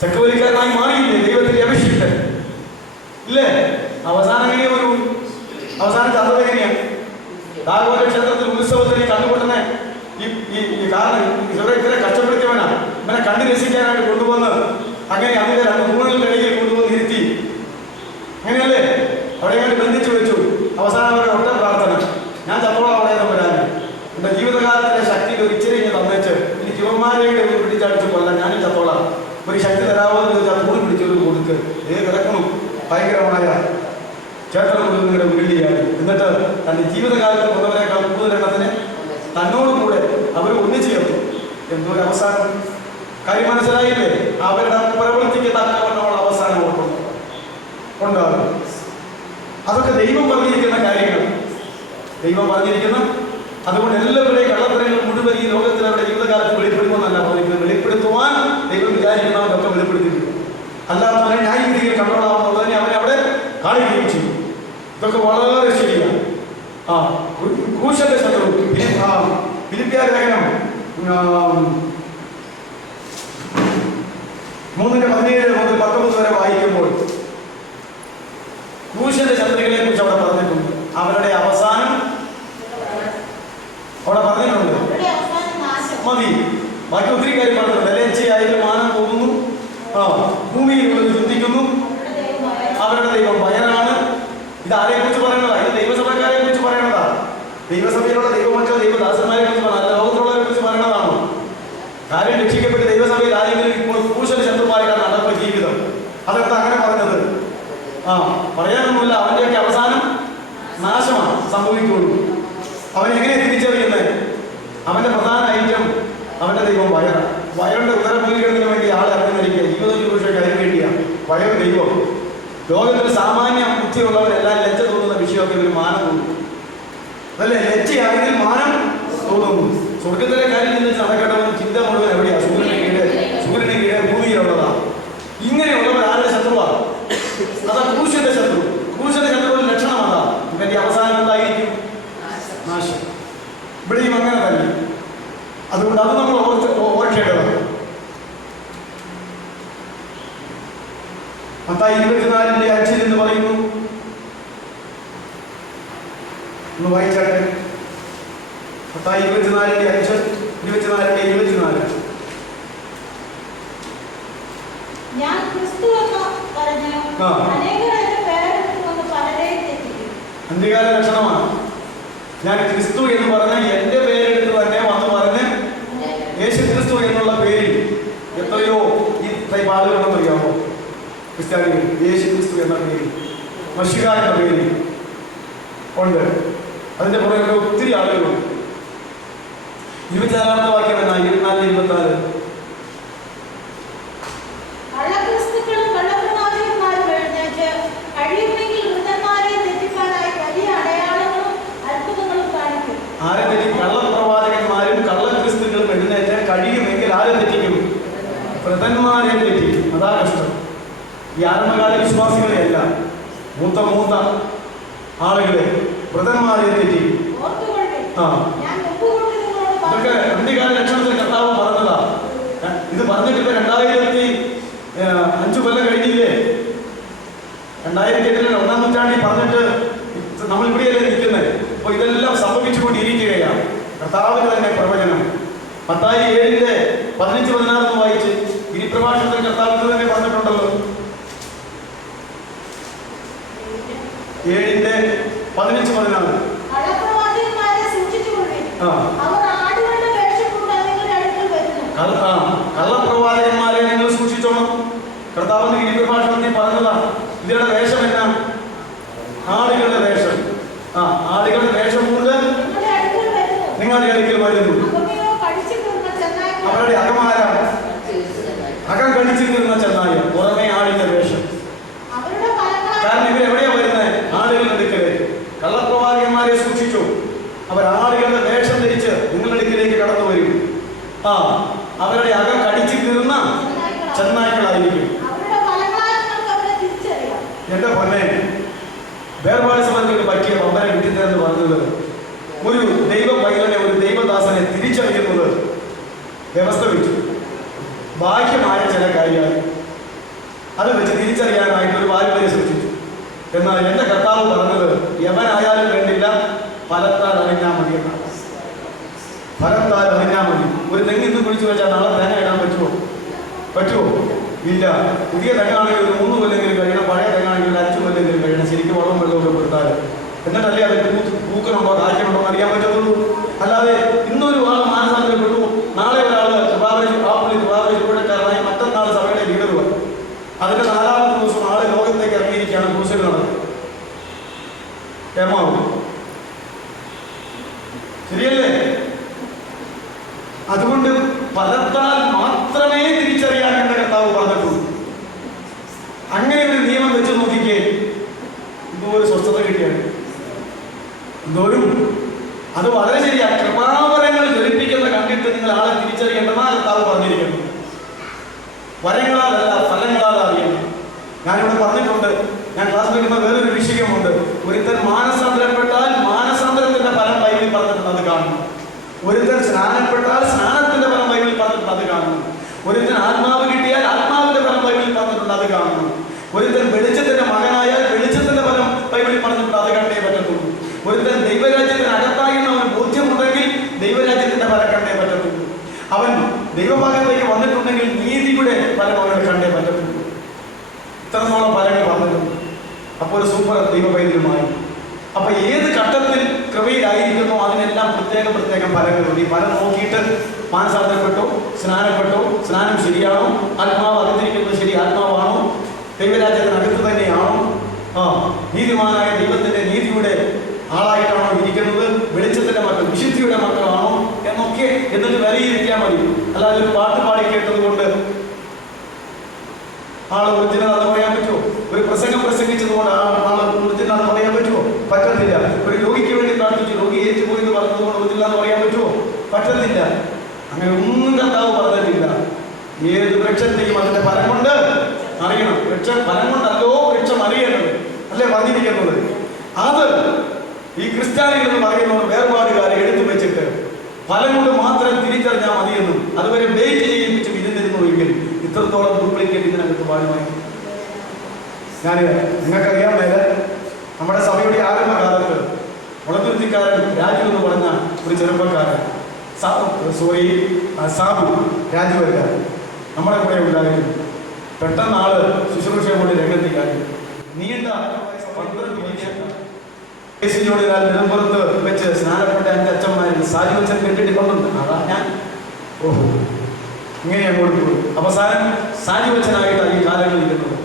ചക്കുവലിക്കാരനായി മാറിയില്ലേ ദൈവത്തിന്റെ അഭിഷേകൻ? ഇല്ലേ? അവസാനം എങ്ങനെ ഒരു അവസാനം ചത്തത് എങ്ങനെയാണ്? ദാഗോന ക്ഷേത്രത്തിൽ ഉത്സവത്തിന് കണ്ടുകൊണ്ടുതന്നെ ഈ കാരണം ഇവരെ കഷ്ടപ്പെടുത്തിയവനാ ഇവനെ കണ്ടു രസിക്കാനായിട്ട് കൊണ്ടുവന്ന് അങ്ങനെ അതിന്റെ 2 തൂണുകൾക്കിടയിൽ കൊണ്ടുവന്ന് ഇരുത്തി. അങ്ങനെയല്ലേ? അവിടെ ബന്ധിച്ചു വെച്ചു. അവസാനം അവരുടെ ഒറ്റ പ്രാർത്ഥന, ഞാൻ ചത്തോളാം അവിടെ വരാന്, എന്റെ ജീവിതകാലത്തിന്റെ ശക്തി ഒരു ഇച്ചിരി തന്നേച്ച് ഇനി ജീവന്മാരെയുടെ പിടിച്ചടിച്ച് കൊല്ലാൻ ഞാനും ചത്തോളാം, ഒരു ശക്തി തരാമോ എന്ന് ചോദിച്ചാൽ തൂണ് പിടിച്ചൊരു കൊടുക്ക് കിടക്കണം. ഭയങ്കരമായ ക്ഷേത്രം കൊടുക്കുന്നതിന്റെ ഉരുളിയാണ്. എന്നിട്ട് തന്റെ ജീവിതകാലത്ത് കൊന്നവരെക്കാൾ കൂടുതലെണ്ണത്തിന് തന്നോടും കൂടെ അവർ ഒന്നിച്ചു ചേർത്തു. എന്തൊരു അവസാനം! കാര്യം മനസ്സിലായില്ലേ? അവരുടെ പ്രവൃത്തിക്ക് തക്കവണ്ണമുള്ള അവസാനം ഉണ്ടാകും. അതൊക്കെ ദൈവം പറഞ്ഞിരിക്കുന്ന കാര്യങ്ങൾ, ദൈവം പറഞ്ഞിരിക്കുന്ന. അതുകൊണ്ട് എല്ലാവരുടെയും കള്ളത്തരങ്ങൾ മുഴുവൻ ഈ ലോകത്തിൽ അവരുടെ ജീവിതകാലത്ത് വെളിപ്പെടുത്തുമെന്നല്ല പറഞ്ഞിരിക്കുന്നത്. വെളിപ്പെടുത്തുവാൻ ദൈവം വിചാരിക്കുന്നവരൊക്കെ വെളിപ്പെടുത്തിയിട്ടുണ്ട്. അല്ലാത്തവരെ ന്യായവിധിയിൽ കണ്ടോളാവുന്നതിനെ അവനെ അവിടെ കാണിക്കുകയും ചെയ്യും. ഇതൊക്കെ വളരെ ശരിയാണ്. ക്രൂശന്റെ ശത്രു ഫിലിപ്പിയർ ലേഖനം 3:17-19 വരെ വായിക്കുമ്പോൾ ക്രൂശന്റെ ശത്രുക്കളെ കുറിച്ച് അവിടെ പറഞ്ഞിട്ടുണ്ട്. അവരുടെ അവസാനം അവിടെ പറഞ്ഞിട്ടുണ്ട്. മതി, ബാക്കി ഒത്തിരി കാര്യം പറഞ്ഞിട്ടുണ്ട്. ലജ്ജയായാലും മാനം തോന്നുന്നു, ഭൂമിയിലുള്ളത് ചിന്തിക്കുന്നു, അവരുടെ ദൈവം വയനാണ്. ഇത് ആരെ കുറിച്ച് പറയണതാ? ഇത് ദൈവസഭക്കാരെ കുറിച്ച് പറയണതാ. ദൈവസഭയിലുള്ള ദൈവമക്കൾ ദൈവദാസന്മാരെ കുറിച്ച് പറയണത്, ലോകത്തുള്ളവരെ കുറിച്ച് പറയണതാണോ? കാര്യം രക്ഷിക്കപ്പെട്ട് ദൈവസഭയിൽ ആരെങ്കിലും ഇപ്പോൾ ക്രൂശന്റെ ശത്രുവായിട്ടാണ് നടക്കുന്ന ജീവിതം. അതെന്താ അങ്ങനെ പറഞ്ഞത്? പറയാനൊന്നുമില്ല. അവൻ സംഭവിക്കുള്ളൂ. അവൻ എങ്ങനെ തിരിച്ചറിയുന്നത്? അവന്റെ പ്രധാന ഐറ്റം അവന്റെ ദൈവം വയറാണ്. വയറിന്റെ ഉദരപൂരിക്കുന്നതിന് വേണ്ടി ആൾ ഇറങ്ങുന്നിരിക്കുക. 20 വർഷം കാര്യം വേണ്ടിയ വയറ് ദൈവം. ലോകത്തിൽ സാമാന്യ ബുദ്ധിയുള്ളവരെല്ലാം ലജ്ജ തോന്നുന്ന വിഷയമൊക്കെ ഒരു മാനം തോന്നുന്നു. അതല്ലേ, ലജ്ജയാണെങ്കിൽ മാനം തോന്നുന്നു. സ്വർഗത്തിലെ കാര്യം ചിന്തിച്ച് നടക്കേണ്ടവൻ ചിന്ത മുഴുവൻ എവിടെയാ? സൂര്യന് കീഴെ ഭൂമിയിലുള്ളതാ. ഇങ്ങനെയുള്ളവർ ആരുടെ ശത്രുവാണ്? അതാ ക്രൂശന്റെ ശത്രു. ക്രൂശന്റെ ശത്രുവിന്റെ ലക്ഷണം അതാ. ഇവന്റെ അവസാനം എന്തായിരിക്കും? നാശം. ഇവിടെയും അങ്ങനെ തന്നെ. അതുകൊണ്ട് അത് നമ്മൾ ഓർക്കേണ്ടതാണ്. മത്തായി 24:5 എന്ന് പറയുന്നു. ഒന്ന് വായിച്ചാട്ടെ. മത്തായി 24:5, 24:24. ഞാൻ ക്രിസ്തു എന്ന് പറഞ്ഞു അനേകരുടെ പേരെടുത്തുകൊണ്ട് പലരെയും തെറ്റിക്കും. അന്ത്യകാല ലക്ഷണമാണ്. ഞാൻ ക്രിസ്തു എന്ന് പറഞ്ഞ എന്റെ പേരെടുത്ത് തന്നെ വന്ന് പറഞ്ഞ് യേശു ക്രിസ്തു എന്നുള്ള പേരിൽ എത്രയോ ഈ ടൈപ്പ് ആളുകളെന്ന് അറിയാമോ? ക്രിസ്ത്യാനികൾ യേശു ക്രിസ്തു എന്ന പേരിൽ, മശിഹ എന്ന പേരിൽ ഉണ്ട്. അതിന്റെ പുറകെ ഒത്തിരി ആളുകളുണ്ട്. 24-ാമത്തെ വാക്യം എന്നാ? 24-24. കള്ളക്രിസ്തുക്കളും കള്ളപ്രവാചകന്മാരും എഴുന്നേറ്റ് കഴിയുമെങ്കിൽ വൃദ്ധന്മാരെ തെറ്റിക്കാനായി വലിയ അടയാളങ്ങളും അത്ഭുതങ്ങളും കാണിക്കും. ആരെ തെറ്റി? കള്ളപ്രവാചകന്മാരും കള്ളക്രിസ്തുക്കളും എഴുന്നേറ്റ് കഴിയുമെങ്കിൽ ആരെ തെറ്റിക്കും? വൃദ്ധന്മാരെ തെറ്റിക്കും. അതാ കഷ്ടം. ഈ ആരംഭകാല വിശ്വാസികളെയല്ല, മൂത്ത ആളുകളെ വൃദ്ധന്മാരെ തെറ്റിക്കും. ഇതൊക്കെ അന്ത്യകാല ലക്ഷണത്തിൽ കർത്താവ് പറഞ്ഞതാ. ഇത് പറഞ്ഞിട്ട് ഇപ്പൊ 2005 കൊല്ലം കഴിഞ്ഞില്ലേ? 2008 1-ാം നൂറ്റാണ്ടിൽ പറഞ്ഞിട്ട് നമ്മൾ ഇവിടെയല്ലേ നിൽക്കുന്നത്. അപ്പൊ ഇതെല്ലാം സംഭവിച്ചുകൊണ്ടിരിക്കുകയാണ്. കർത്താവിന് തന്നെ പ്രവചനം. മത്തായി 7:15-16 വായിച്ച് ഗിരിപ്രഭാഷണത്തിൽ കർത്താവ് തന്നെ പറഞ്ഞിട്ടുണ്ടല്ലോ. 7:15-16. കള്ളപ്രവാചകന്മാരെ നിങ്ങൾ സൂക്ഷിച്ചോണം. കർത്താവിന്റെ ഗിരിപ്രഭാഷണത്തിൽ പറഞ്ഞതാ. ഇതിയുടെ വേഷം എന്നാ? ആടുകളുടെ വേഷം. ആടുകളുടെ വേഷം കൊണ്ട് നിങ്ങളുടെ അടുക്കൽ വരുന്നു. അവരുടെ അകമാരാണ്. അകം കടിച്ചു നിന്ന ചെന്നായ, പുറമേ ആടിന്റെ വേഷം. കാരണം ഇവരെവിടെയാ വരുന്നത്? ആടുകളുടെ അടുക്കല്. കള്ളപ്രവാചകന്മാരെ സൂക്ഷിച്ചു. അവർ ആടുകളുടെ വേഷം ധരിച്ച് നിങ്ങളുടെ അടുക്കിലേക്ക് കടന്നു വരും. അവരുടെ അകം കടിച്ചു കീറുന്ന ചെന്നായ്ക്കളായിരിക്കും. എന്റെ പൊന്നെ, വേർപാട് സമയത്ത് പറ്റിയ പമ്പനെ കിട്ടുന്നതെന്ന് പറഞ്ഞത് ഒരു ദൈവ പൈതനെ, ഒരു ദൈവദാസനെ തിരിച്ചറിയുന്നത് വ്യവസ്ഥ വെച്ചു. ബാഹ്യമായ ചില കാര്യങ്ങൾ അത് വെച്ച് തിരിച്ചറിയാനായിട്ട് ഒരു പാരമ്പര്യം സൃഷ്ടിച്ചു. എന്നാൽ എന്റെ കർത്താവ് പറഞ്ഞത് യവനായാലും വേണ്ടില്ല, ഫലത്താൽ അറിഞ്ഞാൽ മതി എന്നാണ്. ഫലത്താൽ അറിഞ്ഞാൽ മതി. ഒരു തെങ്ങിന്ന് കുഴിച്ചു വെച്ചാൽ നാളെ തേങ്ങ ഇടാൻ പറ്റുമോ? ഇല്ല. പുതിയ തെങ്ങാണെങ്കിൽ ഒരു 3 കൊല്ലെങ്കിലും കഴിയണം. പഴയ തെങ്ങാണെങ്കിൽ ഒരു 5 കൊല്ലെങ്കിലും കഴിയണം. ശരിക്കും വളം വെള്ളമൊക്കെ കൊടുത്താൽ എന്നിട്ടല്ലേ അത് പൂക്കണുണ്ടോ കായ്ക്കണുണ്ടോ എന്ന് അറിയാൻ പറ്റത്തുള്ളൂ. അല്ലാതെ ഇന്നൊരു ആൾ മാനസാന്തരപ്പെട്ടു, നാളെ ഒരാൾ ചൂടക്കാരനായി, മറ്റന്നാൾ സഭയുടെ ലീഡറുമായി, അതിന്റെ 4-ാമത്തെ ദിവസം നാളെ ലോകത്തേക്ക് ഇറങ്ങിയിരിക്കുകയാണ്. ക്രൂശിൽ നടന്നത് ഏമാവും. ശരിയല്ലേ? അതുകൊണ്ട് ഫലത്താൽ മാത്രമേ തിരിച്ചറിയാൻ എന്റെ കർത്താവ് പറഞ്ഞിട്ടുള്ളൂ. അങ്ങനെ ഒരു നിയമം വെച്ച് നോക്കിക്കേ, ഇതുപോലെ സ്വസ്ഥത കിട്ടിയാണ്. എന്തോരും അത് വളരെ ശരിയാ. കൃപാവരങ്ങൾ ജ്വലിപ്പിക്കുന്ന കണ്ടിട്ട് നിങ്ങൾ ആളെ തിരിച്ചറിയേണ്ടെന്നാ കർത്താവ് പറഞ്ഞിരിക്കുന്നു. വരങ്ങളാലല്ല, ഫലങ്ങളാൽ അറിയണം. ഞാനിവിടെ പറഞ്ഞിട്ടുണ്ട്. ഞാൻ ക്ലാസ് എടുക്കുന്ന വേറൊരു വിഷയമുണ്ട്. ഒരുത്തൻ മാനസാന്തരപ്പെട്ടാൽ മാനസാന്തരത്തിന്റെ ഫലം ബൈബിളിൽ പറഞ്ഞിട്ടുണ്ട്, അത് കാണണം. ഒരുത്തൻ സ്നാനപ്പെട്ടാൽ സ്നാനത്തിന്റെ ഫലം ബൈബിളിൽ പറഞ്ഞിട്ടുണ്ട്, അത് കാണണം. ഒരുത്തൻ ആത്മാവ് കിട്ടിയാൽ ആത്മാവിന്റെ ഫലം ബൈബിളിൽ പറഞ്ഞിട്ടുണ്ട്, അത് കാണണം. ഒരുത്തൻ വെളിച്ചത്തിന്റെ മകനായാൽ വെളിച്ചത്തിന്റെ ഫലം ബൈബിളിൽ പറഞ്ഞിട്ടുണ്ട്, അത് കണ്ടേ പറ്റത്തുള്ളൂ. ഒരുത്തൻ ദൈവരാജ്യത്തിന് അകത്തായെന്ന് അവന് ബോധ്യമുണ്ടെങ്കിൽ ദൈവരാജ്യത്തിന്റെ ഫലം കണ്ടേ പറ്റത്തുള്ളൂ. അവൻ ദൈവഭാഗത്തേക്ക് വന്നിട്ടുണ്ടെങ്കിൽ നീതിയുടെ ഫലം അവനെ കണ്ടേ പറ്റത്തുള്ളൂ. ഇത്രത്തോളം ഫലങ്ങൾ വന്നിട്ടുണ്ട്. അപ്പോൾ ഒരു സൂപ്പർ ദൈവപൈതലുമായി. അപ്പൊ ഏത് ഘട്ടത്തിൽ കൃപയിലായിരിക്കുന്നോ അതിനെല്ലാം പ്രത്യേകം ഫലങ്ങളുണ്ട്. ഈ ഫലം നോക്കിയിട്ട് മാനസാന്തരപ്പെട്ടോ, സ്നാനപ്പെട്ടോ, സ്നാനം ശരിയാണോ, ആത്മാവ് അകത്തിരിക്കുന്നത് ശരി ആത്മാവാണോ, ദൈവരാജ്യത്തിനകത്ത് തന്നെയാണോ, നീതിമാനായ ദൈവത്തിന്റെ നീതിയുടെ ആളായിട്ടാണോ അല്ലാതെ ഒരു പാട്ട് പാടി കേട്ടത് കൊണ്ട് ആള് ഒറിജിനൽ എന്ന് പറയാൻ പറ്റുമോ? ഒരു പ്രസംഗം പ്രസംഗിച്ചതുകൊണ്ട് ആള് ഒറിജിനൽ എന്ന് പറയാൻ പറ്റുമോ? പറ്റത്തില്ല. ഒരു രോഗിക്ക് വേണ്ടി പ്രാർത്ഥിച്ചു, രോഗി ഏറ്റുപോയി എന്ന് പറഞ്ഞതുകൊണ്ട് ഒറിജിനൽ എന്ന് പറയാൻ പറ്റുമോ? പറ്റത്തില്ല. അങ്ങനെ ഒന്നും കർത്താവ് പറഞ്ഞിട്ടില്ല. ഏത് വൃക്ഷത്തെയും അതിന്റെ ഫലം കൊണ്ട് അറിയണം. ഫലം കൊണ്ടല്ലോ വൃക്ഷം അറിയേണ്ടത്, അല്ലേ പറഞ്ഞിരിക്കുന്നത്. അത് ഈ ക്രിസ്ത്യാനികൾ എന്ന് പറയുന്നവർ വേർപാടുകാരെ എടുത്തു വെച്ചിട്ട് ഫലം കൊണ്ട് മാത്രം തിരിച്ചറിഞ്ഞാൽ മതിയെന്നും അതുവരെ വെയിറ്റ് ചെയ്യിപ്പിച്ച് ഇരുന്നിരുന്നുവെങ്കിൽ ഇത്രത്തോളം ഡ്യൂപ്ലിക്കേറ്റ് ഇതിനകത്ത് പാടുമായി. നിങ്ങൾക്കറിയാൻ മേലെ നമ്മുടെ സഭയുടെ ആരംഭകാലത്ത് മുളത്തുരുത്തിക്കാരൻ രാജു എന്ന് പറഞ്ഞ ഒരു ചെറുപ്പക്കാരൻ, സാബു രാജുവല്ല, നമ്മുടെ കൂടെ ഉണ്ടായിരുന്നു. പെട്ടെന്ന് ആള് ശുശ്രൂഷയെ കൊണ്ട് രംഗത്തേക്കായി. നീണ്ട 12 നെടുമ്പുറത്ത് വെച്ച് സ്നാനപ്പെട്ട എൻ്റെ അച്ഛന്മാരിൽ സാജുവച്ചൻ കെട്ടിട്ട് കൊണ്ടുണ്ട്. അതാ ഞാൻ ഓഹോ ഇങ്ങനെ അങ്ങോട്ട് പോയി. അവസാനം സാജുവച്ചനായിട്ടാണ് ഈ കാലങ്ങളിൽ ഇരിക്കുന്നത്.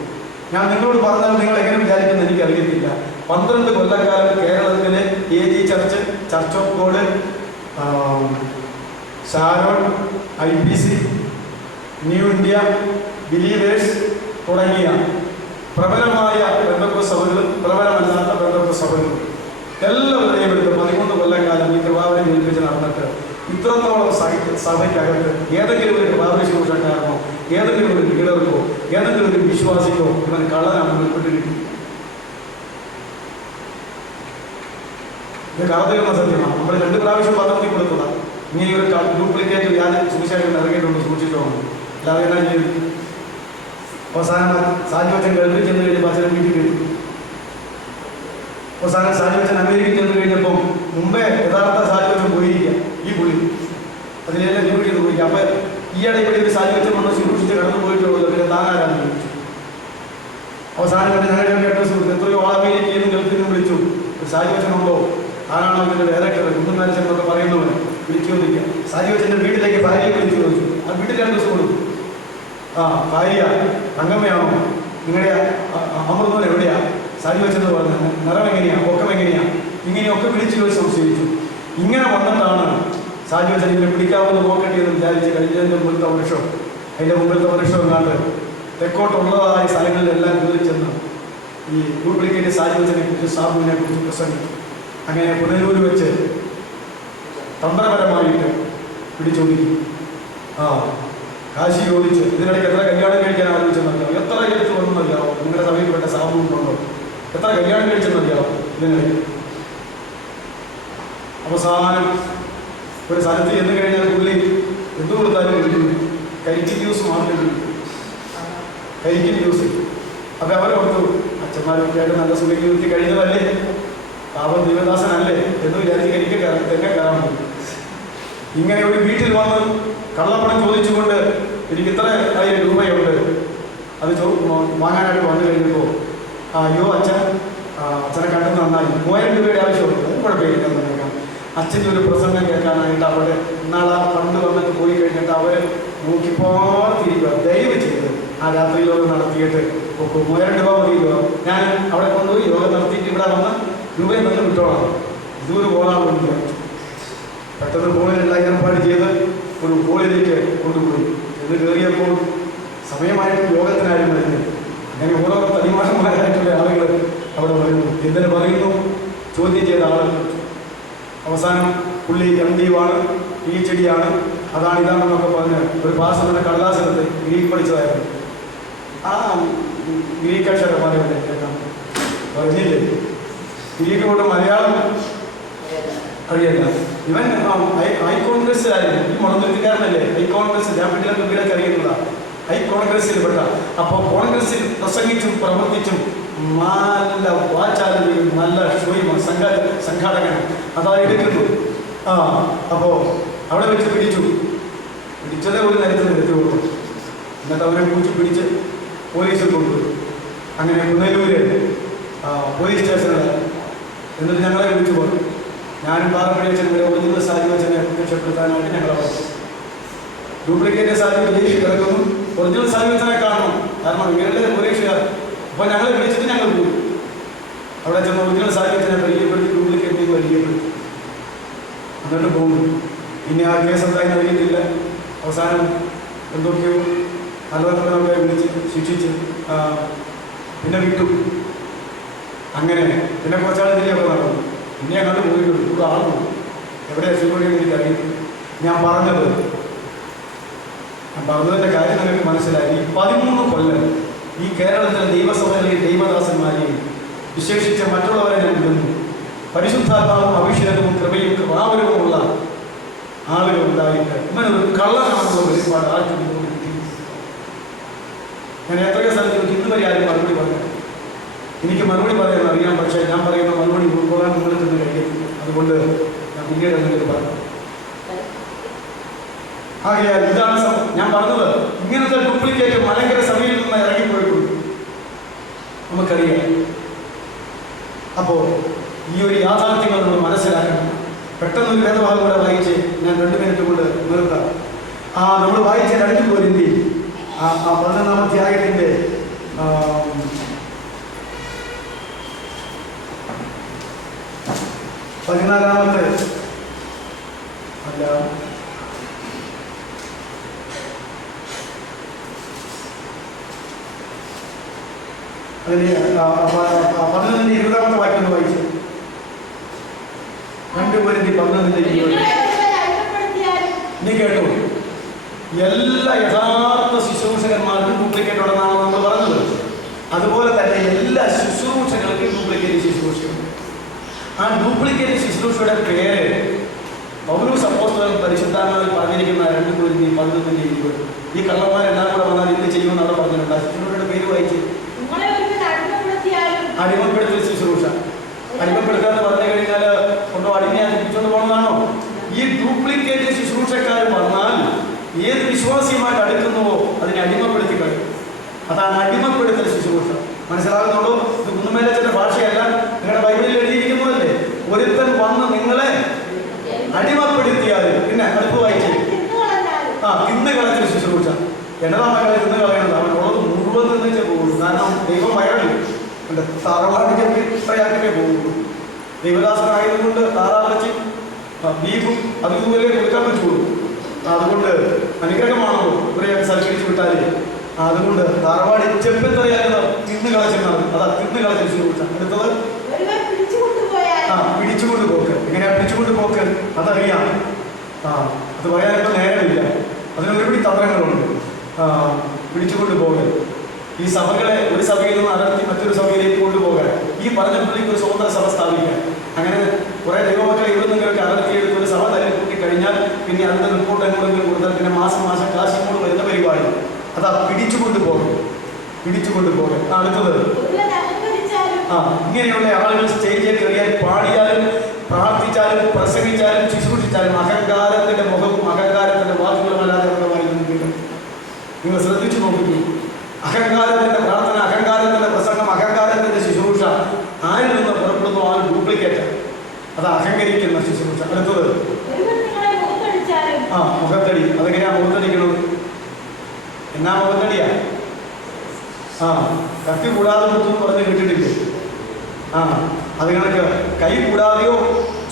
ഞാൻ നിങ്ങളോട് പറഞ്ഞാൽ നിങ്ങൾ എങ്ങനെ വിചാരിക്കുന്നത് എനിക്ക് അറിയത്തില്ല. 12 കൊല്ലക്കാലം കേരളത്തിലെ AG church, church of God, Sharon, IPC, new India, believers തുടങ്ങിയ പ്രബലമായ പെന്തക്കോസ്ത് സഭകളും പ്രബലമല്ലാത്ത പെന്തക്കോസ്ത് സഭകളും എല്ലാവരുടെയും എടുത്ത് 13 കൊല്ലക്കാലം ഈ കൃപാവരം ഏൽപ്പിച്ച് നടന്നിട്ട് ഇത്രത്തോളം സഭയ്ക്കകത്ത് ഏതെങ്കിലും ഒരു കൃപാവര ശുശ്രൂഷക്കാരനോ ഏതെങ്കിലും ഒരു ലീഡർക്കോ ഏതെങ്കിലും ഒരു വിശ്വാസിക്കോ ഇവൻ കള്ളനാണ് ഉൾപ്പെട്ടിരിക്കും. ഇത് കറന്നിരുന്ന സത്യമാണ്. നമ്മൾ 2 പ്രാവശ്യം പത്രത്തിൽ കൊടുത്തതാണ്. ഇങ്ങനെ ഒരു ഡ്യൂപ്ലിക്കേറ്റ് വ്യാജ സുവിശേഷം ഇറങ്ങിയിട്ടുണ്ട്, സൂക്ഷിച്ചോണം. അല്ലാതെ എന്നാ ചെയ്തു? അവസാനം സാജുവച്ചൻ ഗൾഫിൽ ചെന്ന് കഴിഞ്ഞപ്പോൾ അച്ഛനെ വീട്ടിൽ കഴിഞ്ഞു. അവസാനം സാജുവച്ചൻ അമേരിക്കയിൽ ചെന്ന് കഴിഞ്ഞപ്പം മുമ്പേ യഥാർത്ഥ സാജുവച്ചൻ പോയിരിക്കുക ഈ പുള്ളി അതിലെല്ലാം ജോലി ചെയ്ത് പോയിരിക്കുക. അപ്പം ഈയിടെ ഇവിടെ ഒരു സാജുവച്ചൻ വന്ന് ശുശ്രൂഷിച്ച് കടന്നു പോയിട്ടുള്ളൂ. പിന്നെ താനാരാന്ന് ചോദിച്ചു. അവസാനം കണ്ട് ഞങ്ങളുടെ അഡ്രസ് കൊടുത്തു. എത്രയോ അമേരിക്കയിൽ നിന്ന് ഗൾഫിൽ നിന്ന് വിളിച്ചു. ഒരു സാജുവച്ചനുണ്ടോ? ആരാണോ ഇതിൻ്റെ ഡയറക്ടർ കുന്നുമരച്ചൻ എന്നൊക്കെ പറയുന്നവന് വിളിച്ചു ചോദിക്കുക. സാജുവച്ചൻ്റെ വീട്ടിലേക്ക് ഭാര്യയെ വിളിച്ചു ചോദിച്ചു. ആ വീട്ടിൽ അഡ്രസ് കൊടുത്തു. ഭാര്യ തങ്കമ്മയാണോ? നിങ്ങളുടെ അമൃതോൻ എവിടെയാ? സാജുവച്ചെന്ന് പറഞ്ഞത് നിറം എങ്ങനെയാ, പൊക്കം എങ്ങനെയാ, ഇങ്ങനെയൊക്കെ വിളിച്ചു ചോദിച്ച് സംശയിച്ചു. ഇങ്ങനെ വന്നിട്ടാണ് സാജുവച്ചൻ ഇങ്ങനെ പിടിക്കാവുന്ന നോക്കട്ടെ എന്ന് വിചാരിച്ച് കഴിഞ്ഞതിൻ്റെ മുമ്പിലത്തെ വൃക്ഷം, അതിൻ്റെ മുമ്പിലത്തെ വൃക്ഷം എങ്ങാണ്ട് തെക്കോട്ടുള്ളതായ സ്ഥലങ്ങളിലെല്ലാം കയറി ചെന്ന് ഈ ഡ്യൂപ്ലിക്കേറ്റ് സാജുവച്ചനെ കുറിച്ച് സാബുവിനെ കുറിച്ച് പ്രസംഗിച്ചു. അങ്ങനെ പുനലൂർ വെച്ച് തന്ത്രപരമായിട്ട് പിടിച്ചൊതുക്കി. കാശി ചോദിച്ച് ഇതിനിടയ്ക്ക് എത്ര കല്യാണം കഴിക്കാൻ ആലോചിച്ചെന്നറിയാവും, എത്ര എടുത്ത് വന്നെന്നറിയാവോ, നിങ്ങളുടെ സഭയിൽപ്പെട്ട സാബുണ്ടോ, എത്ര കല്യാണം കഴിച്ചെന്നറിയാവോ ഇതിനിടയ്ക്ക്. അവസാനം ഒരു സ്ഥലത്ത് ചെന്ന് കഴിഞ്ഞാൽ പുള്ളി എന്ത് കൊടുത്താലും കരിക്ക് ജ്യൂസ് മാത്രമേ കിട്ടും, കരിക്കിൻ ജ്യൂസ്. അപ്പം അവരോർത്തു അച്ഛന്മാരൊക്കെ ആയിട്ട് നല്ല സുഖം നിർത്തി കഴിഞ്ഞതല്ലേ, പാപം ദൈവദാസനല്ലേ എന്ന് വിചാരിച്ച് കരിക്ക് തെങ്ങ കയറാൻ പോകും. ഇങ്ങനെ ഒരു വീട്ടിൽ വന്ന് കള്ളപ്പണം ചോദിച്ചുകൊണ്ട് എനിക്ക് ഇത്ര 1000 രൂപയുണ്ട് അത് വാങ്ങാനായിട്ട് വന്നു കഴിഞ്ഞപ്പോൾ അയ്യോ അച്ഛനെ കണ്ടത് നന്നായി, 3000 രൂപയുടെ ആവശ്യമുണ്ട്, അത് കുഴപ്പമില്ല എന്നേക്കാം. അച്ഛൻ്റെ ഒരു പ്രസംഗം കേൾക്കാനായിട്ട് അവിടെ നാളെ പണ്ട് വന്നിട്ട് പോയി കഴിഞ്ഞിട്ട് അവർ നോക്കിപ്പോർത്തിരിക്കുക. ദയവ് ചെയ്ത് ആ രാത്രി യോഗം നടത്തിയിട്ട് 3000 രൂപ മതിയല്ലോ, ഞാൻ അവിടെ കൊണ്ടുപോയി യോഗം നടത്തിയിട്ട് ഇവിടെ വന്ന് രൂപയും തന്നെ വിട്ടോളാം, ഇതൊരു കോളാണെന്ന് വിചാരിച്ചു. പെട്ടെന്ന് ഫോണിലെല്ലാം ഏർപ്പാട് ചെയ്ത് ഒരു ഹോളിലേക്ക് കൊണ്ടുപോയി. എന്ന് കയറിയപ്പോൾ സമയമായിട്ട് യോഗത്തിനാരും വരുന്നത്. അങ്ങനെ ഓരോ തനിമാഷന്മാരായിട്ടുള്ള ആളുകൾ അവിടെ പറയുന്നു. എന്തിനു പറയുന്നു? ചോദ്യം ചെയ്ത ആളുകൾ. അവസാനം പുള്ളി MD-ആണ്, PhD ആണ്, അതാണ് ഇതാണെന്നൊക്കെ പറഞ്ഞ് ഒരു ഭാഷയുടെ കടലാസെടുത്ത് ഗ്രീക്ക് പഠിച്ചതായിരുന്നു. ആ ഗ്രീക്ക് അക്ഷരമാരല്ലേ കേൾക്കാം പറഞ്ഞില്ലേ, ഗ്രീക്ക് കൊണ്ട് മലയാളം അറിയില്ല. ഇവൻ ഹൈ കോൺഗ്രസ്സിലായിരുന്നു. ഈ മുളന്തുരുത്തിക്കാരനല്ലേ ഹൈ കോൺഗ്രസ്, ഞാൻ വീട്ടിലൊക്കെ വീടൊക്കെ അറിയുന്നതാണ്. ഹൈ കോൺഗ്രസ്സിൽ പെട്ട. അപ്പോൾ കോൺഗ്രസ്സിൽ പ്രസംഗിച്ചും പ്രവർത്തിച്ചും നല്ല വാചാലതയും നല്ല ഷോയും സംഘാടകൻ അതാ എടുക്കുന്നു. അപ്പോൾ അവിടെ വെച്ച് പിടിച്ചതേ ഒരു നേരത്തെ നിർത്തി കൊടുത്തു. എന്നിട്ട് അവരെ പൂച്ചി പിടിച്ച് പോലീസിൽ കൊണ്ടുപോയി. അങ്ങനെ പുനലൂര് പോലീസ് സ്റ്റേഷനിൽ എന്നിട്ട് ഞങ്ങളെ വിളിച്ചു പോയി. ഞാനും പാറപ്പടിയച്ഛനും ഒറിജിനൽ സാജുവച്ചനെ രക്ഷപ്പെടുത്താനായിട്ട് ഞങ്ങളെ പറഞ്ഞു. ഡ്യൂപ്ലിക്കേറ്റ് സാജു ജയിലിൽ കിടക്കുന്നു, ഒറിജിനൽ സാജുവച്ചനെ കാണണം, കാരണം ഇവരുടെ പരീക്ഷയാർ. അപ്പോൾ ഞങ്ങളെ വിളിച്ചിട്ട് ഞങ്ങൾ പോയി. അവിടെ ചെന്ന് ഒറിജിനൽ സാജുവച്ചനെ പരിചയപ്പെടുത്തി, ഡ്യൂപ്ലിക്കേറ്റ് പരിചയപ്പെടുത്തി, എന്നിട്ട് പോകുന്നു. പിന്നെ ആ കേസ് എന്തായി അറിയത്തില്ല. അവസാനം എന്തൊക്കെയോ നല്ലതൊക്കെ വിളിച്ച് ശിക്ഷിച്ച് പിന്നെ വിട്ടു. അങ്ങനെ പിന്നെ കുറച്ചാൾ ഇതിലേക്ക് നടന്നു. പിന്നെ അങ്ങോട്ട് പോയിട്ടുണ്ട്. ഇവിടെ ആളും എവിടെ സുഖം എനിക്ക് അറിയും. ഞാൻ പറഞ്ഞതിൻ്റെ കാര്യം നിങ്ങൾക്ക് മനസ്സിലായി. 13 കൊല്ലം ഈ കേരളത്തിലെ ദൈവസഭയിലെയും ദൈവദാസന്മാരെയും വിശേഷിച്ച മറ്റുള്ളവരെ ഞാൻ വിടുന്നു. പരിശുദ്ധാത്മാവും അഭിഷേകവും കൃപയും കൃപാവരവുമുള്ള ആളുകൾ ഉണ്ടായിട്ട് ഇങ്ങനൊരു കള്ളനാണെന്നുള്ള ഒരുപാട് ആർക്കും ഞാൻ എത്രയോ സ്ഥലത്ത് ഇന്ന് വരെ ആരും മറുപടി പറഞ്ഞു. എനിക്ക് മറുപടി പറയാൻ അറിയാം, പക്ഷേ ഞാൻ പറയുന്ന മറുപടി ഉൾക്കൊള്ളാൻ നിങ്ങൾക്ക് ഇന്ന് കഴിയത്തില്ല. അതുകൊണ്ട് ഞാൻ പിന്നീട് എന്തെങ്കിലും പറഞ്ഞു. ആകയാൽ ഇതാണ് ഞാൻ പറഞ്ഞത്. ഇങ്ങനത്തെ ഡ്യൂപ്ലിക്കേറ്റ് മലങ്കര സഭയിൽ നിന്ന് ഇറങ്ങിപ്പോയിട്ടുണ്ട്, നമുക്കറിയാം. അപ്പോൾ ഈ ഒരു യാഥാർത്ഥ്യങ്ങൾ നമ്മൾ മനസ്സിലാക്കണം. പെട്ടെന്നൊരു വേദഭാഗം കൂടെ വായിച്ച് ഞാൻ 2 മിനിറ്റ് കൊണ്ട് നിർത്താം. നമ്മൾ വായിച്ച 2 കൊരിന്ത്യർ 11-ാം അധ്യായത്തിൻ്റെ 14-ാമത്തെ അല്ല 11-ന്റെ 20-ാമത്തെ വാക്യം വായിച്ചു. 2 കൊരിന്ത്യർ 11-ന്റെ 20. നീ കേട്ടോ, എല്ലാ യഥാർത്ഥ ശുശ്രൂഷകന്മാർക്കും ഡ്യൂപ്ലിക്കേറ്റ് ഉണ്ടെന്നാണ് നമ്മൾ പറഞ്ഞത്. അതുപോലെ തന്നെ എല്ലാ ശുശ്രൂഷകൾക്കും ഡ്യൂപ്ലിക്കേറ്റ് ശുശ്രൂഷയുണ്ട്. ആ ഡ്യൂപ്ലിക്കേറ്റ് ശുശ്രൂഷയുടെ പേര് പൗലോസ് അപ്പോസ്തലൻ പരിശുദ്ധാത്മാവിൽ പറഞ്ഞിരിക്കുന്ന 2 കൊരിന്ത്യർ 11-ന്റെ 20. ഈ കള്ളന്മാരെല്ലാം കൂടെ വന്നാൽ എന്ത് ചെയ്യുമെന്ന് അവിടെ പറഞ്ഞിട്ടുണ്ട്. ആ ശുശ്രൂഷയുടെ പേര് വായിച്ച് അടിമപ്പെടുത്തൽ ശുശ്രൂഷ. അടിമപ്പെടുത്തുക എന്ന് പറഞ്ഞു കഴിഞ്ഞാൽ കൊണ്ടോ അടിമയെ തിരിച്ചുകൊണ്ട് പോകണമെന്നാണോ? ഈ ഡ്യൂപ്ലിക്കേറ്റ് ശുശ്രൂഷക്കാർ വന്നാൽ ഏത് വിശ്വാസിയുമായിട്ട് അടുക്കുന്നുവോ അതിനെ അടിമപ്പെടുത്തി കഴിയും. അതാണ് അടിമപ്പെടുത്തൽ ശുശ്രൂഷ. മനസ്സിലാകുന്നുള്ളൂ? ഇത് കുന്നുമേലച്ചന്റെ ഭാഷയല്ല, നിങ്ങളുടെ ബൈബിളിൽ എഴുതിയിരിക്കുന്നതല്ലേ. ഒരുത്തൻ വന്ന് നിങ്ങളെ അടിമപ്പെടുത്തിയാൽ പിന്നെ അടുപ്പ് വായിച്ചു തിന്ന് കളത്തിൽ ശുശ്രൂഷ. എന്നതാ മക്കളെ തിന്ന് കളയണത്? അവൻ ഉള്ളത് മുഴുവൻ തിന്നിച്ചേ പോകുള്ളൂ. കാരണം ദൈവം വയറില്ല, എൻ്റെ തറവാടിൻ്റെ പ്രയാസമേ പോകുള്ളൂ. ദൈവദാസനായതുകൊണ്ട് താറാവച്ചി ബീഫും അതുപോലെ കൊടുക്കാൻ പറ്റുള്ളൂ. അതുകൊണ്ട് അനുഗ്രഹമാണല്ലോ ഇവരെയൊക്കെ സൽക്കരിച്ച് വിട്ടാലേ. അതുകൊണ്ട് താറവാടി ചെപ്പെത്തറിയാതെ തിന്ന് കളച്ചെന്നാണ്. അതാ തിന്ന് കളച്ച ശുശ്രൂഷ. അടുത്തത് പിടിച്ചുകൊണ്ട് പോക്ക്. എങ്ങനെയാ പിടിച്ചുകൊണ്ട് പോക്ക്? അതറിയാം. അത് പറയാനിപ്പോൾ നേരമില്ല. അതിന് ഒരുപടി തന്ത്രങ്ങളുണ്ട്. പിടിച്ചുകൊണ്ട് പോകൽ ഈ സഭകളെ ഒരു സഭയിൽ നിന്ന് അടർത്തി മറ്റൊരു സഭയിലേക്ക് കൊണ്ടുപോകാൻ, ഈ പറഞ്ഞ പുള്ളിക്ക് ഒരു സ്വതന്ത്ര സഭ സ്ഥാപിക്കാൻ. അങ്ങനെ കുറെ ദൈവമക്കളെ ഇവിടെ നിങ്ങൾക്ക് അടർത്തിയെടുത്ത് ഒരു സഭ തന്നെ കൂട്ടി കഴിഞ്ഞാൽ പിന്നെ അതിൻ്റെ റിപ്പോർട്ട് എങ്ങോട്ടെങ്കിലും കൊടുത്താൽ പിന്നെ മാസം കാശ് ഇങ്ങോട്ട് വരുന്ന പരിപാടി. അതാ പിടിച്ചുകൊണ്ട് പോകൽ. അടുത്തത് ഇങ്ങനെയുള്ള ആളുകൾ സ്റ്റേജിൽ കയറിയാൽ പാടിയാലും പ്രാർത്ഥിച്ചാലും പ്രസംഗിച്ചാലും ശുശ്രൂഷിച്ചാലും അഹങ്കാരത്തിന്റെ മുഖവും അഹങ്കാരത്തിന്റെ വാക്കുകളുമല്ലാതെ അവരുടെ വായിൽ നിന്ന് കിട്ടും. നിങ്ങൾ ശ്രദ്ധിച്ചു നോക്കുക. അഹങ്കാരത്തിന്റെ പ്രാർത്ഥന, അഹങ്കാരത്തിന്റെ പ്രസംഗം, അഹങ്കാരത്തിന്റെ ശുശ്രൂഷ ആരിൽ നിന്ന് പുറപ്പെടുന്നു ആ ഡ്യൂപ്ലിക്കേറ്റ്. അത് അഹങ്കരിക്കുന്ന ശുശ്രൂഷ. അടുത്തത് മുഖത്തടി. അതെങ്ങനെയാ മുഖത്തടിക്കുന്നത്? എന്നാ മുഖത്തടിയാ? കത്തി കൂടാതെ മുഖം പറഞ്ഞ് കിട്ടിയിട്ടില്ലേ? അത് കണക്ക് കൈ കൂടാതെയോ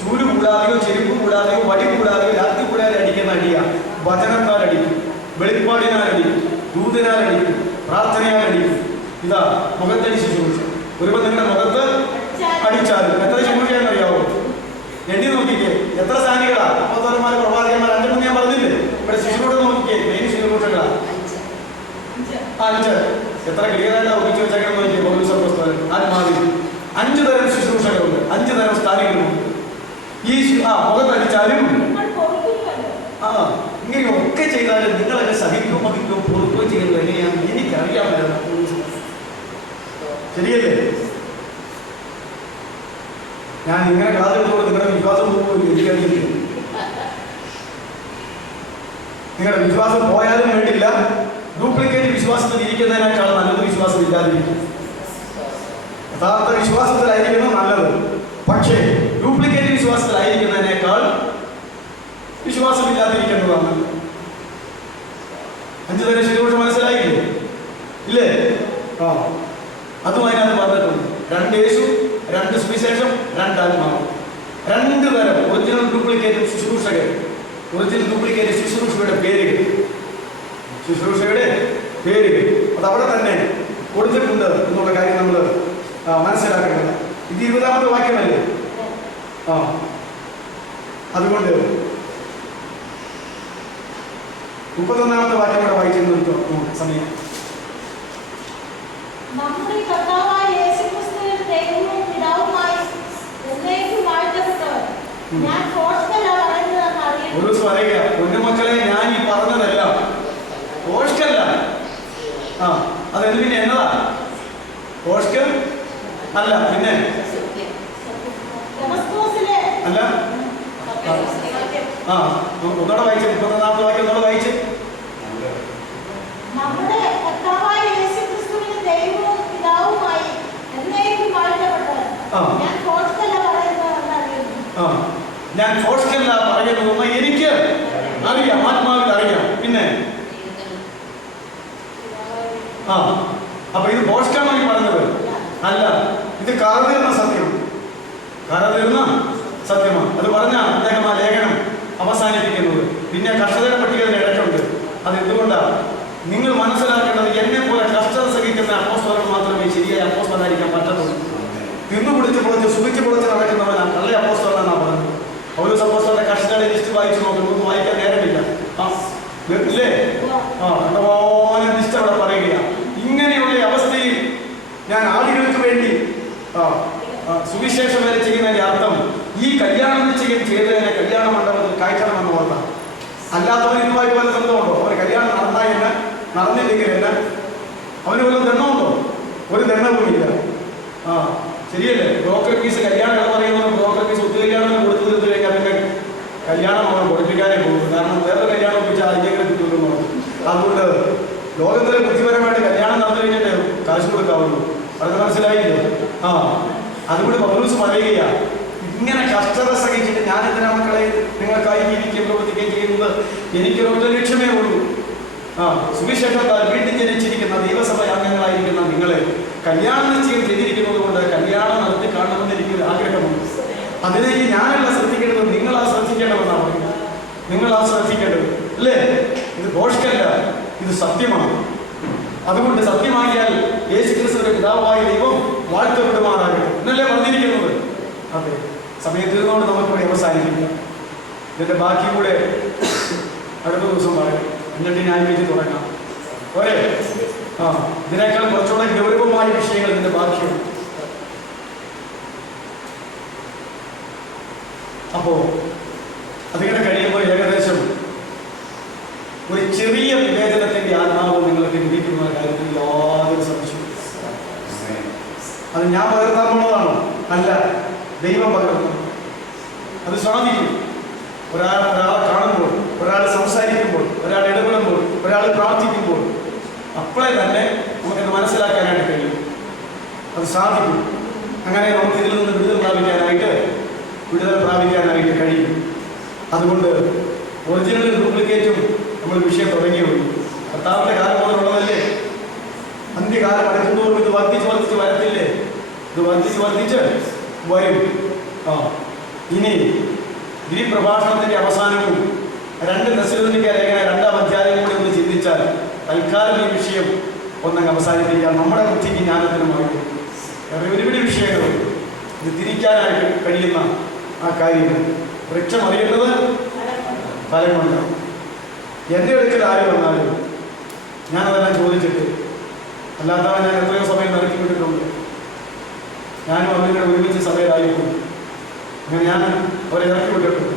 ചൂല് കൂടാതെയോ ചെരുപ്പ് കൂടാതെയോ വടി കൂടാതെയോ രാത്രി കൂടാതെ അടിക്കുന്ന അടിയാ. വചനത്താൽ അടിക്കും, വെളിപ്പാടിനാൽ അടിക്കും, ദൂതനാൽ അടിക്കും, പ്രാർത്ഥനയാൽ അടിക്കും. ഇതാ മുഖത്തടി ശുശ്രൂഷ. ഒരുപ്പം നിങ്ങളുടെ മുഖത്ത് അടിച്ചാലും എത്ര ശുശ്രൂഷയാണെന്ന് അറിയാവോ? എണ്ണി നോക്കിക്കേ, എത്ര സ്ഥാനികളാ? 50 പ്രവാചകന്മാർ 5 ഞാൻ പറഞ്ഞില്ലേ? ഇവിടെ ശുശ്രൂഷ നോക്കിക്കേ, മെയിൻ ശുശ്രൂഷകളാ 5. എത്ര ക്ലിയറായിട്ട് ഒപ്പിച്ചു വെച്ചേക്കണം നോക്കിയേ. പൗലോസ് അപ്പോസ്തലൻ ആത്മാവിൽ 5 തരം ശുശ്രൂഷകളുണ്ട്, 5 തരം സ്ഥാനികളുണ്ട്. ഈ മുഖത്തടിച്ചാലും ഇങ്ങനെയൊക്കെ ചെയ്താലും നിങ്ങളൊക്കെ സഹിക്കും അതിക്കും പൊറുക്കുകയും ചെയ്യുന്നത് എങ്ങനെയാണെന്ന് എനിക്കറിയാമായിരുന്നു. ശരിയല്ലേ? ഞാൻ ഇങ്ങനെ ക്ലാസ് എടുത്തോളം നിങ്ങളുടെ വിശ്വാസം പോകുമ്പോൾ എനിക്കറിയില്ല. നിങ്ങളുടെ വിശ്വാസം പോയാലും വേണ്ടില്ല, ഡ്യൂപ്ലിക്കേറ്റ് വിശ്വാസത്തിൽ ഇരിക്കുന്നതിനേക്കാൾ നല്ലത് വിശ്വാസം ഇല്ലാതിരിക്കും. യഥാർത്ഥ വിശ്വാസത്തിലായിരിക്കുന്നത് നല്ലത്. പക്ഷേ ഡ്യൂപ്ലിക്കേറ്റ് വിശ്വാസത്തിലായിരിക്കുന്നതിനേക്കാൾ വിശ്വാസമില്ലാതിരിക്കുന്നതാണ്. 5 തരം ശുശ്രൂഷ മനസ്സിലായില്ലേ? ഇല്ലേ? അതും അതിനകത്ത് പറഞ്ഞിട്ടുണ്ട്. 2 യേശു, 2 സുവിശേഷം, 2 ആത്മാവ്. 2 തരം ഒറിജിനൽ ഡ്യൂപ്ലിക്കേറ്റ് ശുശ്രൂഷകർ. ഒറിജിനൽ ഡ്യൂപ്ലിക്കേറ്റ് ശുശ്രൂഷയുടെ പേരുകൾ ശുശ്രൂഷയുടെ പേര് അത് അവിടെ തന്നെ കൊടുത്തിട്ടുണ്ട് എന്നുള്ള കാര്യം നമ്മൾ മനസ്സിലാക്കേണ്ടത്. ഇത് 20-ാമത്തെ വാക്യമല്ലേ? അതുകൊണ്ട് 31-ാമത്തെ വാക്യം കൂടെ വായിച്ചു സമയം. നമ്മുടെ കർത്താവായ യേശുക്രിസ്തുവിൽ ദൈവവും പിതാവുമായി എന്നേക്കും വാഴ്ത്തപ്പെട്ടവൻ ഞാൻ ഫോർസ്കല്ല പറയുന്നതെന്ന് അറിയുന്നു. ഒരു പറയുക പൊന്നുമക്കളെ, ഞാൻ ഈ പറഞ്ഞതല്ല ഫോർസ്കല്ല. അതെന്ത് പിന്നെ എന്നതാ? ഫോർസ്കൽ അല്ല, പിന്നെ അല്ല. ഒന്നോടെ വായിച്ചു 31-ാമത്തെ വാക്യം ഒന്നോടെ വായിച്ച്. നമ്മുടെ കർത്താവായ യേശുക്രിസ്തുവിൽ ദൈവവും പിതാവുമായി എന്നേക്കും വാഴ്ത്തപ്പെട്ടവൻ ഞാൻ ഫോർസ്കല്ല പറയുന്നതെന്ന് അറിയുന്നു. ഞാൻ ഫോർസ്കല്ല പറയുന്നതെന്ന് എനിക്ക് അറിയാം, ആത്മാവിൽ അറിയാം. പിന്നെ അപ്പൊ ഇത് ഫോർസ്കാണോ ഈ പറഞ്ഞത്? അല്ല, ഇത് കറതീർന്ന സത്യം, കറതീർന്ന സത്യമാണ്. അത് പറഞ്ഞ അദ്ദേഹം ആ ലേഖനം അവസാനിപ്പിക്കുന്നത്. പിന്നെ കർഷകരുടെ പട്ടികയുടെ ഇടയ്ക്കുണ്ട്. അത് എന്തുകൊണ്ടാണ്? നിങ്ങൾ മനസ്സിലാക്കേണ്ടത്, എന്നെ പോലെ കഷ്ടത സഹിക്കുന്ന അപ്പോസ്തലൻ മാത്രമേ ശരിയായ അപ്പോസ്തലനായിരിക്കാൻ പറ്റത്തുള്ളൂ. തിന്നു കുടിച്ച് പൊളിച്ച് സുഖിച്ച് പൊളിച്ച് നടക്കുന്നവനാണ് കള്ള അപ്പോസ്തലനാണ് പറഞ്ഞത്. പൗലോസ് അപ്പോസ്തലന്റെ കഷ്ടതയുടെ ലിസ്റ്റ് വായിച്ചു നോക്കുന്നു, ഒന്നും വായിക്കാൻ നേരമില്ല. ഇല്ലേ? കണ്ടപോലെ ലിസ്റ്റ് അവിടെ പറയുകയാണ്. ഇങ്ങനെയുള്ള അവസ്ഥയിൽ ഞാൻ ആളുകൾക്ക് വേണ്ടി സുവിശേഷം വരെ ചെയ്യുന്നതിന്റെ അർത്ഥം ഈ കല്യാണം ചെയ്തതിനെ കല്യാണ മണ്ഡപത്തിൽ കയറ്റണമെന്ന് ഓർത്താം. അല്ലാത്തവൻ ഇതുമായി പോലെ ബന്ധമുണ്ടോ? അവന് കല്യാണം നടന്നായി എന്ന് നടന്നില്ലെങ്കിൽ എന്ന് അവന് വല്ലതും ദണ്ണമുണ്ടോ? ഒരു ദണ്ണവുമില്ല. ശരിയല്ലേ? ബ്രോക്കർ ഫീസ് കല്യാണം എന്ന് പറയുന്നത് ബ്രോക്കർ ഫീസ് ഒത്തു കല്യാണം കൊടുത്തു തീർത്തു കഴിഞ്ഞാൽ പിന്നെ കല്യാണം അവൻ കൊടുപ്പിക്കാനേ പോകും. കാരണം വേറെ കല്യാണം ഒപ്പിച്ചാൽ അതിലേക്ക് കിട്ടുമെന്ന് പറഞ്ഞു. അതുകൊണ്ട് ലോകത്തിലെ ബുദ്ധിപരമായിട്ട് കല്യാണം നടന്നു കഴിഞ്ഞിട്ട് കാശ് കൊടുക്കാവുള്ളൂ. അത് മനസ്സിലായില്ലേ? അതുകൊണ്ട് പൗലോസ് പറയുകയാണ്, ഇങ്ങനെ കഷ്ടത സഹിച്ചിട്ട് ഞാൻ എന്തിനാ മക്കളെ നിങ്ങൾക്കായി ജീവിക്കുകയും പ്രവർത്തിക്കുകയും ചെയ്യുന്നത്? എനിക്കൊരൊറ്റ ലക്ഷ്യമേ ഉള്ളൂ. സുവിശേഷത്താൽ വീണ്ടും ജനിച്ചിരിക്കുന്ന ദൈവസഭ അംഗങ്ങളായിരിക്കുന്ന നിങ്ങളെ കല്യാണ നിശ്ചയം ചെയ്തിരിക്കുന്നത് കൊണ്ട് കല്യാണം നടത്തി കാണണമെന്ന് എനിക്കൊരു ആഗ്രഹമുണ്ട്. അതിലേക്ക് ഞാനല്ല ശ്രദ്ധിക്കേണ്ടത്, നിങ്ങളാ ശ്രദ്ധിക്കേണ്ടതെന്നാണ് പറയുന്നത്. നിങ്ങളാ ശ്രദ്ധിക്കേണ്ടത് അല്ലേ? ഇത് ദോഷമല്ല, ഇത് സത്യമാണ്. അതുകൊണ്ട് സത്യമാക്കിയാൽ യേശുക്രിസ്തുവിന്റെ പിതാവായ ദൈവം വാഴ്ത്തപ്പെടുമാറാകട്ടെ എന്നല്ലേ പറഞ്ഞിരിക്കുന്നത്. അതെ, സമയം തീർന്നുകൊണ്ട് നമുക്കിവിടെ അവസാനിപ്പിക്കാം. ഇതിന്റെ ബാക്കി കൂടെ അടുത്ത ദിവസം പറയും. എന്നിട്ട് ഞാൻ വെച്ച് തുടങ്ങാം. പോരെ? ഇതിനേക്കാൾ കുറച്ചുകൂടെ ഗൗരവമായ വിഷയങ്ങൾ ഇതിന്റെ ബാക്കിയുണ്ട്. അപ്പോ അതിങ്ങനെ കഴിയുമ്പോൾ ഏകദേശം ഒരു ചെറിയ വിവേചനത്തിന്റെ ആത്മാവ് നിങ്ങൾക്ക് ലഭിക്കുന്ന കാര്യത്തിൽ യാതൊരു സംശയവും. അത് ഞാൻ പകർത്താനുള്ളതാണോ? അല്ല, ദൈവം പകർന്നു. അത് സാധിക്കും. ഒരാളെ കാണുമ്പോൾ, ഒരാൾ സംസാരിക്കുമ്പോൾ, ഒരാൾ ഇടപെടുമ്പോൾ, ഒരാൾ പ്രാർത്ഥിക്കുമ്പോൾ അപ്പോഴേ തന്നെ നമുക്കത് മനസ്സിലാക്കാനായിട്ട് കഴിയും. അത് സാധിക്കും. അങ്ങനെ നമുക്ക് ഇതിൽ നിന്ന് വിടുതൽ പ്രാപിക്കാനായിട്ട് കഴിയും. അതുകൊണ്ട് ഒറിജിനലും ഡ്യൂപ്ലിക്കേറ്റും നമ്മൾ വിഷയം തുടങ്ങിയുള്ളൂ. കർത്താവിന്റെ കാലം മുതലുള്ളതല്ലേ? അന്ത്യകാലം അടുക്കുന്തോറും ഇത് വർദ്ധിച്ച് വരത്തില്ലേ? ഇത് വർദ്ധിച്ച് വരും. ഇനി ഈ പ്രഭാഷണത്തിന്റെ അവസാനവും 2 തെസ്സലോനിക്ക ലേഖനം 2-ാം അധ്യായം കൂടി ഒന്ന് ചിന്തിച്ചാൽ തൽക്കാലം ഈ വിഷയം ഒന്നങ്ങ് അവസാനിപ്പിക്കാം. നമ്മുടെ ബുദ്ധിക്ക് ജ്ഞാനത്തിനുമായിട്ട് ഒരുപിടി വിഷയങ്ങളുണ്ട്. ഇത് തിരിക്കാനായിട്ട് കഴിയുന്ന ആ കാര്യങ്ങൾ. വൃക്ഷം അറിയേണ്ടത് ഫലം കൊണ്ട്. എൻ്റെ അടുക്കൽ ആര് വന്നാലും ഞാനതെല്ലാം ചോദിച്ചിട്ട്, അല്ലാത്തവൻ ഞാൻ എത്രയോ സമയം നടത്തി വിട്ടിട്ടുണ്ട്. ഞാനും അവരുടെ ഒരുമിച്ച് സഭയിലായിരിക്കും. അങ്ങനെ ഞാൻ അവരെ ഇറക്കി വിട്ടിട്ടുണ്ട്.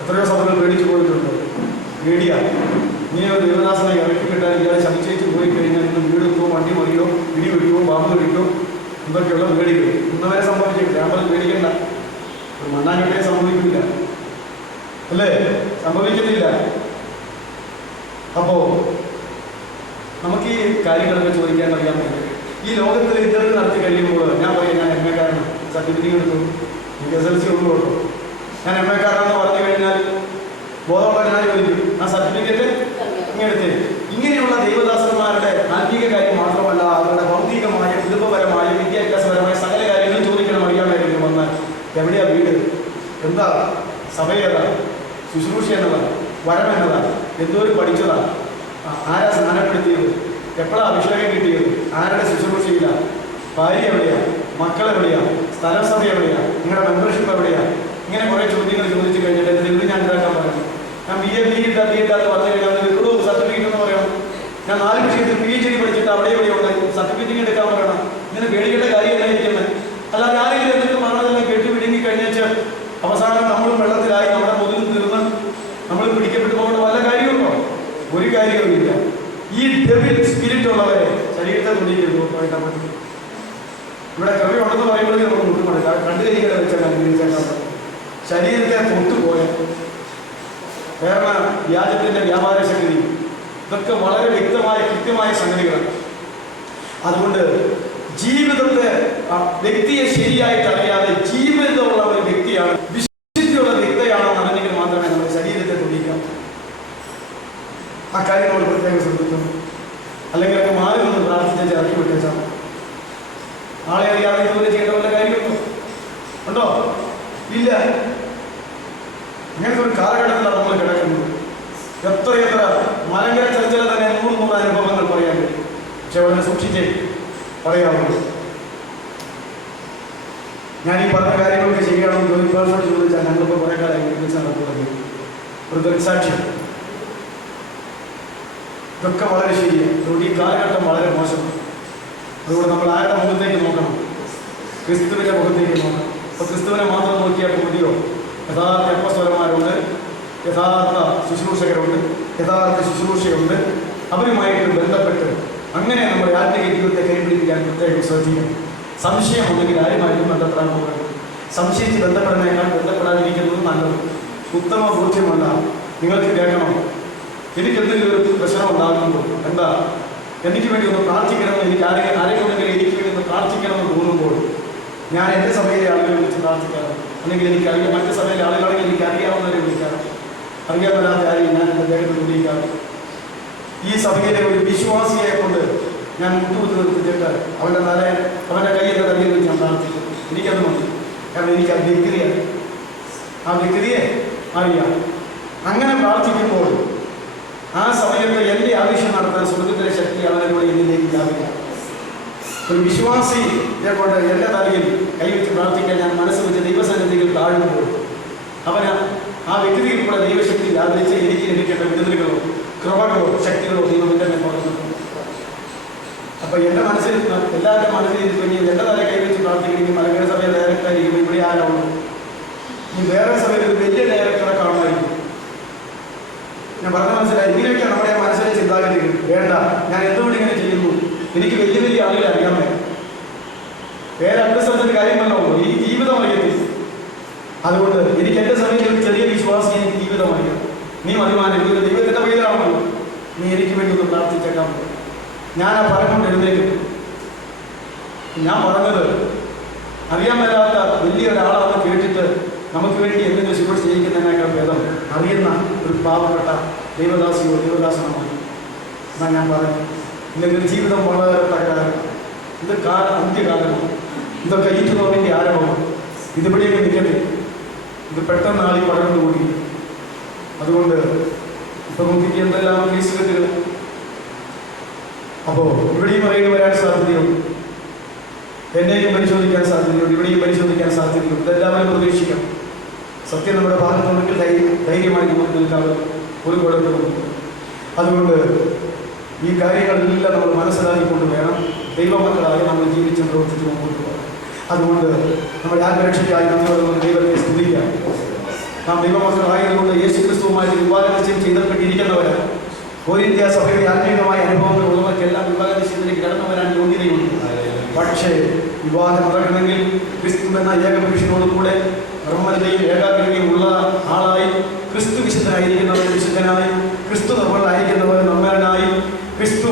എത്രയോ സഭകൾ പേടിച്ചു പോയിട്ടുണ്ട്. പേടിയ ഇങ്ങനെ ഒരു ദൈവദാസനെ ഇറക്കി കിട്ടാൻ ഇയാളെ ശമിച്ചേച്ച് പോയി കഴിഞ്ഞാൽ ഇന്ന് വീട് വെക്കുമോ, വണ്ടി മറിയോ, പിടി പിടിക്കുമോ, പാമ്പ് പിടിക്കുമോ, എന്തൊക്കെയുള്ള പേടിക്കും. ഇന്നവരെ സംഭവിച്ചിട്ടില്ല. ഞാൻ പേടിക്കണ്ട. ഒരു മണ്ണാങ്കട്ടയെ സംഭവിക്കില്ല അല്ലേ? സംഭവിക്കുന്നില്ല. അപ്പോ നമുക്ക് ഈ കാര്യങ്ങളൊക്കെ ചോദിക്കാൻ അറിയാൻ പറ്റും. ഈ ലോകത്തിൽ ഇന്റർവ്യൂ നടത്തി കഴിയുമ്പോൾ ഞാൻ പറയും, ഞാൻ MA കാരനാണ്, സർട്ടിഫിക്കറ്റ് എടുത്തു, എനിക്ക് SLC ഒന്നും കേട്ടോ, ഞാൻ MA കാരനാണെന്ന് പറഞ്ഞു കഴിഞ്ഞാൽ ബോധമുള്ള ഞാൻ ചോദിക്കും, ആ സർട്ടിഫിക്കറ്റ് ഇങ്ങനത്തെ. ഇങ്ങനെയുള്ള ദൈവദാസന്മാരുടെ ആത്മീക കാര്യം മാത്രമല്ല, അവരുടെ ഭൗതികമായ, കുടുംബപരമായ, വിദ്യാഭ്യാസപരമായ സകല കാര്യങ്ങളും ചോദിക്കണം. അറിയാമായിരുന്നു വന്നാൽ എവിടെയാ വീട്, എന്താ സഭ, ഏതാണ് ശുശ്രൂഷ എന്നതാണ്, വരം എന്നതാണ്, എന്തോരം പഠിച്ചതാണ്, ആരാ സ്നാനപ്പെടുത്തിയത്? എപ്പോഴാണ് അഭിഷേകം കിട്ടിയത്? ആരുടെ ശുശ്രൂഷയില്ല? ഭാര്യ എവിടെയാ? മക്കൾ എവിടെയാ? സ്ഥലം സഭ എവിടെയാ? നിങ്ങളുടെ മെമ്പർഷിപ്പ് എവിടെയാ? ഇങ്ങനെ കുറേ ചോദ്യങ്ങൾ ചോദിച്ചു കഴിഞ്ഞിട്ട് ഇത് ഞാൻ ഉണ്ടാക്കാൻ പറയാം. ഞാൻ ബി എഡാന്ന് പറഞ്ഞു കഴിഞ്ഞാൽ ഇവിടെ സർട്ടിഫിക്കറ്റ് എന്ന് പറയാം. ഞാൻ 4 വിഷയത്തിൽ PhD പഠിച്ചിട്ട് അവിടെ എവിടെയുണ്ട് സർട്ടിഫിക്കറ്റ് എടുക്കാൻ പറയണം. ഇങ്ങനെ പേടിക്കേണ്ട കാര്യമല്ല ഇരിക്കുന്നത്. അല്ലാതെ ആരെങ്കിലും എന്തൊക്കെ പറഞ്ഞതെല്ലാം കേട്ട് വിഴുങ്ങി കഴിഞ്ഞാൽ അവസാനം നമ്മളും വെള്ളത്തിലായി നമ്മുടെ മുതൽ തീർന്ന് നമ്മൾ പിടിക്കപ്പെട്ടു പോകേണ്ട വല്ല കാര്യമുണ്ടോ? ഒരു കാര്യവുമില്ല. ഈ ഡെവിൽ സ്പിരിറ്റ് ഉള്ളവരെ ശരീരത്തെ തുണിക്കരുത്. ഇവിടെ കവി ഉണ്ടെന്ന് പറയുമ്പോഴേക്കും നമുക്ക് മുട്ടുമുണ്ട്. കണ്ടു കഴിക്കാതെ വെച്ചാൽ ശരീരത്തെ തൊട്ടുപോയ കാരണം വ്യാജത്തിന്റെ വ്യാപാര ശക്തി ഇതൊക്കെ വളരെ വ്യക്തമായ കൃത്യമായ സംഗതികളാണ്. അതുകൊണ്ട് ജീവിതത്തെ വ്യക്തിയെ ശരിയായിട്ട് അറിയാതെ ജീവിതമുള്ള ഒരു വ്യക്തിയാണ്, വിശുദ്ധിയുള്ള വ്യക്തിയാണെന്ന് അറിഞ്ഞെങ്കിൽ മാത്രമേ നമ്മുടെ ശരീരത്തെ തുണിക്കാം. ആ കാര്യം നമ്മൾ പ്രത്യേകം ശ്രദ്ധിക്കുന്നു. അല്ലെങ്കിൽ ഒക്കെ മാറി നിന്ന് പ്രാർത്ഥിച്ച് ഇറക്കി വിട്ടേച്ചാൽ ആളെ അറിയാതെ ഇതുപോലെ ചെയ്യേണ്ട വല്ല കാര്യമുണ്ടോ? ഉണ്ടോ? ഇല്ല. ഇങ്ങനത്തെ ഒരു കാലഘട്ടത്തിലാണ് നമ്മൾ കിടക്കുന്നത്. എത്രയെത്ര മലങ്കര ചർച്ചയിൽ തന്നെ 100 അനുഭവങ്ങൾ പറയാൻ കഴിയും. പക്ഷെ വളരെ സൂക്ഷിച്ചേ പറയാവുള്ളൂ. ഞാൻ ഈ പറഞ്ഞ കാര്യങ്ങളൊക്കെ ശരിയാണെന്ന് ജോലിപ്പാസോട് ചോദിച്ചാൽ ഞങ്ങളിപ്പോൾ കുറേ കാലമായി ഒരുമിച്ച് നടക്കുന്നത് ഒരു ദൃക്സാക്ഷ്യം. ഇതൊക്കെ വളരെ ശരിയാണ്. അതുകൊണ്ട് ഈ കാലഘട്ടം വളരെ മോശം. അതുകൊണ്ട് നമ്മൾ ആരുടെ മുഖത്തേക്ക് നോക്കണം? ക്രിസ്തുവിൻ്റെ മുഖത്തേക്ക് നോക്കണം. അപ്പോൾ ക്രിസ്തുവിനെ മാത്രം നോക്കിയാൽ മതിയോ? യഥാർത്ഥ അപ്പോസ്തലന്മാരുണ്ട്, യഥാർത്ഥ ശുശ്രൂഷകരുണ്ട്, യഥാർത്ഥ ശുശ്രൂഷയുണ്ട്. അവരുമായിട്ട് ബന്ധപ്പെട്ട് അങ്ങനെ നമ്മുടെ ആത്മീയ ജീവിതത്തെ കൈപിടിപ്പിക്കാൻ പ്രത്യേകം ശ്രദ്ധിക്കണം. സംശയമുണ്ടെങ്കിൽ ആരുമായിട്ടും ബന്ധപ്പെടാൻ പോകണം. സംശയിച്ച് ബന്ധപ്പെടുന്നതിനാൽ ബന്ധപ്പെടാതിരിക്കുന്നത് നല്ലത്. ഉത്തമ ബോധ്യമുള്ള നിങ്ങൾക്ക് കേൾക്കണം. എനിക്കെന്തെങ്കിലും ഒരു പ്രശ്നം ഉണ്ടാകുമ്പോൾ എന്താ എനിക്ക് വേണ്ടി ഒന്ന് പ്രാർത്ഥിക്കണമെന്ന് എനിക്ക് ആരെക്കൊണ്ടെങ്കിലും എനിക്ക് വേണ്ടി ഒന്ന് പ്രാർത്ഥിക്കണമെന്ന് തോന്നുമ്പോൾ ഞാൻ എൻ്റെ സഭയിലെ ആളുകളെ വിളിച്ച് പ്രാർത്ഥിക്കാറ്. അല്ലെങ്കിൽ എനിക്കറിയാം മറ്റ് സഭയിലെ ആളുകളെങ്കിൽ എനിക്ക് അറിയാവുന്നവരെ വിളിക്കാറ്. അറിയാൻ ആരെയും ഞാൻ എൻ്റെ ദേഹത്ത് വിളിക്കാറ്. ഈ സഭയിലെ ഒരു വിശ്വാസിയെ കൊണ്ട് ഞാൻ മുട്ടുകുത്തി നിർത്തിച്ചിട്ട് അവൻ്റെ കയ്യിൽ തലയിൽ വെച്ച് ഞാൻ പ്രാർത്ഥിക്കും. എനിക്കത് മതി. കാരണം എനിക്ക് ആ വ്യക്തിയെ അറിയാം. അങ്ങനെ പ്രാർത്ഥിക്കുമ്പോൾ ആ സമയത്ത് എൻ്റെ ആവശ്യം നടത്താൻ സ്വർഗത്തിലെ ശക്തി അവനോട് എന്നിലേക്ക് വ്യാപിക്കാം. ഒരു വിശ്വാസിയെ കൊണ്ട് എൻ്റെ തലയിൽ കൈവച്ച് പ്രാർത്ഥിക്കാൻ ഞാൻ മനസ്സ് വെച്ച് ദൈവസന്നിധിയിൽ താഴുമ്പോൾ അവന് ആ വ്യക്തിയിൽ കൂടെ ദൈവശക്തി വ്യാപിച്ച് എനിക്ക് ലഭിക്കേണ്ട വിടുതലുകളോ കൃപകളോ ശക്തികളോ ദൈവം എൻ്റെ പറഞ്ഞു. അപ്പൊ എൻ്റെ മനസ്സിൽ എല്ലാവരുടെ മനസ്സിൽ പിന്നെ എൻ്റെ തല കൈവച്ച് പ്രാർത്ഥിക്കണമെങ്കിൽ മലങ്കര സഭയിൽ ഡയറക്ടറായിരിക്കും. ഇവിടെ ആരാവുള്ളൂ? ഈ വേറെ സഭയിൽ ഒരു വലിയ ഡയറക്ടറെ കാണുമായിരിക്കും. ഞാൻ പറഞ്ഞ മനസ്സിലായി. ഇങ്ങനെയൊക്കെ നമ്മുടെ മനസ്സിലെ ചിന്താഗതികൾ വേണ്ട. ഞാൻ എന്തുകൊണ്ട് ഇങ്ങനെ ചെയ്യുന്നു? എനിക്ക് വലിയ വലിയ ആളുകളെ അറിയാൻ വേണം. വേറെ അന്തസ്ഥലത്തിന്റെ കാര്യമല്ലോ, ഈ ജീവിതം അറിയത്തില്ല. അതുകൊണ്ട് എനിക്ക് എൻ്റെ സമയത്ത് ഒരു ചെറിയ വിശ്വാസം എനിക്ക് ജീവിതം അറിയാം. നീ മതിമാനം ദൈവത്തിന്റെ പേരാണല്ലോ. നീ എനിക്ക് വേണ്ടി ഒന്ന് പ്രാർത്ഥിച്ചേക്കാൻ. ഞാൻ ആ പറഞ്ഞുകൊണ്ട് എഴുന്നേക്കും. ഞാൻ പറഞ്ഞത് അറിയാൻ മേലാത്ത വലിയൊരാളാണെന്ന് കേട്ടിട്ട് നമുക്ക് വേണ്ടി എന്തെങ്കിലും ശുശ്രൂഷ ചെയ്യിക്കുന്നതിനേക്കാൾ ഭേദം അറിയുന്ന ഒരു പാവപ്പെട്ട ദൈവദാസിയോ ദൈവദാസനമാണ് എന്നാ ഞാൻ പറഞ്ഞു. ഇല്ലെങ്കിൽ ജീവിതം വളരെ തകരാറ്. ഇത് അന്ത്യകാലമാണ്. ഇതൊക്കെ ഈറ്റുന്നതിൻ്റെ ആരംഭമാണ്. ഇതിവിടെയൊക്കെ നിൽക്കട്ടെ. ഇത് പെട്ടെന്ന് ആളി പടർന്നുകൂടി. അതുകൊണ്ട് ഇപ്പൊ നോക്കിക്ക് എന്തെല്ലാം കേസ് കെട്ടുകൾ. അപ്പോൾ ഇവിടെയും അറിയാൻ വരാൻ സാധ്യതയുണ്ട്. എന്നെയും പരിശോധിക്കാൻ സാധ്യതയുണ്ട്. ഇവിടെയും പരിശോധിക്കാൻ സാധ്യതയുണ്ട്. ഇതെല്ലാവരും പ്രതീക്ഷിക്കണം. സത്യം നമ്മുടെ ഭാഗത്തുണ്ടെങ്കിൽ ധൈര്യമായി നമുക്ക് നിൽക്കാതെ ഒരു കുഴപ്പമില്ല. അതുകൊണ്ട് ഈ കാര്യങ്ങളെല്ലാം നമ്മൾ മനസ്സിലാക്കിക്കൊണ്ട് വേണം ദൈവമക്കളായി നമ്മൾ ജീവിച്ച് പ്രവർത്തിച്ച് മുമ്പോട്ട് പോകാം. അതുകൊണ്ട് നമ്മുടെ ആത്മരക്ഷയ്ക്കായി നമ്മൾ ദൈവത്തെ സ്തുതിക്കാം. നാം ദൈവമക്കളായതുകൊണ്ട് യേശു ക്രിസ്തുവുമായിട്ട് വിവാഹ നിശ്ചയം ചെയ്തപ്പെട്ടിരിക്കുന്നവരാണ്. കോരിന്ത്യ സഭയുടെ ആത്മീയമായ അനുഭവങ്ങൾ ഉള്ളവർക്കെല്ലാം വിവാഹ നിശ്ചയത്തിലേക്ക് കടന്നു വരാൻ യോഗ്യതയുണ്ട്. പക്ഷേ വിവാഹം നടക്കണമെങ്കിൽ ക്രിസ്തു എന്ന ഏകപുരുഷനോട് കൂടെ നിർമ്മലതയും ഏകാഗ്രതയും ഉള്ള ആളായി, ക്രിസ്തു വിശുദ്ധനായിരിക്കുന്നവർ വിശുദ്ധനായി, ക്രിസ്തു നിർമ്മലനായിരിക്കുന്നവർ നിർമ്മലനായി, ക്രിസ്തു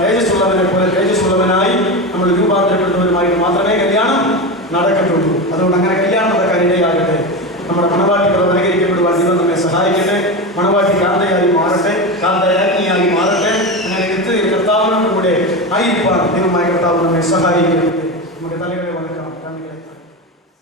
തേജസ്സുള്ളവനെ പോലെ തേജസ്സുള്ളവനായി നമ്മൾ രൂപാന്തരപ്പെടുന്നവരുമായിട്ട് മാത്രമേ കല്യാണം നടക്കത്തുള്ളൂ. അതുകൊണ്ട് അങ്ങനെ കല്യാണം നടക്കാൻ ഇടയാകട്ടെ. നമ്മുടെ മണവാട്ടികൾ അനുകരിക്കപ്പെടുവാൻ ദൈവം നമ്മെ സഹായിക്കട്ടെ. മണവാട്ടി കാന്തയായി മാറട്ടെ, കാന്തയാജ്ഞിയായി മാറട്ടെ. അങ്ങനെ കർത്താവിനോട് കൂടെ ആയിരിക്കാൻ ദൈവമായ കർത്താവ് നമ്മെ സഹായിക്കട്ടെ.